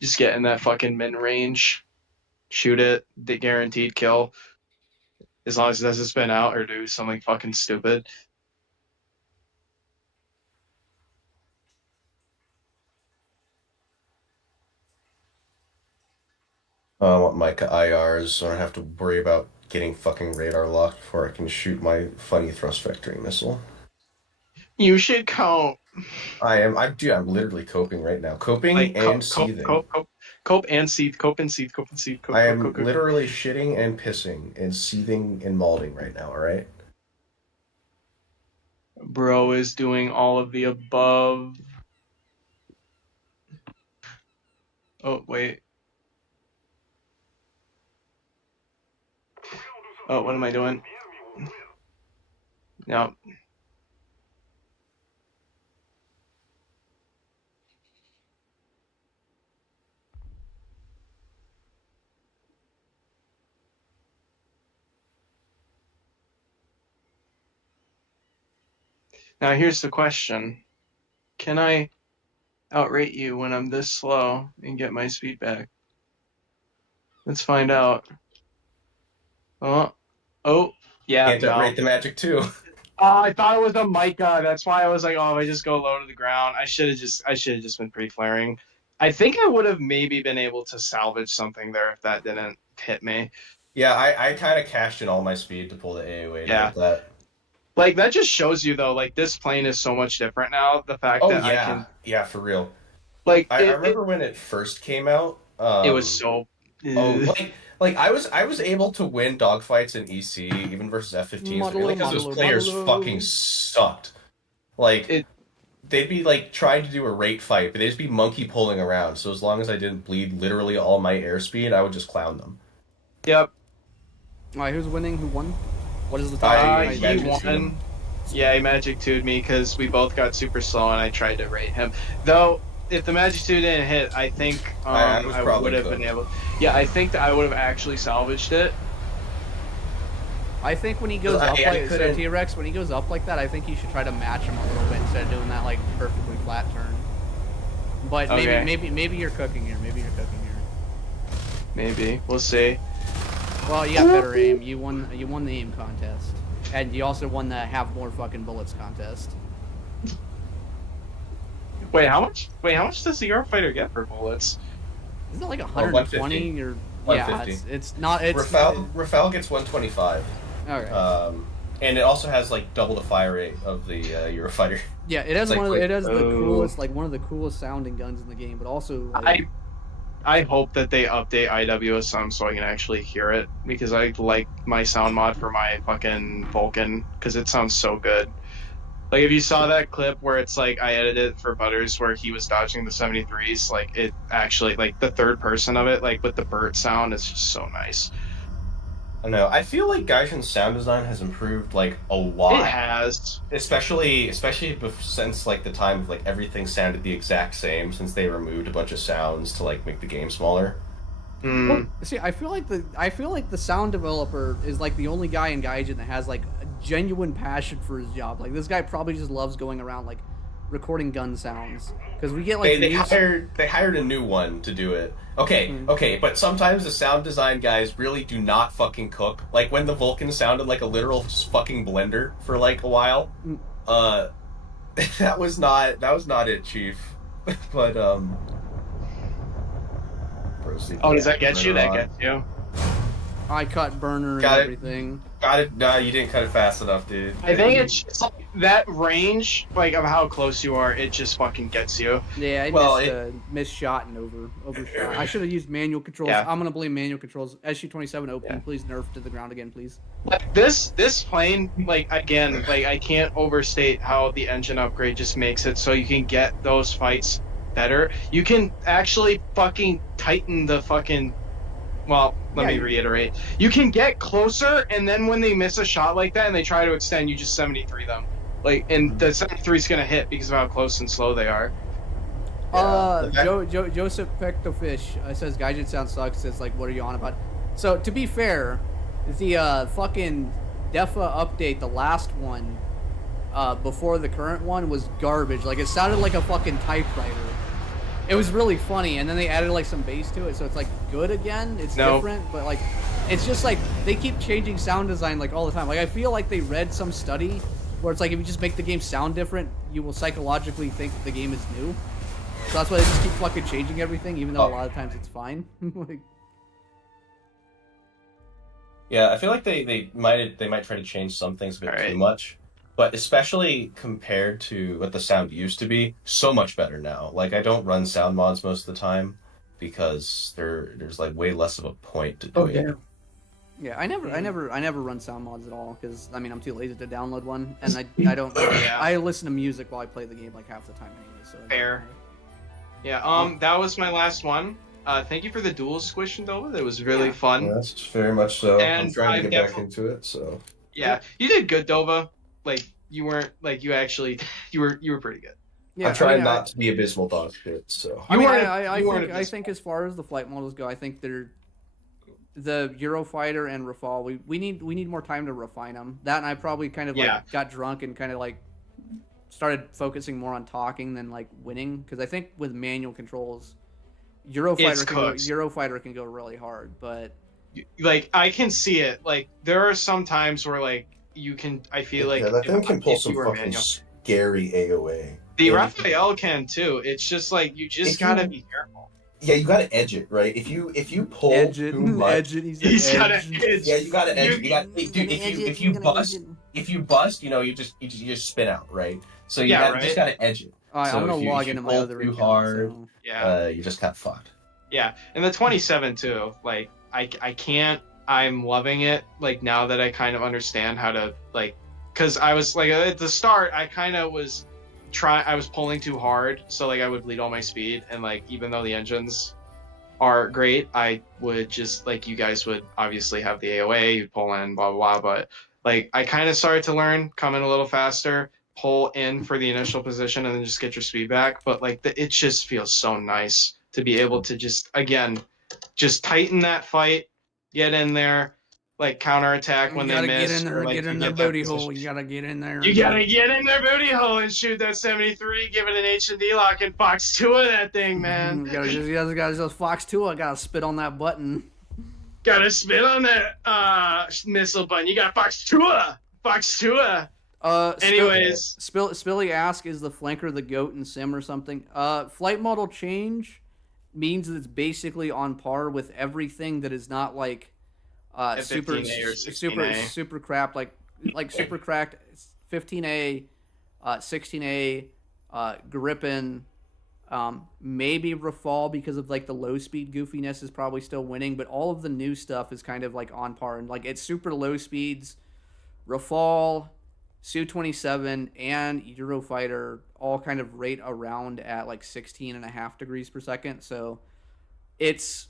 Just get in that fucking mid-range, shoot it, the guaranteed kill. As long as it doesn't spin out or do something fucking stupid. I want my IRs so I don't have to worry about getting fucking radar locked before I can shoot my funny thrust vectoring missile. You should count. Dude, I'm literally coping right now. Coping Like and seething. cope and seethe, cope and seethe, cope and seethe, cope, I cope, am cope, cope. literally shitting and pissing and seething and malding right now, alright? Bro is doing all of the above. Oh, wait. Oh, what am I doing? No. Now here's the question. Can I outrate you when I'm this slow and get my speed back? Let's find out. Oh, yeah, Can't no. outrate the magic too. Oh, I thought it was a Micah. That's why I was like, oh, if I just go low to the ground. I should have just been pre-flaring. I think I would have maybe been able to salvage something there if that didn't hit me. Yeah, I kind of cashed in all my speed to pull the AOA to Yeah. hit that. Like, that just shows you, though, like, this plane is so much different now. The fact Oh that yeah, I can... yeah, for real. Like, I remember when it first came out. it was so... Oh, like I was able to win dogfights in EC even versus F-15s really because those players fucking sucked. Like they'd be like trying to do a rate fight, but they'd just be monkey pulling around. So as long as I didn't bleed literally all my airspeed, I would just clown them. Yep. Alright, who's winning? Who won? What is the I time? He won. Yeah, he Magic 2'd me because we both got super slow and I tried to rate him. Though, if the Magic 2 didn't hit, I think I would have been able... Yeah, I think that I would have actually salvaged it. I think when he goes up like so T-Rex, when he goes up like that, I think you should try to match him a little bit instead of doing that like perfectly flat turn. But maybe you're cooking here. Maybe you're cooking here. Maybe. We'll see. Well, you got better aim. You won the aim contest. And you also won the have more fucking bullets contest. Wait, how much does the Eurofighter get for bullets? Isn't it like 120 or 150. Yeah, it's not. It's Rafale gets 125. Okay. And it also has like double the fire rate of the Eurofighter. Yeah, it has like, the coolest, like one of the coolest sounding guns in the game, but also like, I hope that they update IWS some so I can actually hear it because I like my sound mod for my fucking Vulcan because it sounds so good. Like if you saw that clip where it's like I edited it for Butters where he was dodging the 73s, like it actually like the third person of it, like with the Burt sound, is just so nice. I know. I feel like Gaijin's sound design has improved like a lot. It has, especially since like the time of like everything sounded the exact same since they removed a bunch of sounds to like make the game smaller. Well, see, I feel like the sound developer is like the only guy in Gaijin that has like a genuine passion for his job. Like this guy probably just loves going around like recording gun sounds because we get like they hired a new one to do it. Okay, but sometimes the sound design guys really do not fucking cook. Like when the Vulcan sounded like a literal fucking blender for like a while. That was not it, Chief. But proceed. Oh, does that get you? That gets you. I cut burner and everything. Got it. Nah, you didn't cut it fast enough, dude. I think it's like that range, like of how close you are, it just fucking gets you. Yeah, I missed shot and overshot. I should have used manual controls. Yeah. I'm gonna blame manual controls. SU-27 OP, please nerf to the ground again, please. Like this plane, like again, like I can't overstate how the engine upgrade just makes it so you can get those fights better. You can actually fucking tighten the fucking. Well, let me reiterate. You can get closer, and then when they miss a shot like that and they try to extend, you just 73 them. Like, and the 73 is gonna hit because of how close and slow they are. Joseph Pectofish says Gaijin sound sucks. Says like, what are you on about? So to be fair, the fucking Defa update, the last one, before the current one, was garbage. Like it sounded like a fucking typewriter. It was really funny, and then they added like some bass to it, so it's like good again. It's different, but like, it's just like they keep changing sound design like all the time. Like I feel like they read some study where it's like if you just make the game sound different, you will psychologically think that the game is new. So that's why they just keep fucking changing everything, even though a lot of times it's fine. Like, yeah, I feel like they might try to change some things a bit too much. but especially compared to what the sound used to be, so much better now. Like I don't run sound mods most of the time because there's like way less of a point to doing it. Yeah, I never run sound mods at all because I mean I'm too lazy to download one, and I don't. Really, Yeah. I listen to music while I play the game like half the time anyway. So Fair. Yeah. That was my last one. Thank you for the duel squish, Nova. That was really fun. Yes, very much so. I'm And trying to I've get back definitely- into it. So Yeah, you did good, Dova. Like you weren't like you actually you were pretty good. Yeah, I'm trying I mean, not to be abysmal dog shit. So I mean, weren't- I you weren't think, I abysmal. think as far as the flight models go, I think they're the Eurofighter and Rafale. We need more time to refine them. That and I probably kind of like got drunk and kind of like started focusing more on talking than like winning because I think with manual controls, Eurofighter can go really hard, but Like I can see it. Like there are some times where like you can. I feel like that thing can pull if some you were fucking manual- scary AOA. The And- Rafale can too. It's just like you just If gotta you- be careful. Yeah, you gotta edge it, right? If you pull edge it, too much, edge it. He's gotta edge. edge. yeah, you gotta edge. You- You got dude. If you bust, you know, you just spin out, right? So you Yeah, just gotta edge it. All right, So I'm gonna if you- log if you into my pull other too account. hard, So. Yeah. You just got fucked. Yeah, and the 27 too. Like I can't. I'm loving it. Like now that I kind of understand how to like, because I was like at the start, I kind of was I was pulling too hard, so like I would bleed all my speed, and like even though the engines are great, I would just like you guys would obviously have the AOA, you'd pull in, blah blah blah. But like I kind of started to learn, come in a little faster, pull in for the initial position, and then just get your speed back. But like it just feels so nice to be able to just tighten that fight, get in there, like counterattack when they miss. Get in there, or, like, get you in their that booty position. hole. You gotta get in there. You gotta get in their booty hole and shoot that 73, give it an H&D lock, and Fox 2 of that thing, man. You gotta just Fox 2. I gotta spit on that button. Gotta spit on that missile button. You got Fox 2. Fox 2. Anyways. Spilly asked, is the flanker the GOAT in Sim or something? Flight model change means that it's basically on par with everything that is not like super 15A or 16A. super crap like super cracked 15A, 16A, Grippin, maybe Rafale because of like the low speed goofiness is probably still winning, but all of the new stuff is kind of like on par and like it's super low speeds. Rafale, Su-27, and Eurofighter all kind of rate around at like 16.5 degrees per second. So it's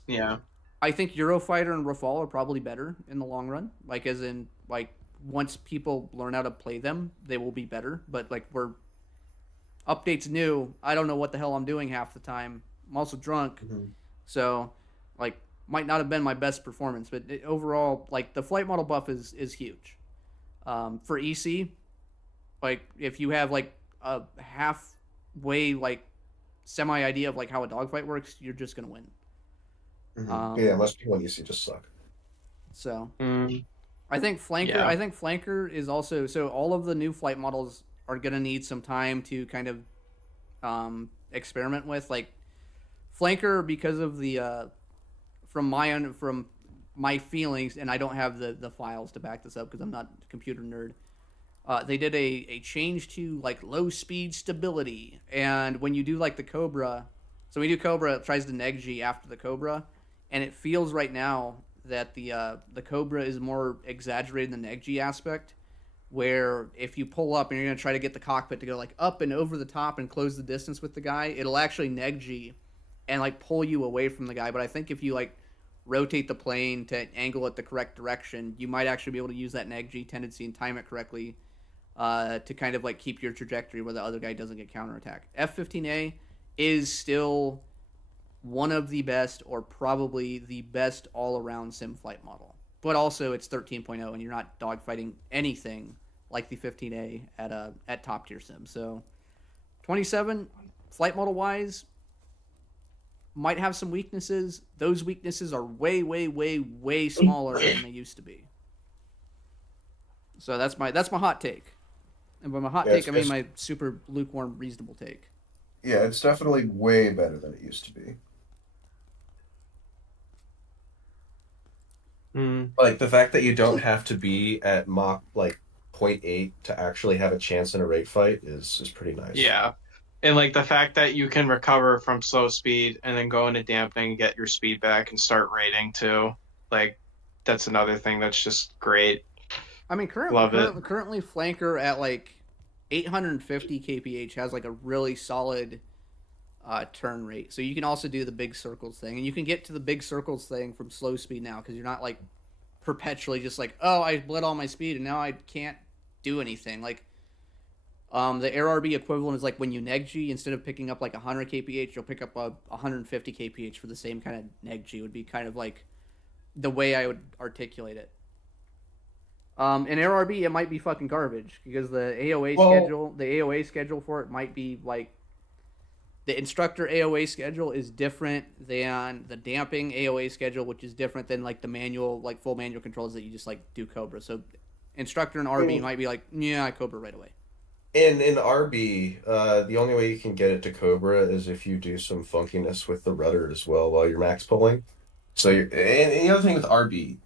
I think Eurofighter and Rafale are probably better in the long run. Like as in like once people learn how to play them, they will be better. But like updates new. I don't know what the hell I'm doing half the time. I'm also drunk. So like might not have been my best performance, but overall like the flight model buff is huge. For EC, like if you have like a halfway like semi idea of like how a dogfight works, you're just gonna win. Yeah, most people you see just suck. So I think flanker is also so all of the new flight models are gonna need some time to kind of experiment with like flanker because of the from my feelings, and I don't have the files to back this up because I'm not a computer nerd. They did a change to like low speed stability, and when you do like the Cobra, so when you do Cobra, it tries to neg G after the Cobra, and it feels right now that the Cobra is more exaggerated in the neg G aspect, where if you pull up and you're gonna try to get the cockpit to go like up and over the top and close the distance with the guy, it'll actually neg G and like pull you away from the guy. But I think if you like rotate the plane to angle it the correct direction, you might actually be able to use that neg G tendency and time it correctly to kind of like keep your trajectory where the other guy doesn't get counterattack. F-15A is still one of the best or probably the best all-around sim flight model. But also it's 13.0 and you're not dogfighting anything like the 15A at top tier sim. So 27 flight model wise might have some weaknesses. Those weaknesses are way, way, way, way smaller than they used to be. So that's my hot take. And by my hot take, I mean my super lukewarm, reasonable take. Yeah, it's definitely way better than it used to be. Like the fact that you don't have to be at Mach like 0.8 to actually have a chance in a rate fight is pretty nice. Yeah. And like the fact that you can recover from slow speed and then go into dampening, get your speed back, and start rating too. Like that's another thing that's just great. I mean, Love it. currently flanker at like 850 kph has like a really solid turn rate. So you can also do the big circles thing, and you can get to the big circles thing from slow speed now because you're not like perpetually just like, oh, I bled all my speed and now I can't do anything. Like the air RB equivalent is like when you neg G, instead of picking up like 100 kph, you'll pick up a 150 kph for the same kind of neg G. Would be kind of like the way I would articulate it. In Air RB, it might be fucking garbage because the AOA schedule for it might be like the instructor AOA schedule is different than the damping AOA schedule, which is different than like the manual, like full manual controls that you just like do Cobra. So instructor and RB might be like, yeah, I Cobra right away. In RB, the only way you can get it to Cobra is if you do some funkiness with the rudder as well while you're max pulling. So and the other thing with RB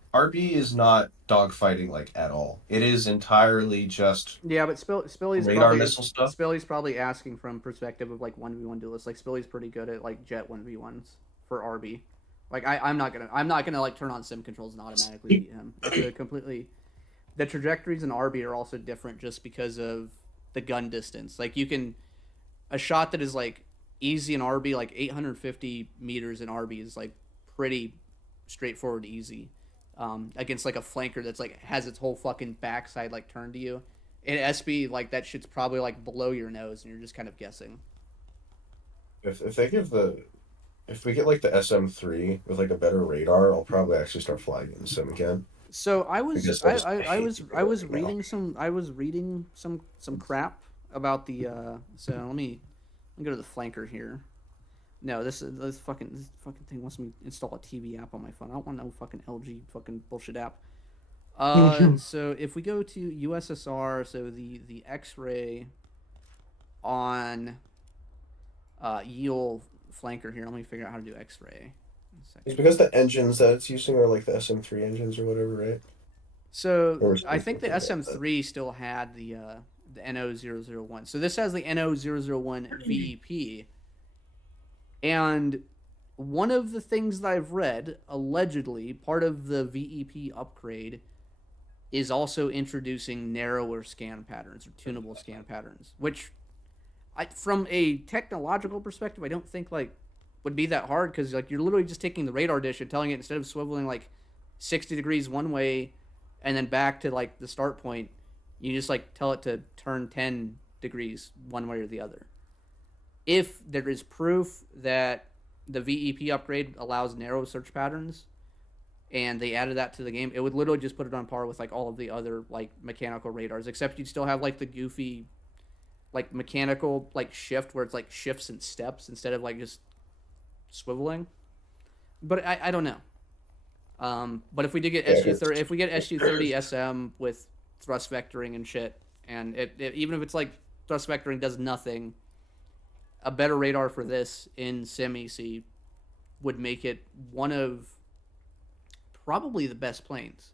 is not dogfighting like at all. It is entirely just but Spilly's radar missile stuff. Spilly's probably asking from perspective of like 1v1 duelists. Like Spilly's pretty good at like jet 1v1s for RB. Like I'm not gonna like turn on sim controls and automatically beat him. It's the trajectories in RB are also different just because of the gun distance. Like a shot that is like easy in RB, like 850 meters in RB is like pretty straightforward, easy. Against like a flanker that's like has its whole fucking backside like turned to you. In SB, like that shit's probably like below your nose and you're just kind of guessing. If we get like the SM3 with like a better radar, I'll probably actually start flying in the sim again. So I was reading some crap about the so let me go to the flanker here. No, this fucking thing wants me to install a TV app on my phone. I don't want no fucking LG fucking bullshit app. So if we go to USSR, so the X-ray on Yield flanker here. Let me figure out how to do X-ray. It's because the engines that it's using are like the SM3 engines or whatever, right? So I think the SM3 still had the NO001. So this has the NO001 VEP. And one of the things that I've read, allegedly, part of the VEP upgrade is also introducing narrower scan patterns or tunable scan patterns, which, from a technological perspective, I don't think like would be that hard because like you're literally just taking the radar dish and telling it instead of swiveling like 60 degrees one way and then back to like the start point, you just like tell it to turn 10 degrees one way or the other. If there is proof that the VEP upgrade allows narrow search patterns and they added that to the game, it would literally just put it on par with like all of the other like mechanical radars, except you'd still have like the goofy like mechanical like shift where it's like shifts and steps instead of like just swiveling. But I don't know. But if we did get SU30, if we get SU30 SM with thrust vectoring and shit, and it even if it's like thrust vectoring does nothing, a better radar for this in Sim EC would make it one of probably the best planes,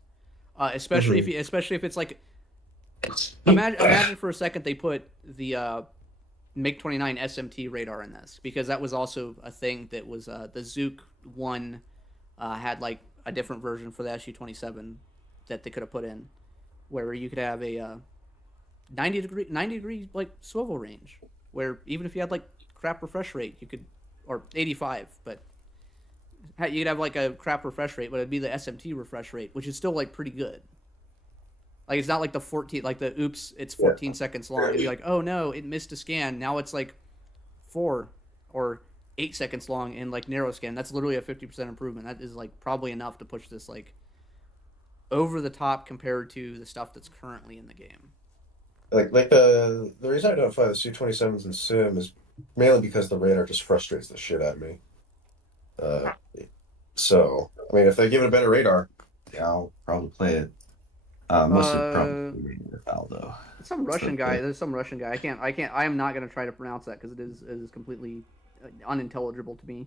especially if it's like imagine for a second they put the MiG-29 SMT radar in this, because that was also a thing that was the Zook 1 had like a different version for the SU-27 that they could have put in, where you could have a 90 degree like swivel range, where even if you had like crap refresh rate, you could, or 85, but you'd have like a crap refresh rate, but it'd be the SMT refresh rate, which is still like pretty good. Like it's not like the 14, like the oops, it's 14 seconds long. It'd be like, oh no, it missed a scan. Now it's like 4 or 8 seconds long in like narrow scan. That's literally a 50% improvement. That is like probably enough to push this like over the top compared to the stuff that's currently in the game. Like the reason I don't fly the Su-27s in Sim is mainly because the radar just frustrates the shit out of me. So I mean, if they give it a better radar, yeah, I'll probably play it. Mostly probably Rafale though. Some Russian guy. There's some Russian guy. I can't. I am not going to try to pronounce that because it is completely unintelligible to me.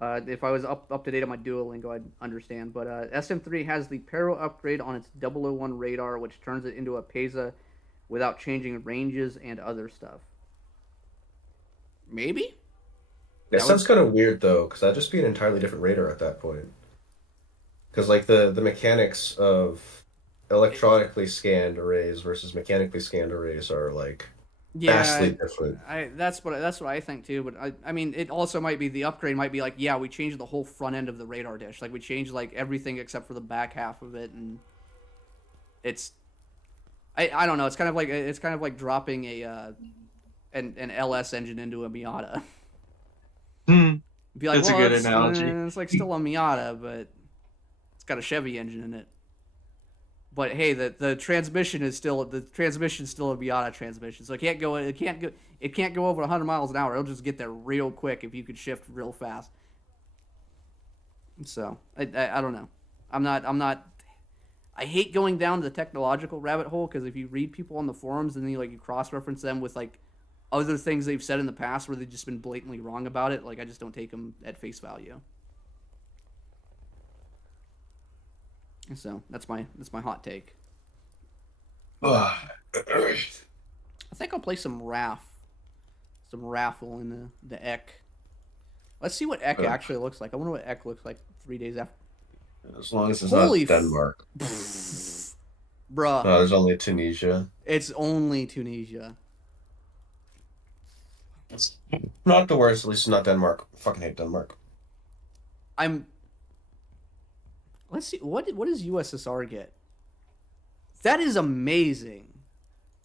If I was up to date on my Duel lingo, I'd understand. But SM3 has the Peril upgrade on its 001 radar, which turns it into a Pesa without changing ranges and other stuff. Maybe? It sounds kind of weird though, because that'd just be an entirely different radar at that point. Because like the mechanics of electronically scanned arrays versus mechanically scanned arrays are like vastly different. That's what I think too. But I mean, it also might be the upgrade might be like, yeah, we changed the whole front end of the radar dish. Like we changed like everything except for the back half of it, and it's I don't know. It's kind of like dropping an LS engine into a Miata. Be like, That's a good analogy. It's like still a Miata, but it's got a Chevy engine in it. But hey, the transmission's still a Miata transmission, so it can't go over 100 miles an hour. It'll just get there real quick if you could shift real fast. So I don't know. I'm not. I hate going down the technological rabbit hole because if you read people on the forums and then you cross reference them with like other things they've said in the past where they've just been blatantly wrong about it, like I just don't take them at face value. So that's my hot take. I think I'll play some Rafale in the Ek. Let's see what Ek actually looks like. I wonder what Ek looks like 3 days after. As long as it's not Denmark. Bruh. No, there's only Tunisia. It's only Tunisia. It's not the worst, at least it's not Denmark. I fucking hate Denmark. Let's see, what does USSR get? That is amazing.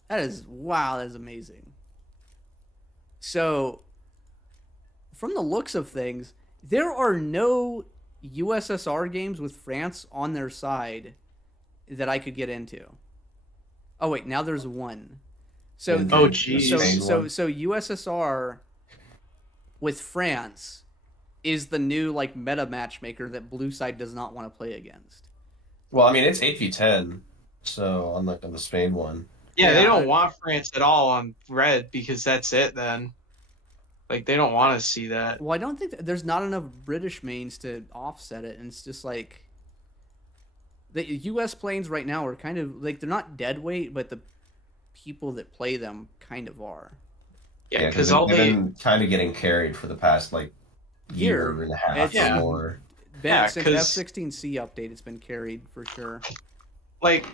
That is amazing. So, from the looks of things, there are no USSR games with France on their side that I could get into. Oh wait, now there's one. So so USSR with France is the new meta matchmaker that Blue Side does not want to play against. Well, I mean it's 8v10, so unlike on the Spain one. Yeah, they don't want France at all on red because that's it then. Like they don't want to see that. Well, I don't think there's not enough British mains to offset it, and it's just like the U.S. planes right now are kind of like they're not dead weight, but the people that play them kind of are. Yeah, because they've been kind of getting carried for the past year and a half or more. Since F-16C update, it's been carried for sure. Like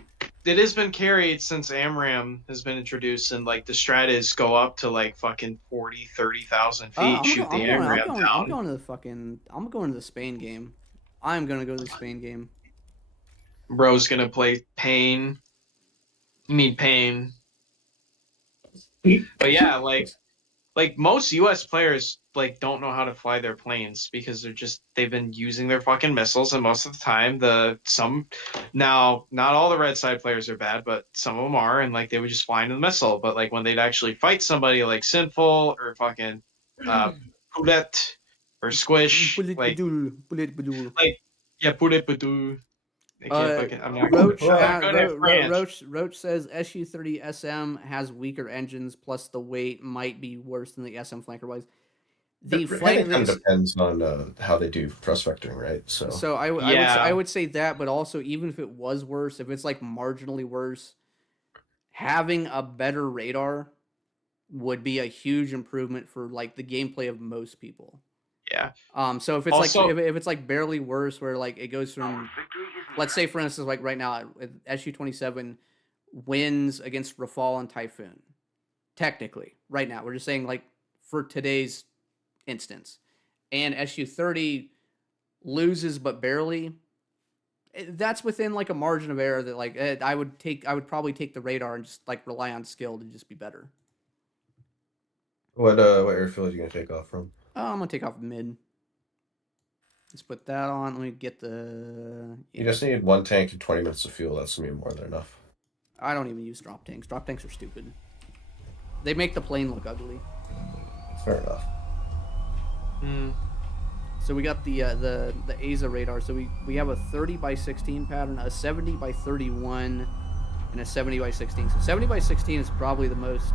it has been carried since AMRAAM has been introduced, and the Stratas go up to fucking 40, 30,000 feet. Shoot the AMRAAM down. I'm going to the Spain game. I'm gonna go to the Spain game. Bro's gonna play Pain. You mean Pain? But yeah, most U.S. players don't know how to fly their planes because they've been using their fucking missiles, and most of the time not all the red side players are bad, but some of them are, and they would just fly into the missile. But when they'd actually fight somebody like Sinful or fucking Poulet or Squish, Poulet Badou. I'm not going to Roach says SU-30 SM has weaker engines, plus the weight might be worse than the SM flanker wise. The flank kind of depends on how they do thrust vectoring, right? So I would say that, but also even if it was worse, if it's marginally worse, having a better radar would be a huge improvement for the gameplay of most people. Yeah. So if it's also, if it's barely worse, where it goes from, let's say for instance, right now, SU-27 wins against Rafale and Typhoon. Technically, right now, we're just saying for today's instance, and SU-30 loses but barely. That's within a margin of error that I would probably take the radar and just rely on skill to just be better. What airfield are you gonna take off from? I'm gonna take off mid. Let's put that on. Let me get the. You just need one tank and 20 minutes of fuel. That's gonna be more than enough. I don't even use drop tanks. Drop tanks are stupid. They make the plane look ugly. Fair enough. So we got the ASA radar. So we have a 30x16 pattern, a 70x31, and a 70x16. So 70x16 is probably the most.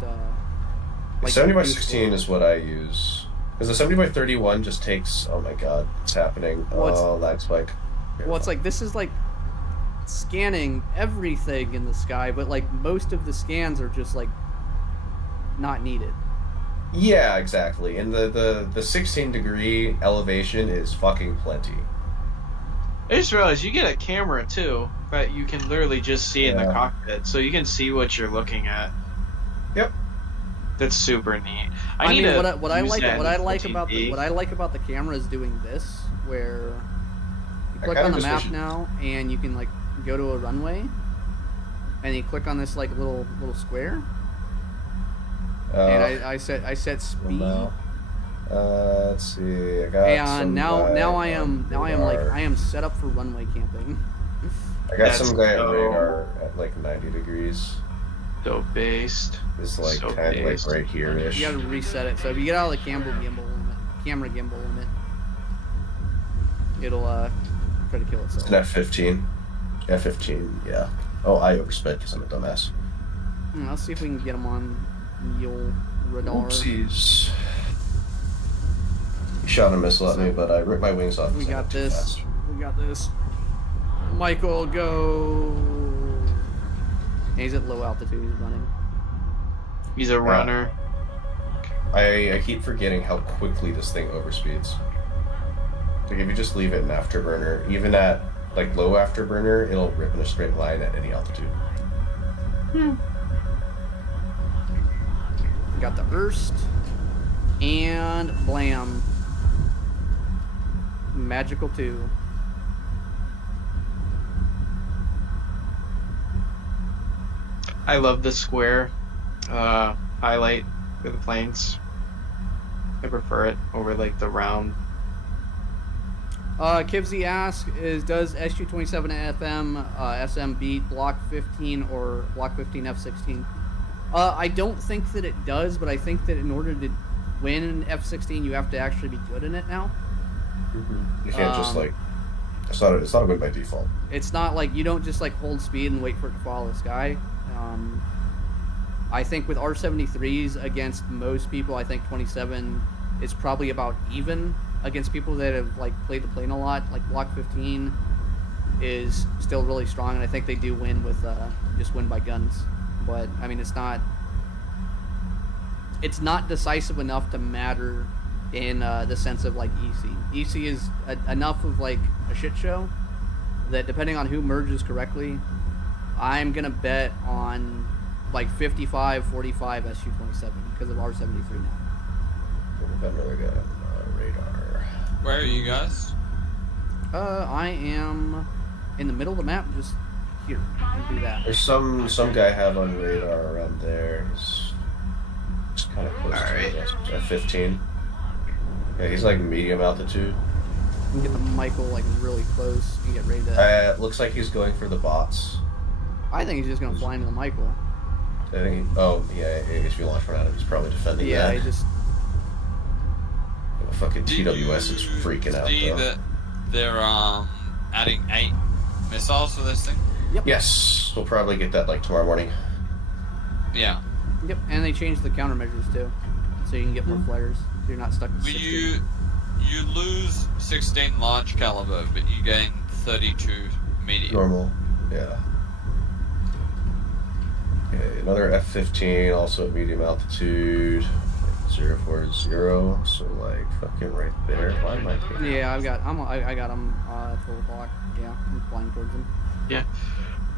70x16 is what I use. Because the 70 by 31 just takes. Oh my god, it's happening. Well, lag spike. Well, it's like this is like scanning everything in the sky, but like most of the scans are just like not needed. Yeah, exactly. And the 16-degree elevation is fucking plenty. I just realized you get a camera too that you can literally just see in the cockpit, so you can see what you're looking at. Yep. That's super neat. I mean, what I like about the camera is doing this, where you click on the map now, and you can like go to a runway, and you click on this like little square, and I set speed. Let's see. I got and now I am set up for runway camping. I got some guy at radar at like 90 degrees. So based. It's like so kind of like right here-ish. You gotta reset it. So if you get out of the camera gimbal limit, it'll try to kill itself. It's an F-15. F-15, yeah. Oh, I oversped because I'm a dumbass. Let's see if we can get them on Mule radar. Oopsies. He shot a missile at me, but I ripped my wings off. We got this. We got this. Michael, go. He's at low altitude. He's running. He's a runner. I keep forgetting how quickly this thing overspeeds. Like if you just leave it in afterburner, even at like low afterburner, it'll rip in a straight line at any altitude. Got the burst and blam. Magical 2. I love the square highlight for the planes. I prefer it over like the round. Kivsy asks, does SU-27 FM SM beat Block 15 or Block 15 F-16? I don't think that it does, but I think that in order to win an F-16, you have to actually be good in it now. You can't just like... It's not a win by default. It's not like you don't just like hold speed and wait for it to follow the sky. I think with R-73s against most people, I think 27 is probably about even against people that have like played the plane a lot. Like Block 15 is still really strong, and I think they do win with just win by guns. But I mean, it's not decisive enough to matter in the sense of like EC. EC is enough of like a shit show that depending on who merges correctly, I'm gonna bet on like 55-45 SU-27 because of R-73 now. We've got another guy on radar. Where are you guys? I am in the middle of the map, just here. And do that. There's some guy I have on radar around there. He's kind of close to us. 15. Yeah, he's like medium altitude. You can get the Michael like really close and get ready to. Looks like he's going for the bots. I think he's just gonna fly into the Michael. I think. If you launch one at him, he's probably defending that. Yeah, he just. The fucking TWS is freaking out. See though. that they're adding 8 missiles to this thing? Yep. Yes, we'll probably get that like tomorrow morning. Yeah. Yep, and they changed the countermeasures too, so you can get more flares. So you're not stuck with 16. You lose 16 large caliber, but you gain 32 medium. Normal. Yeah. Okay, another F-15, also at medium altitude. 040, so like fucking right there. Why am I picking Yeah, I got him at 4 o'clock. Yeah, I'm flying towards him. Yeah.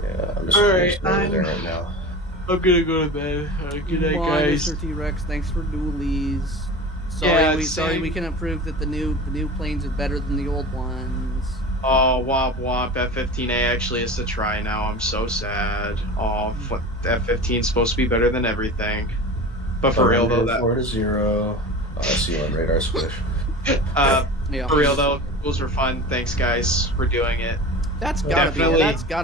Yeah, I'm just Alright, over there right now. I'm gonna go to bed. Good night, guys. Mr. T-Rex, thanks for dualies. Sorry, we can approve that the new planes are better than the old ones. Oh, womp womp. F-15A actually is to try now. I'm so sad. Oh, F-15 is supposed to be better than everything. But for real though, 4-0. I see you on radar squish. Yeah. For real though, those were fun. Thanks guys for doing it. That's gotta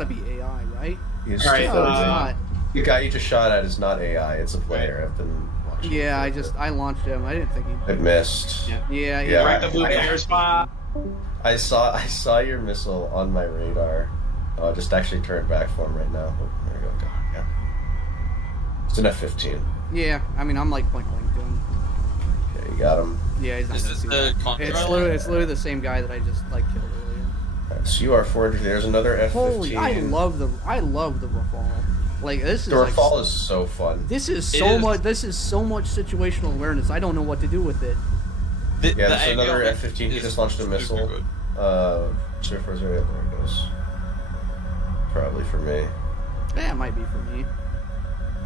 be AI, right? He's All right, No, it's not. The guy you just shot at is not AI. It's a player. I've been watching. Yeah, I launched him. I didn't think he. It missed. Yeah. Yeah. Right, the blue player spot. I saw your missile on my radar. I'll just actually turn it back for him right now. Oh, there we go. Yeah. It's an F-15. Yeah, I mean, I'm like point blank to him. Yeah, you got him. Yeah, he's not Is gonna this see the that. contra? It's literally the same guy that I just like killed earlier. Right, so you are 400. There's another F-15. Holy, I love the Rafale. Like this is The like, Rafale is so fun. This is It so is. much. This is so much situational awareness. I don't know what to do with it. The, Yeah, the there's another avionics F-15. He is just launched a super missile. good. There it goes. Probably for me. Yeah, it might be for me.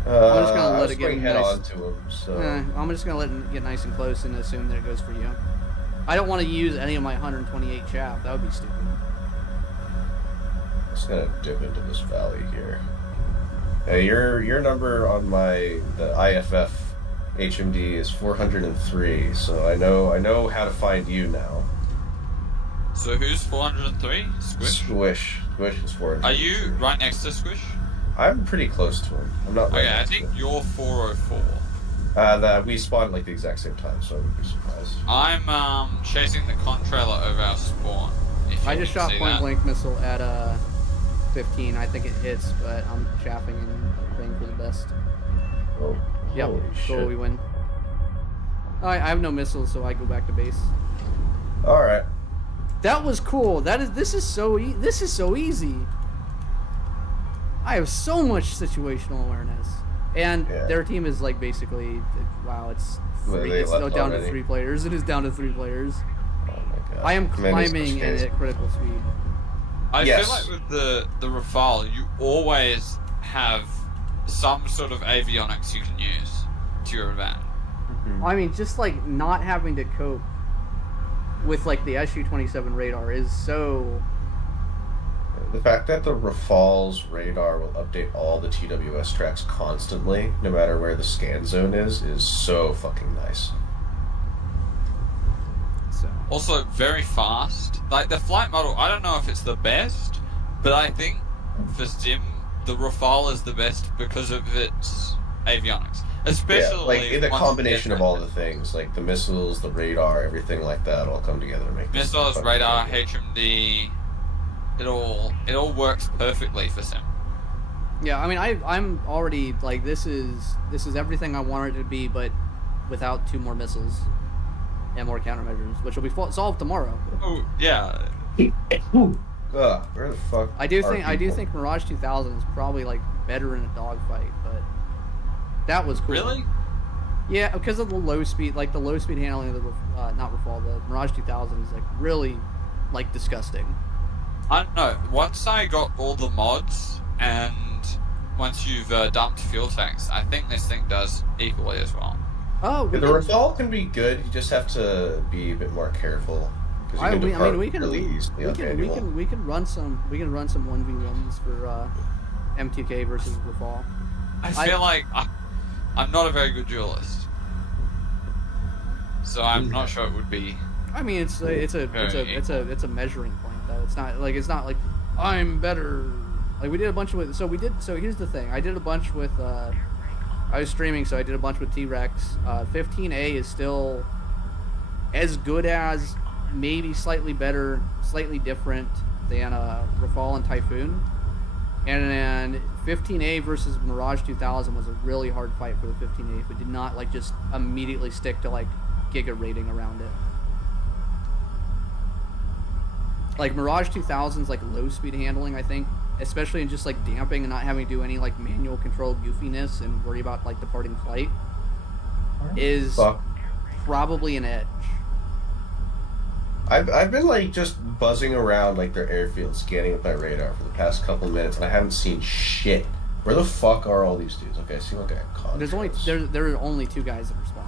I'm just gonna let I was it get going head nice. on to him, so... I'm just gonna let it get nice and close and assume that it goes for you. I don't want to use any of my 128 chaff. That would be stupid. I'm just gonna dip into this valley here. Hey, your number on the IFF HMD is 403, so I know how to find you now. So who's 403? Squish? Squish is 403. Are you right next to Squish? I'm pretty close to him. I'm not right Okay, I next to think him. you're 404. That we spawned like the exact same time, so I wouldn't be surprised. I'm chasing the contrailer over our spawn. If I you just can shot see point that. blank missile at 15. I think it hits, but I'm chaffing and praying for the best. Oh, Yep. holy So shit. we win. I have no missiles, so I go back to base. All right. That was cool. This is so easy. I have so much situational awareness, and Yeah. their team is like basically wow. It's Well, three, they it's left down to already. 3 players. It is down to 3 players. Oh my god. I am Maybe it's climbing and Squishcase. at critical speed. I Yes. feel like with the Rafale, you always have some sort of avionics you can use to your advantage. I mean, just like not having to cope with like the SU-27 radar is so. The fact that the Rafale's radar will update all the TWS tracks constantly, no matter where the scan zone is so fucking nice. So Also, very fast. Like the flight model, I don't know if it's the best, but I think for sim, the Rafale is the best because of its avionics. Especially Yeah, like in the once combination it of gets all the things, like the missiles, the radar, everything like that, all come together to make this missiles, fucking radar, good. HMD. It all works perfectly for sim. yeah, I mean, I'm already like this is everything I wanted it to be, but without 2 more missiles and more countermeasures, which will be solved tomorrow. Oh yeah, Ugh, where the fuck? I do are people? think Mirage 2000 is probably like better in a dogfight, but that was cool. really? Yeah, because of the low speed, like the low speed handling of the not Rafale, the Mirage 2000 is like really like disgusting. I don't know. Once I got all the mods and once you've dumped fuel tanks, I think this thing does equally as well. Oh, Yeah, the Rafale can be good. You just have to be a bit more careful. 'Cause you can depart really easily on manual. we can run some 1v1s for MTK versus Rafale. I feel like I'm not a very good duelist, so I'm not sure it would be. I mean, it's a measuring point though. It's not like I'm better. Like we did a bunch with. So here's the thing. I did a bunch with. I was streaming, so I did a bunch with T-Rex. 15A is still as good as, maybe slightly better, slightly different than Rafale and Typhoon. And then 15A versus Mirage 2000 was a really hard fight for the 15A. If it did not like just immediately stick to like giga rating around it. Like Mirage 2000's like low speed handling, I think, especially in just like damping and not having to do any like manual control goofiness and worry about like departing flight, is probably an edge. I've been like just buzzing around like their airfield, scanning with my radar for the past couple of minutes, and I haven't seen shit. Where the fuck are all these dudes? Okay, I see like a con. There are only 2 guys that respond.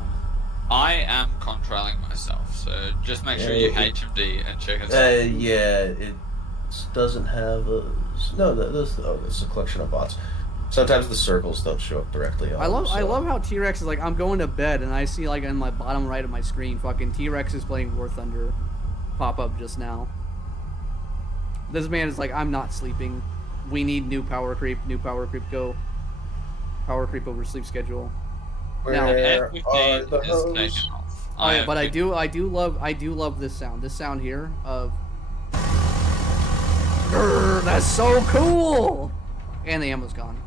I am contrailing myself, so just make sure you HMD and check it. Yeah, it doesn't have a... No, that's a collection of bots. Sometimes the circles don't show up directly on I love so. how T-Rex is like, I'm going to bed, and I see like on my bottom right of my screen, fucking T-Rex is playing War Thunder pop up just now. This man is like, I'm not sleeping. We need new power creep, go. Power creep over sleep schedule. Where F15 are the is hoes? taken off. Oh, yeah, but I have do love this sound. This sound here of Grr, that's so cool. And the ammo's gone.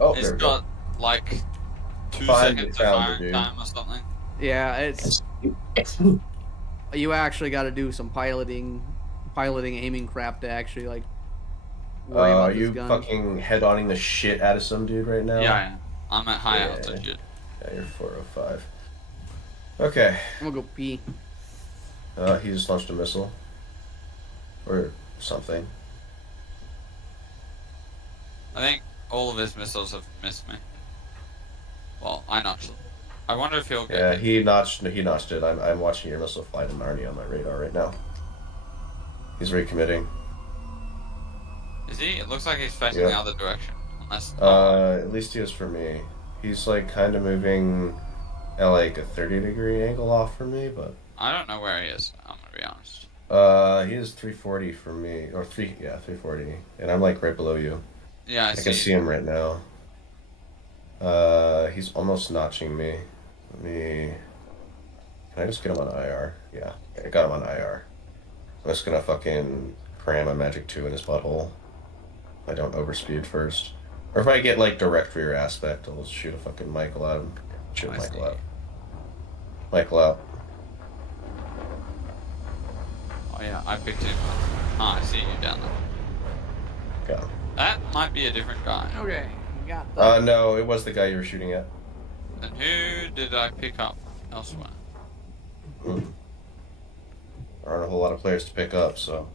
Oh, It's there we go. got like 2 Find seconds the of founder, firing dude. time or something. Yeah, it's you actually got to do some piloting, aiming crap to actually like worry about Are this you gun. fucking head-onning the shit out of some dude right now? Yeah, I am. I'm at high Yeah. altitude. Yeah, you're 405. Okay. I'm gonna go pee. He just launched a missile. Or something. I think all of his missiles have missed me. Well, I notched them. I wonder if he'll get Yeah, hit. he notched it. I'm watching your missile fly to Narnia on my radar right now. He's recommitting. Is he? It looks like he's facing Yeah. the other direction. Unless. At least he is for me. He's like kind of moving at like a 30-degree angle off from me, but I don't know where he is. I'm gonna be honest. he is 340 from me, or 340, and I'm like right below you. Yeah, I I can see him right now. He's almost notching me. Can I just get him on IR? Yeah, I got him on IR. I'm just gonna fucking cram a Magic 2 in his butthole. If I don't overspeed first. Or if I get like direct rear aspect, I'll just shoot a fucking Michael out. Shoot I Michael see. out. Michael out. Oh yeah, I picked him up. Ah, I see you down there. Got him. That might be a different guy. Okay, we got the. No, it was the guy you were shooting at. And who did I pick up elsewhere? There aren't a whole lot of players to pick up, so.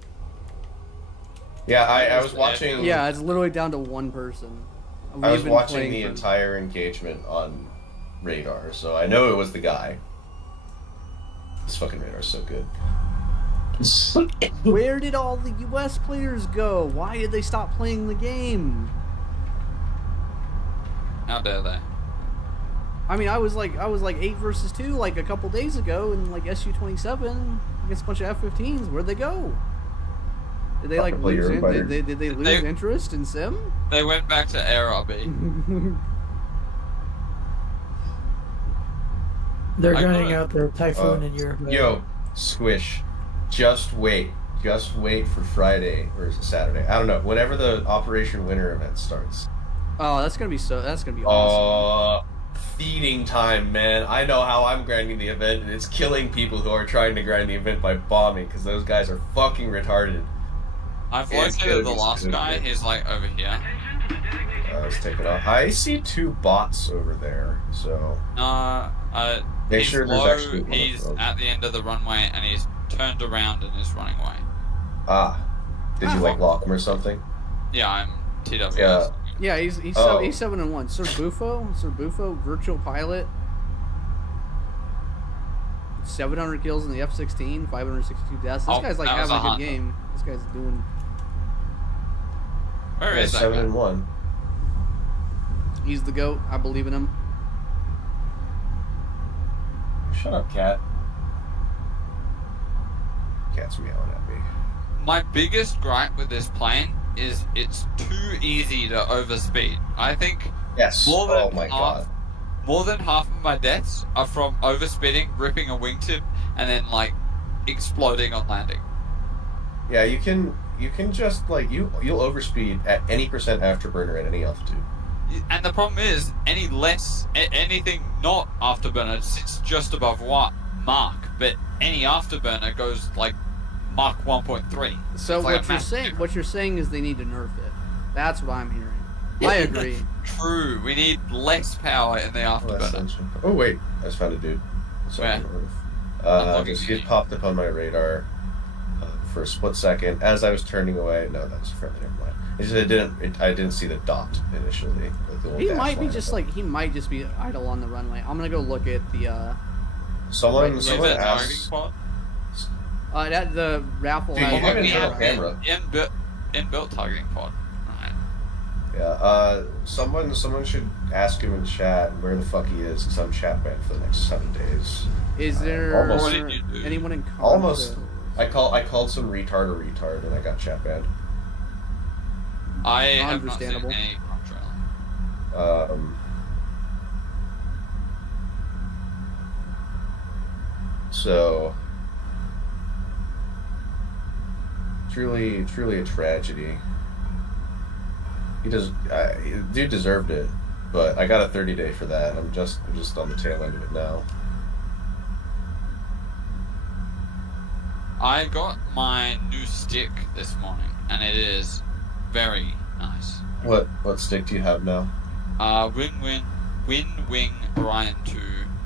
Yeah, I was watching. Yeah, it's literally down to one person. I was We've been watching playing the for- entire engagement on radar, so I know it was the guy. This fucking radar is so good. Where did all the U.S. players go? Why did they stop playing the game? How dare they? I mean, I was like 8 versus 2 like a couple days ago in like SU-27 against a bunch of F-15s. Where'd they go? Did they like Probably lose? Eurofighter. Did they lose interest in Sim? They went back to AirRB. They're I gunning thought- out their Typhoon in Europe. Yo, Squish, just wait for Friday or is it Saturday? I don't know. Whenever the Operation Winter event starts. Oh, that's gonna be awesome. Feeding time, man. I know how I'm grinding the event, and it's killing people who are trying to grind the event by bombing because those guys are fucking retarded. I've Yeah, it's located good, the it's last good. guy. He's like over here. Let's take it off. I see 2 bots over there, so make He's sure there's low, actually one he's of them. at the end of the runway, and he's turned around and is running away. Did you like lock him or something? Yeah, I'm TWS. Yeah. Yeah, he's Oh. he's 7-1. Sir Bufo, virtual pilot. 700 kills in the F-16, 562 deaths. This Oh, guy's like that was having a a good game. This guy's doing. Where Yeah, is that 7-1. guy? He's the GOAT. I believe in him. Shut up, cat. Cat's meowing at me. My biggest gripe with this plane is it's too easy to overspeed. I think Yes. More than Oh my god. more than half of my deaths are from overspeeding, ripping a wingtip, and then like exploding on landing. Yeah, you can just like you'll overspeed at any percent afterburner at any altitude. And the problem is, anything not afterburner sits just above Mach, but any afterburner goes like Mach 1.3. So It's like a what you're saying is they need to nerf it. That's what I'm hearing. I agree. True, we need less power in the Oh, that's afterburner. interesting. Oh wait, I just found a dude. Where? Just he popped up on my radar for a split second as I was turning away. No, that was a friendly. Never mind. It's just I didn't see the dot initially. Like the little He dash might be line just above. like he might just be idle on the runway. I'm gonna go look at the Someone See someone that targeting asked. pod? that the raffle Dude, you has. have we internal have camera. inbuilt targeting pod. Right. Yeah. Someone should ask him in chat where the fuck he is because I'm chat banned for the next 7 days. Is there Almost. What did you do? anyone in convo? Almost. I called some retard a retard and I got chat banned. I have not seen Understandable. any trailer. So truly a tragedy. He does, dude deserved it. But I got a 30-day for that. I'm just on the tail end of it now. I got my new stick this morning, and it is very nice. What stick do you have now? Wing Orion 2.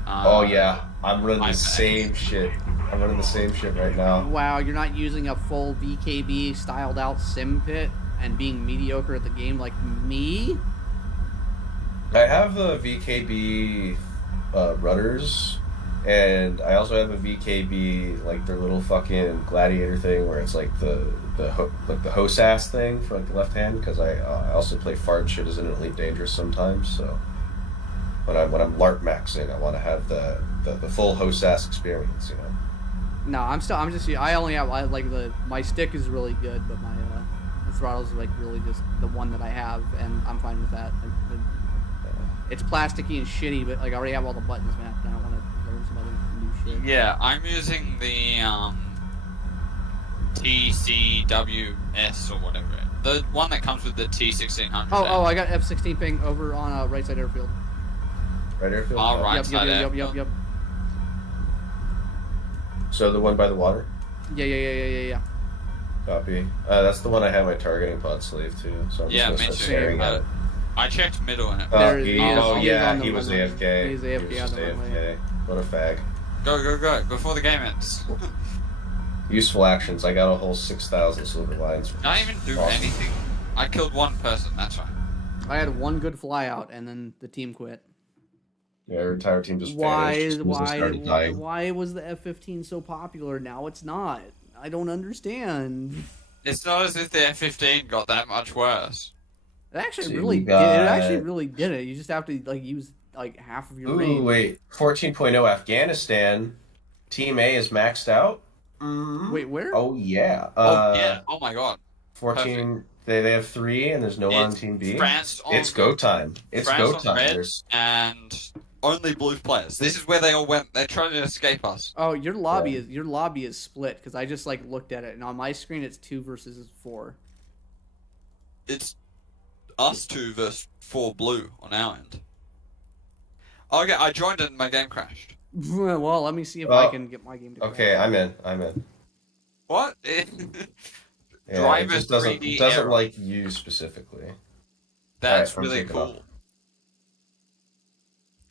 Oh yeah, I'm running the IMAX. same shit. I'm running the same shit right now. Wow, you're not using a full VKB styled out sim pit and being mediocre at the game like me? I have the VKB rudders, and I also have a VKB like their little fucking gladiator thing where it's like the host ass thing for like the left hand, because I also play fart shit as an elite dangerous sometimes. So when I'm LARP maxing, I want to have the full host ass experience, you know. No, I only have my stick is really good, but my the throttle's like really just the one that I have, and I'm fine with that. It's plasticky and shitty, but like I already have all the buttons mapped, and I don't want to learn some other new shit. Yeah, I'm using the TCWS or whatever. The one that comes with the T1600. Oh, I got F-16 ping over on right side airfield. Right airfield. Oh, right Yep. side So the one by the water. Yeah. Copy. That's the one I have my targeting pod slave to. So I'm Yeah, just me gonna start too. staring at it. I checked middle and it. He was AFK. He's AFK on the runway. What a fag. Go before the game ends. Useful actions. I got a whole 6,000 silver lines. Not even do Awesome. anything. I killed one person. That's right. I had one good fly out, and then the team quit. Yeah, our entire team just vanished as soon as they started dying. Why was the F-15 so popular? Now it's not. I don't understand. It's not as if the F-15 got that much worse. It actually See, really we did. It got- actually really did it. You just have to like use like half of your range. Ooh, wait. 14.0 Afghanistan. Team A is maxed out? Wait, where? Oh, yeah. Yeah. Oh my god. 14. They have 3, and there's no one on Team B. France on, It's go time. It's France go on time. red There's... and only blue players. This is where they all went. They're trying to escape us. Oh, your lobby is split because I just like looked at it, and on my screen it's 2 versus 4. It's us 2 versus 4 blue on our end. Okay, I joined and my game crashed. Well, let me see if I can get my game to Okay, I'm in. What? Yeah, Driver it just doesn't 3D error. like you specifically. That's Alright, I'm really taking cool. off.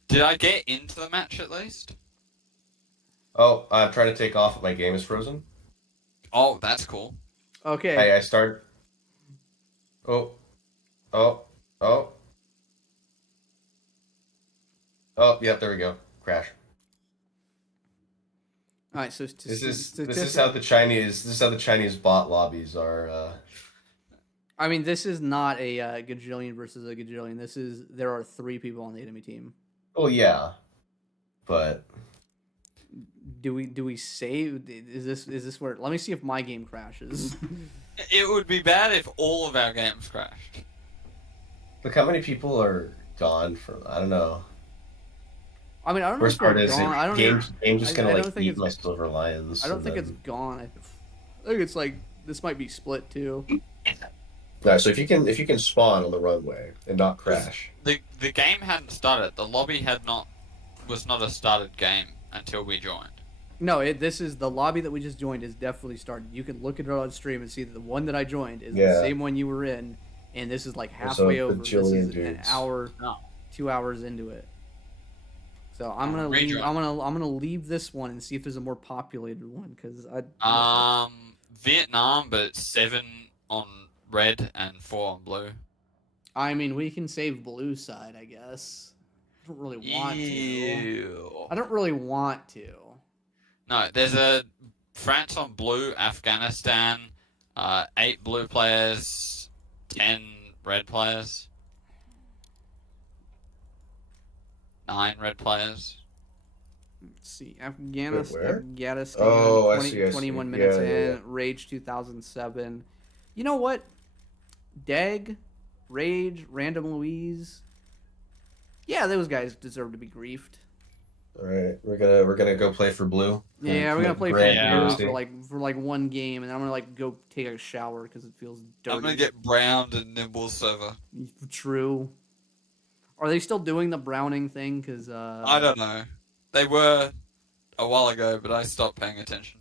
Did I get into the match at least? Oh, I'm trying to take off, but my game is frozen. Oh, that's cool. Okay. I start. Oh, yeah, there we go. Crash. All right. So This is how the Chinese bot lobbies are. I mean, this is not a gajillion versus a gajillion. There are 3 people on the enemy team. Oh yeah, but Do we save? Is this where? Let me see if my game crashes. It would be bad if all of our games crashed. look how many people are gone from. I don't know. I mean, I don't know Worst if they're part is gone. I don't game know. just I gonna don't like think eat it's- my silver lions. I don't and think then- it's gone. I think it's like this might be split too. Yeah, so if you can spawn on the runway and not crash. The game hadn't started. The lobby was not a started game until we joined. No, this is the lobby that we just joined is definitely started. You can look at it on stream and see that the one that I joined is the Yeah. same one you were in, and this is like There's halfway a over. This bajillion is an dudes. hour, No. 2 hours into it. So I'm gonna leave. Rejoin. I'm gonna leave this one and see if there's a more populated one because I. Vietnam, but 7 on red and 4 on blue. I mean, we can save blue side, I guess. I don't really want to. Ew. I don't really want to. No, there's a France on blue, Afghanistan, 8 blue players, 10 red players, 9 red players. Let's see, where? Afghanistan. Oh, I 20, see. 21 minutes Yeah, in. yeah, yeah. Rage 2007. You know what? Deg, Rage, Random Louise. Yeah, those guys deserve to be griefed. All right, we're gonna go play for blue. Yeah, we're gonna play for Grand blue Dynasty. for like one game, and I'm gonna like go take a shower because it feels dirty. I'm gonna get browned and nimble server. True. Are they still doing the Browning thing? Because I don't know. They were a while ago, but I stopped paying attention.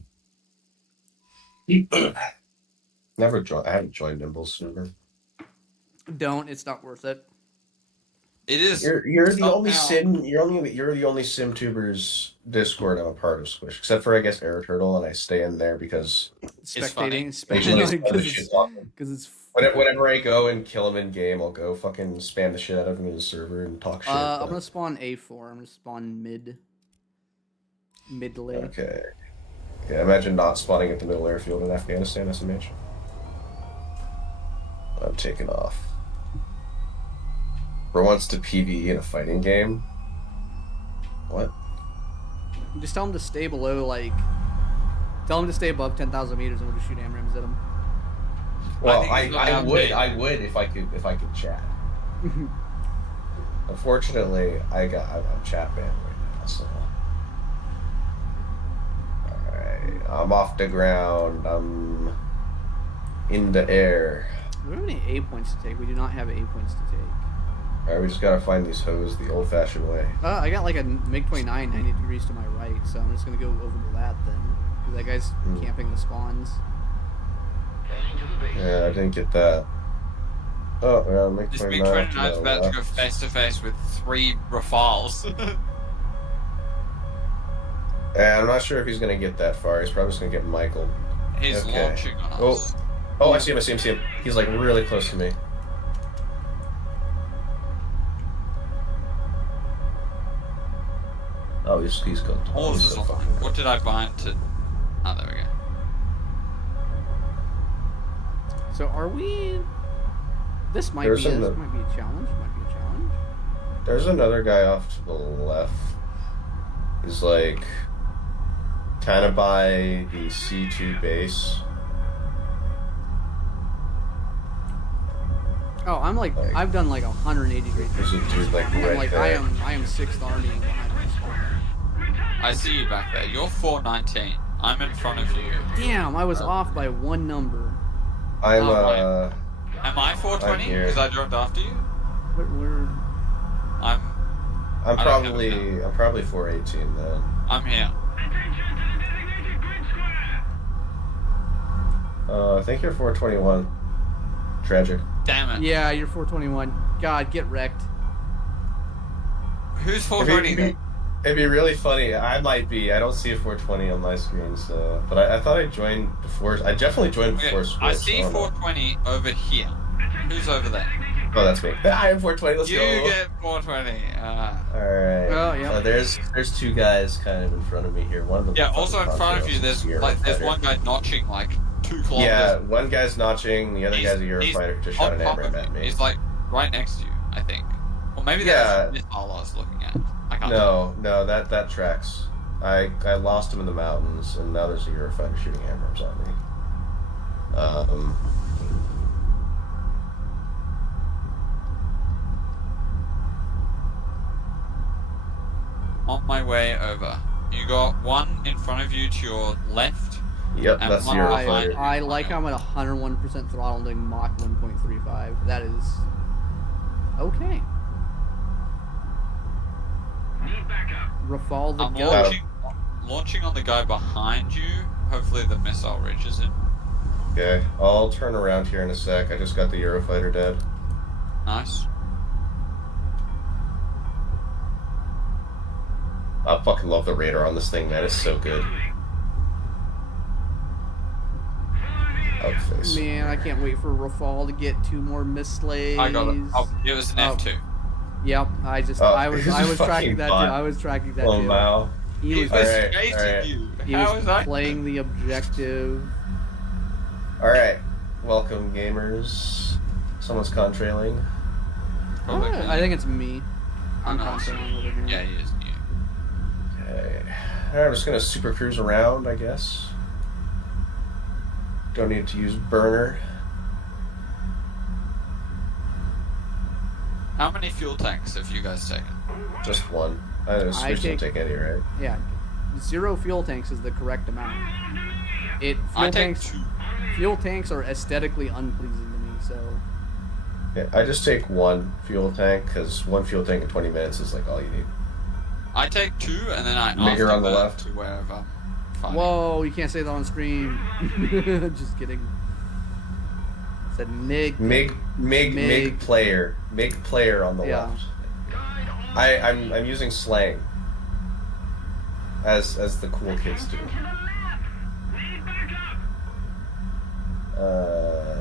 Never joined. I haven't joined Nimble's server. don't. It's not worth it. It is. You're the only somehow- sim. You're the only SimTubers Discord I'm a part of, Squish, except for I guess Air Turtle, and I stay in there because funny. Because it's. whenever I go and kill him in game, I'll go fucking spam the shit out of him in the server and talk shit. I'm gonna spawn A4. I'm gonna spawn mid lane. Okay. Yeah, imagine not spawning at the middle airfield in Afghanistan, SMH. I'm taking off. For once to PvE in a fighting game? What? Just tell him to stay below, like... Tell him to stay above 10,000 meters and we'll just shoot AMRAAMs at him. Well, I would if I could chat. Unfortunately, I'm chat banned right now, so... Alright, I'm off the ground, I'm in the air. We don't have any A points to take. We do not have A points to take. Alright, we just gotta find these hoes the old-fashioned way. I got like a MiG-29 90 degrees to my right, so I'm just gonna go over to that then. Because that guy's camping the spawns. Yeah, I didn't get that. Oh, yeah, make This my MiG-29 is no, about to go face to face with 3 Rafales. Yeah, I'm not sure if he's gonna get that far. He's probably just gonna get Michael. He's Okay. launching on Oh. us. Oh, I see him. He's like really close to me. Oh, he's good. All He's is so on. fucking good. What did I bind to? Oh, there we go. So are we... This might There's be a another- challenge. There's another guy off to the left. He's like kind of by the C2 base. Oh, I'm like I've done like 180 degrees. There's a dude like I'm right like there. I am 6th army behind my spawn. I see you back there. You're 419. I'm in front of you. Damn, I was off by 1 number. I'm Oh, Am I 420? I'm here. Because I joined after you. Where I'm I'm I don't have it I'm probably 418 then. I'm here. I think you're 421. Tragic. Damn it. Yeah, you're 421. God, get wrecked. Who's 420 then? It'd be really funny. I might be. I don't see a 420 on my screen, so. But I thought I joined before. I definitely joined Okay, before Switch. I see don't know. 420 over here. Who's over there? Oh, that's me. I am 420. Let's You go. get 420. All right. Oh, yeah. There's 2 guys kind of in front of me here. One of them. Yeah, also in front of you, there's one guy notching like 2 kilometers. Yeah, one guy's notching. The other guy's a He's Eurofighter who just shot on an top AMRAAM of at you. me. He's like right next to you, I think. Or maybe Yeah. that's the missile I was looking at. I can't tell. No, that tracks. I lost him in the mountains, and now there's a Eurofighter shooting AMRAAMs at me. On my way over. You got one in front of you to your left. Yep, And that's the one Eurofighter. behind. I like how I'm at 101% throttle doing Mach 1.35. That is okay. Need backup. Rafale the I'm goat. launching on the guy behind you. Hopefully the missile reaches him. Okay, I'll turn around here in a sec. I just got the Eurofighter dead. Nice. I fucking love the radar on this thing, man. It's so good. Outface. Man, I can't wait for Rafale to get 2 more mislays. I got it. Oh, it was an Oh. F2. Yep, I was he's a tracking fucking that bot. too. I was tracking that Oh, too. wow. He He's was Alright, chasing alright. you. he How was is that? playing the objective. Alright. Welcome, gamers. Someone's contrailing. Probably I think it's me. I'm no, controlling over here. Yeah, he is you. Okay. Alright, I'm just gonna super cruise around, I guess. Don't need to use burner. How many fuel tanks have you guys taken? Just one. I just I don't take any, right? Yeah, 0 fuel tanks is the correct amount. I take 2. Fuel tanks are aesthetically unpleasing to me, so Yeah, I just take one fuel tank because one fuel tank in 20 minutes is like all you need. I take 2 and then I Bigger on the left. to wherever I'm fighting. Whoa, you can't say that on stream. Just kidding. Said MiG. MiG player on the Yeah. left. I'm using slang as the cool kids do.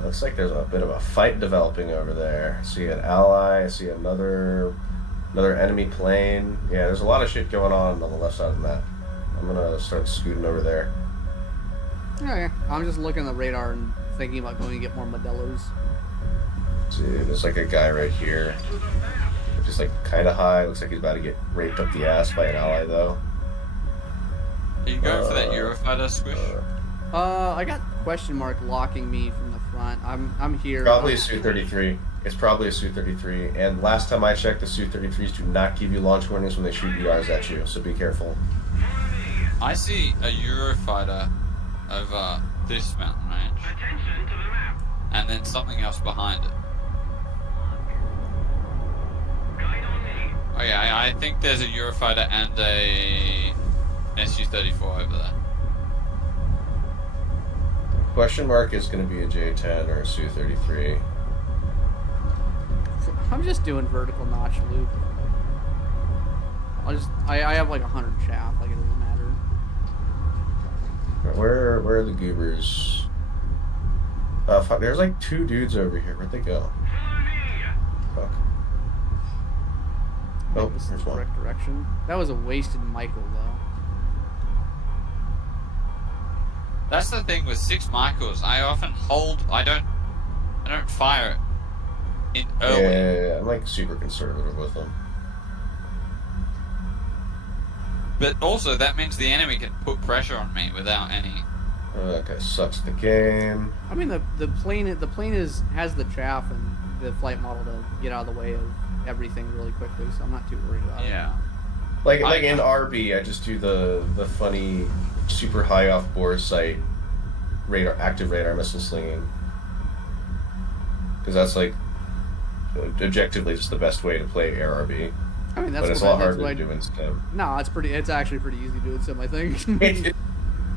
Looks like there's a bit of a fight developing over there. I see an ally. I see another enemy plane. Yeah, there's a lot of shit going on the left side of the map. I'm gonna start scooting over there. Okay. I'm just looking at the radar and thinking about going to get more Modelos. See, there's like a guy right here. Just like kind of high. Looks like he's about to get raped up the ass by an ally though. Are you going for that Eurofighter squish? I got question mark locking me from the front. I'm here. Probably a Su-33. It's probably a Su-33. And last time I checked, the Su-33s do not give you launch warnings when they shoot ERs at you, so be careful. I see a Eurofighter over this mountain range. And then something else behind it. Oh yeah, I think there's a Eurofighter and a Su-34 over there. Question mark is going to be a J-10 or a Su-33. I'm just doing vertical notch loop. I have like 100 chaff, like it doesn't matter. Where are the goobers? Fuck, there's like 2 dudes over here. Where'd they go? Fuck. Oh, This is there's the one. correct direction. That was a wasted Michael though. That's the thing with 6 Michaels. I often hold. I don't fire it in early. Yeah, I'm like super conservative with them. But also that means the enemy can put pressure on me without any. Oh, that guy sucks at the game. I mean the plane has the chaff and the flight model to get out of the way of everything really quickly, so I'm not too worried about it. Yeah. Like in RB, I just do the funny, super high off bore sight active radar missile slinging, because that's like objectively just the best way to play ARB. I mean that's but it's a what lot that's harder what to do in STEM. No, it's actually pretty easy to do in sim, I think.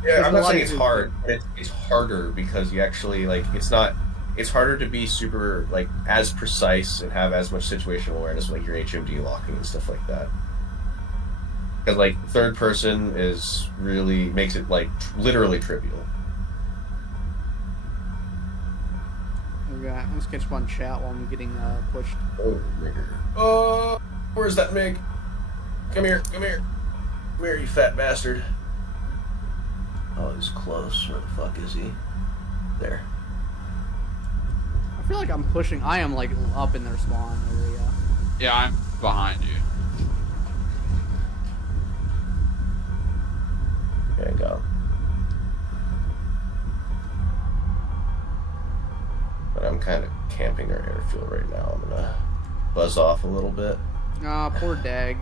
Yeah, I'm a not lot saying it's easier. hard. But it's harder because you actually like it's harder to be super like as precise and have as much situational awareness with like your HMD locking and stuff like that. Because like third person is really makes it like literally trivial. Okay, let's catch up on chat while I'm getting pushed. Oh, nigger. Oh, where's that MiG? Come here, come here. Come here, you fat bastard. Oh, he's close. Where the fuck is he? There. I feel like I'm pushing. I am like up in their spawn area. Yeah, I'm behind you. There you go. But I'm kind of camping our airfield right now. I'm gonna buzz off a little bit. Ah, poor Dag.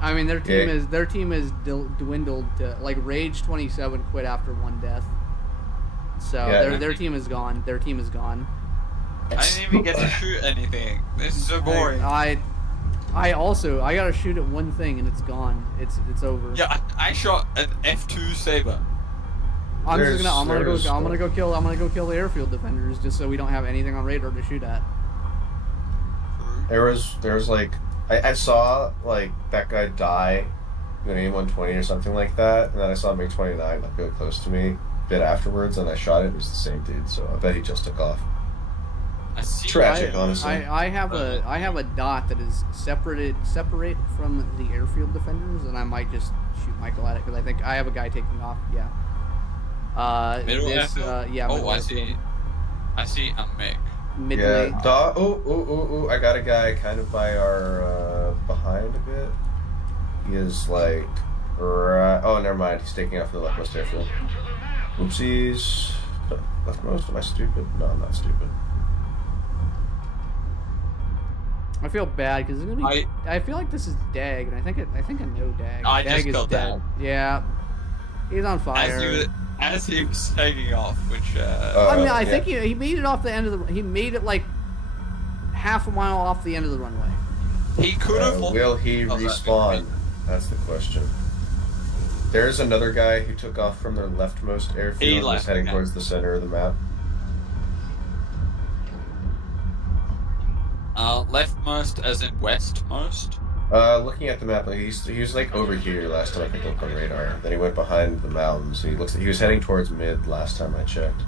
I mean, their team is dwindled to like Rage 27 quit after 1 death. So Yeah, their team is gone. Their team is gone. I didn't even get to shoot anything. This is so boring. I gotta shoot at one thing and it's gone. It's over. Yeah, I shot an F2 Saber. I'm gonna go kill the airfield defenders just so we don't have anything on radar to shoot at. There was like I saw like that guy die in an A120 or something like that, and then I saw MiG-29 like really close to me a bit afterwards, and I shot it. It was the same dude, so I bet he just took off. I see. Tragic, honestly. I have a dot that is separate from the airfield defenders, and I might just shoot Michael at it because I think I have a guy taking off. Yeah. Middle airfield? Yeah. Oh, middle I see. airfield. I see a MiG. Mid Yeah. lane. Oh! I got a guy kind of by our behind a bit. He is like right. Oh, never mind. He's taking off the leftmost airfield. Oopsies. Leftmost? Am I stupid? No, I'm not stupid. I feel bad because it's gonna be. I feel like this is Dag, and I think I know Dag. I Dag just is killed dead. Dag. Yeah, he's on fire. as he was taking off, which I mean, I think he made it off the end of the. He made it like half a mile off the end of the runway. he could have. Will he respawn? That's the question. There's another guy who took off from their leftmost airfield and is heading towards the center of the map. Leftmost, as in westmost. Looking at the map, he was like over here last time I picked up on radar. Then he went behind the mountains. He was heading towards mid last time I checked.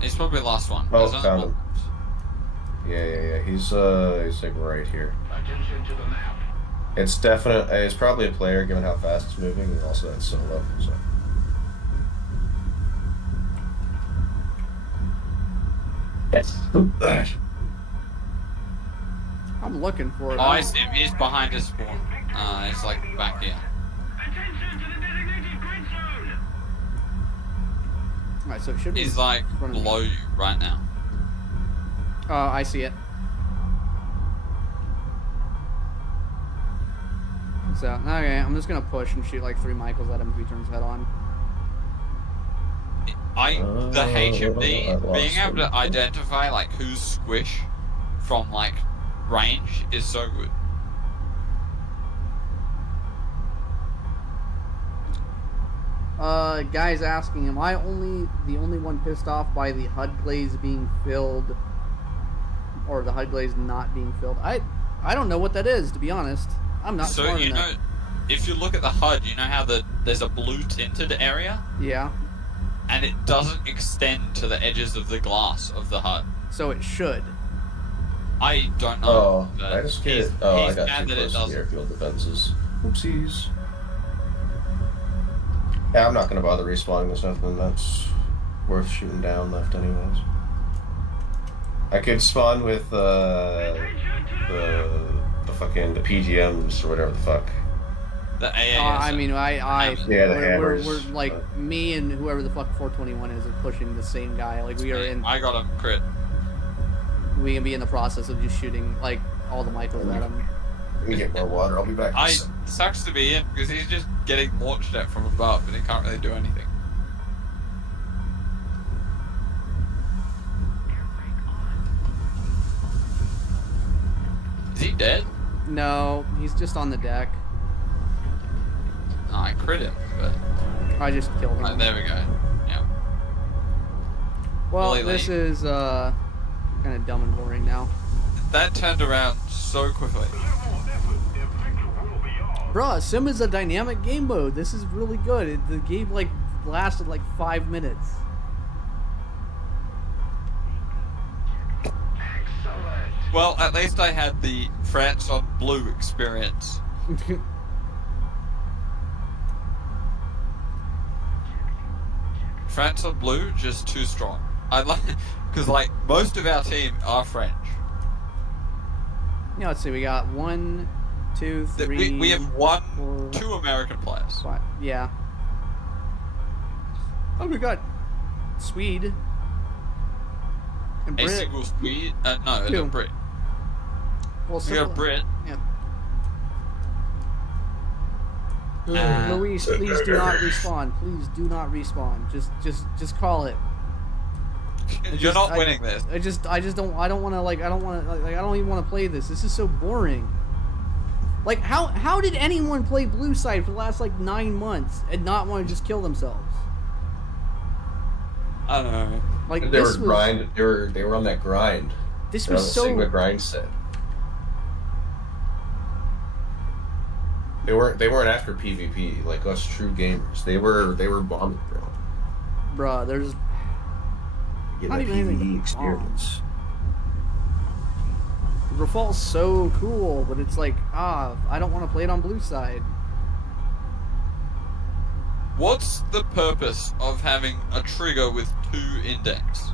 He's probably the last one. Oh, found him. Yeah. He's like right here. Attention to the map. It's definite. It's probably a player given how fast it's moving, and also that's solo. So. Yes. I'm looking for it. Oh, I see him. He's behind his spawn. He's like back here. Attention to the designated grid zone. Alright, so it should be. He's like in front of me. below you right now. I see it. So, okay, I'm just gonna push and shoot like 3 Michaels at him if he turns head on. The HMD, I lost being able him. to identify like who's squish from like range is so good. Guy's asking, am I the only one pissed off by the HUD glaze being filled, or the HUD glaze not being filled? I don't know what that is, to be honest. I'm not So smart you enough. know, if you look at the HUD, you know how there's a blue tinted area, Yeah, and it doesn't extend to the edges of the glass of the HUD. so it should. I don't know. Oh, but I just he's- get. Oh, I he's got mad too that it close to the doesn't. airfield defenses. Oopsies. Yeah, I'm not gonna bother respawning. There's nothing that's worth shooting down left, anyways. I could spawn with the PGMs or whatever the fuck. The AA. I mean, Yeah, the hammers. we're like me and whoever the fuck 421 is pushing the same guy. Like we are in. I got him crit. We can be in the process of just shooting like all the Michaels at him. Let me get more water. I'll be back. Sucks to be in because he's just getting launched at from above and he can't really do anything. Is he dead? No, he's just on the deck. Oh, I crit him, but I just killed him. there we go. Yeah. Well, Lily. this is kind of dumb and boring now. That turned around so quickly. Bruh, Sim is a dynamic game mode. This is really good. The game like lasted like 5 minutes. Well, at least I had the France on blue experience. France on blue, just too strong. I like because like most of our team are French. Yeah, let's see. We got 1, 2, 3. We have 4, 2 American players. 5. Yeah. Oh, we got Swede. And A Brit. single Swede? No, it's a 2. Brit. Well, We got a Brit. Yeah. Uh, Luis, please do not respawn. Please do not respawn. Just call it. You're not winning this. I just don't. I don't want to like. I don't want to. Like. I don't even want to play this. This is so boring. Like, how did anyone play Blue Side for the last like 9 months and not want to just kill themselves? I don't know. Like They this were was. grind. They were on that grind. This They're on was the so. Sigma grind set. They weren't after PvP like us true gamers. They were bombing, bro. Bruh, there's. Get Not that even anything PvE to experience. Rafale's so cool, but it's like, I don't want to play it on Blue Side. What's the purpose of having a trigger with 2 index?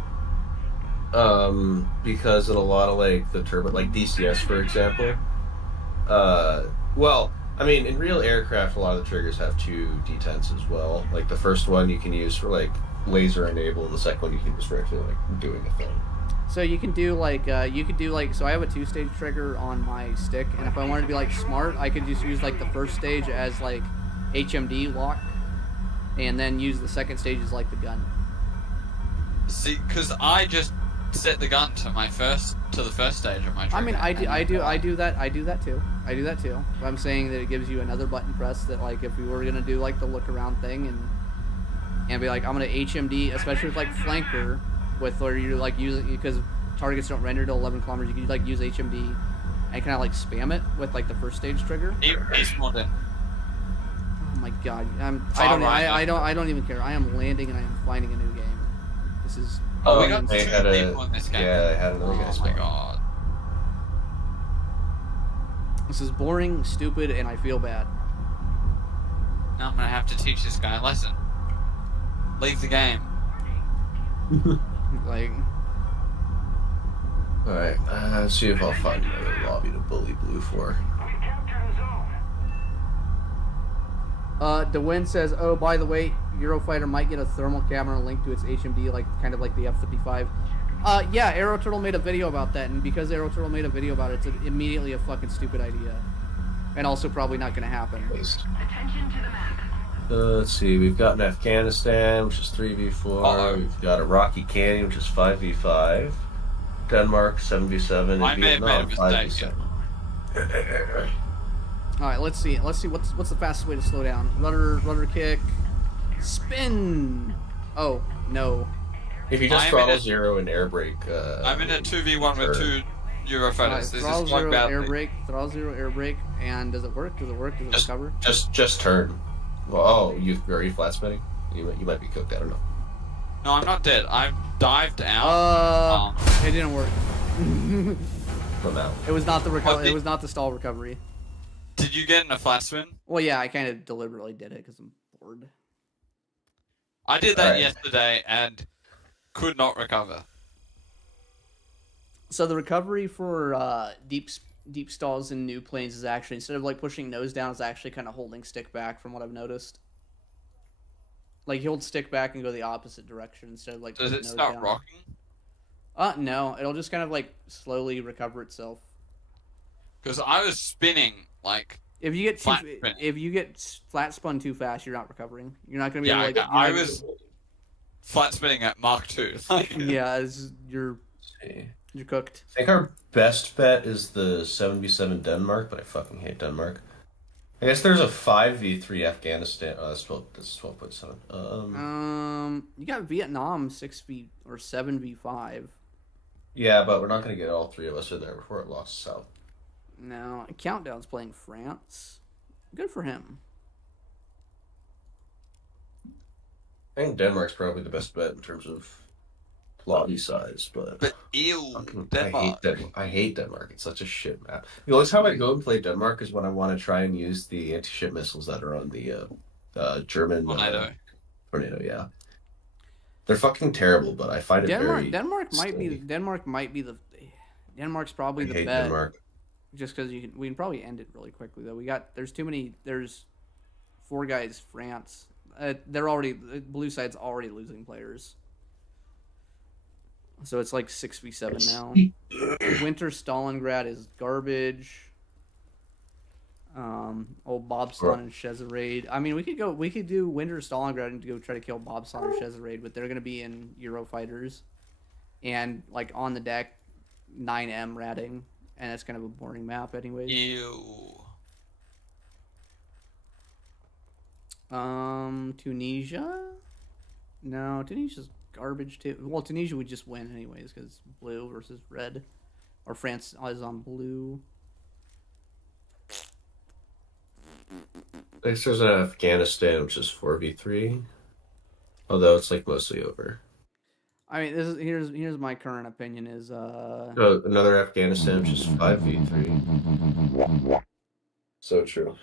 Because in a lot of like the turbo, like DCS for example, well, I mean in real aircraft a lot of the triggers have 2 D10s as well. Like the first one you can use for like laser enable, and the second one you can use for actually like doing a thing. So you can do like, so I have a 2-stage trigger on my stick, and if I wanted to be like smart, I could just use like the first stage as like HMD lock, and then use the second stage as like the gun. See, because I just set the gun to the first stage of my trigger. I mean, I do that too. But I'm saying that it gives you another button press that, like, if we were gonna do like the look around thing and be like, I'm gonna HMD, especially with like flanker, with where you're like using, because targets don't render to 11 kilometers, you can like use HMD and kind of like spam it with like the first stage trigger. He's more than. Oh my god, I don't even care. I am landing and I am finding a new game. This is. Oh, we got they two had people in this game. Yeah, they had another guy. Oh my god. This is boring, stupid, and I feel bad. Now I'm gonna have to teach this guy a lesson. Leave the game. Like. Alright, let's see if I'll find another lobby to bully Blue for. We've captured a zone. DeWin says, oh, by the way, Eurofighter might get a thermal camera linked to its HMD, like kind of like the F-55. Yeah, Arrow Turtle made a video about that, and because Arrow Turtle made a video about it, it's immediately a fucking stupid idea. And also probably not going to happen. Attention to the map. Let's see, we've got an Afghanistan, which is 3v4. Uh-oh. We've got a Rocky Canyon, which is 5v5. Denmark, 7v7. And I may have made a Vietnam, mistake. 5v7. Alright, let's see what's the fastest way to slow down. Rudder kick. Spin! Oh, no. If you just I'm throttle in a- 0 and air brake, I'm in a 2v1 with two Eurofighters. Alright, This throttle is one zero bad air thing. brake, throttle zero air brake, and does it work? Does it recover? just turn. Well, oh, are you flat spinning? You might be cooked, I don't know. No, I'm not dead. I've dived out. It didn't work. From out. It was not the What the- It was not the stall recovery. Did you get in a flat spin? Well, yeah, I kind of deliberately did it because I'm bored. I did that Alright. yesterday and could not recover. So the recovery for deep stalls in new planes is actually, instead of like pushing nose down, is actually kind of holding stick back from what I've noticed. Like you hold stick back and go the opposite direction instead of like. Does pushing it nose start down. rocking? No, it'll just kind of like slowly recover itself. Because I was spinning like. If you get Flat spin. if you get flat spun too fast, you're not recovering. You're not gonna be Yeah, able to. Like, I was flat spinning at Mach 2. Like, Yeah, you're See. you're cooked. I think our best bet is the 7v7 Denmark, but I fucking hate Denmark. I guess there's a 5v3 Afghanistan. Oh, that's 12.7. You got Vietnam 6v or 7v5. Yeah, but we're not going to get all three of us in there before it lost south. No, Countdown's playing France. Good for him. I think Denmark's probably the best bet in terms of lobby size, but ew, fucking- Denmark. I hate Denmark. It's such a shit map. The only time I go and play Denmark is when I want to try and use the anti-ship missiles that are on the German Tornado. Tornado, yeah. They're fucking terrible, but I find it very Denmark's probably I the hate bet. Denmark. Just because we can probably end it really quickly though. There's 4 guys France. They're already, blue side's already losing players. So it's like 6v7 now. Winter Stalingrad is garbage. Old Bobslon and Shezarade. I mean, we could do Winter Stalingrad and go try to kill Bobslon or Shezarade, but they're gonna be in Eurofighters, and like on the deck, 9M ratting, and it's kind of a boring map anyways. Ew. Tunisia? No, Tunisia's garbage too. Well, Tunisia would just win anyways because blue versus red, or France is on blue. I guess there's an Afghanistan, which is 4v3. Although it's like mostly over. I mean, here's my current opinion is Oh, another Afghanistan, which is 5v3. So true.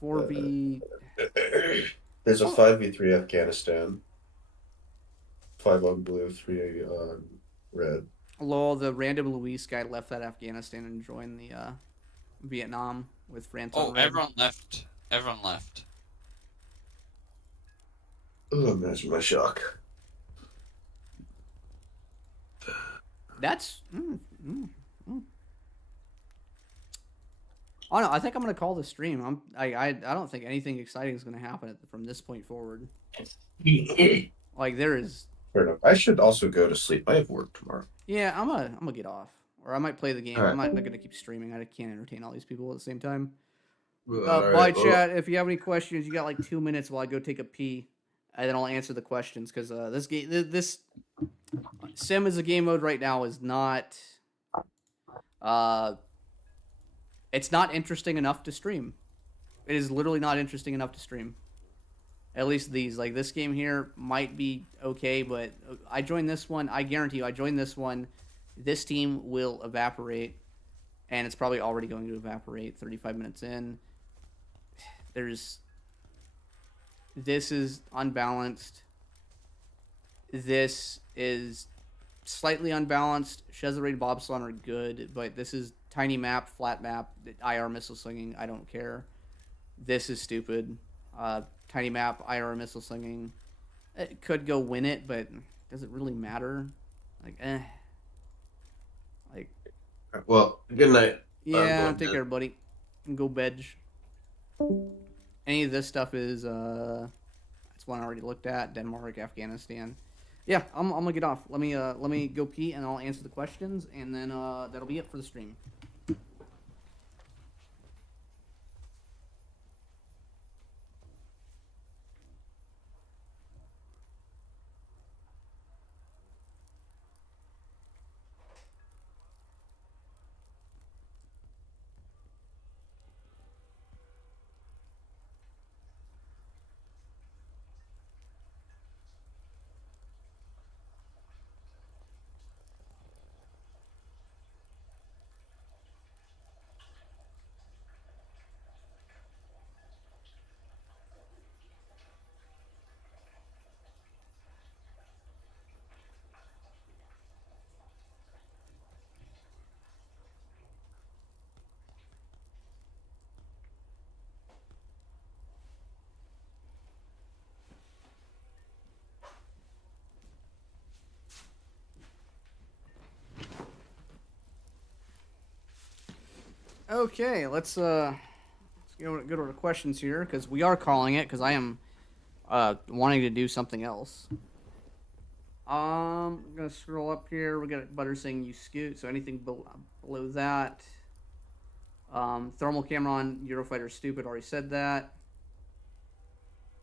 4v. There's a 5v3 Afghanistan. 5 on blue, 3 on red. Lol, the random Luis guy left that Afghanistan and joined the Vietnam with France. Oh, on red. everyone left. Everyone left. Oh, imagine my shock. That's. Oh no, I think I'm gonna call the stream. I don't think anything exciting is gonna happen from this point forward. Like there is. Fair enough. I should also go to sleep. I have work tomorrow. Yeah, I'm gonna get off, or I might play the game. All right. I'm not gonna keep streaming. I can't entertain all these people at the same time. All Bye, right, well, chat. If you have any questions, you got like 2 minutes while I go take a pee, and then I'll answer the questions because this game, this sim as a game mode right now is not. It's not interesting enough to stream. It is literally not interesting enough to stream. At least these, like this game here, might be okay, but I joined this one. I guarantee you, I joined this one. This team will evaporate, and it's probably already going to evaporate 35 minutes in. This is unbalanced. This is slightly unbalanced. Shezarade Bobslon are good, but this is tiny map, flat map, IR missile slinging. I don't care. This is stupid. Tiny map, IR missile slinging. It could go win it, but does it really matter? Like, Like, well, good night. yeah, take care, buddy. Go bed. Any of this stuff is it's one I already looked at. Denmark, Afghanistan. Yeah, I'm gonna get off. Let me go pee and I'll answer the questions, and then that'll be it for the stream. Okay, let's go to our questions here because we are calling it because I am wanting to do something else. I'm gonna scroll up here. We got Butter saying you scoot, so anything below that. Thermal camera on Eurofighter stupid. Already said that.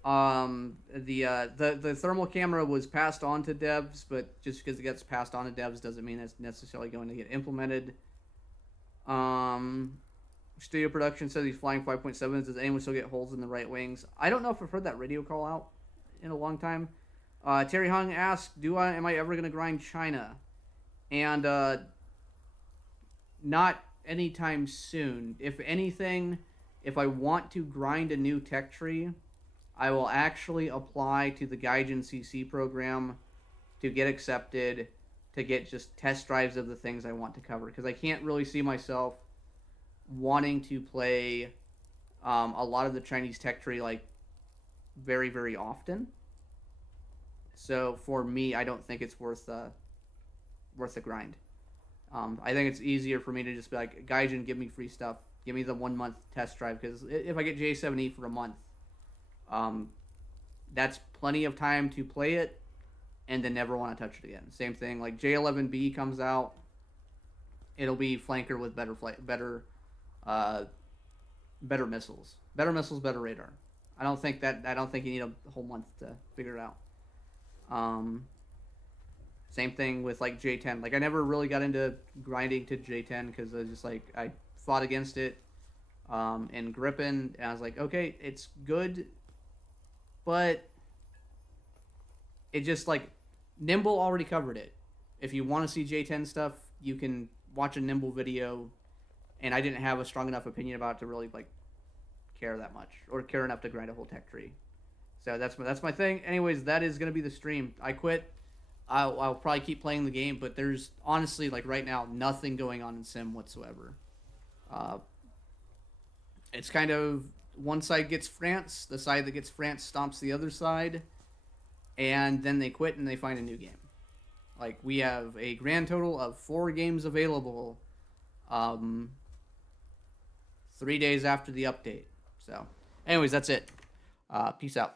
The thermal camera was passed on to devs, but just because it gets passed on to devs doesn't mean it's necessarily going to get implemented. Studio Production says he's flying 5.7. Does anyone still get holes in the right wings? I don't know if I've heard that radio call out in a long time. Terry Hung asked, am I ever going to grind China? And not anytime soon. If anything, if I want to grind a new tech tree, I will actually apply to the Gaijin CC program to get accepted, to get just test drives of the things I want to cover. Because I can't really see myself wanting to play a lot of the Chinese tech tree like very, very often. So for me, I don't think it's worth the grind. I think it's easier for me to just be like, Gaijin, give me free stuff. Give me the 1 month test drive, because if I get J7E for a month, that's plenty of time to play it and then never want to touch it again. Same thing, like J11B comes out, it'll be flanker with better missiles. Better missiles, better radar. I don't think you need a whole month to figure it out. Same thing with like J10. Like I never really got into grinding to J10 because I was just like I fought against it in Grippin, and I was like, okay, it's good, but it just like Nimble already covered it. If you want to see J10 stuff, you can watch a Nimble video, and I didn't have a strong enough opinion about it to really like care that much or care enough to grind a whole tech tree. So that's my thing. Anyways, that is gonna be the stream. I quit. I'll probably keep playing the game, but there's honestly like right now nothing going on in Sim whatsoever. It's kind of one side gets France, the side that gets France stomps the other side, and then they quit and they find a new game. Like we have a grand total of 4 games available. 3 days after the update. So, anyways, that's it. Peace out.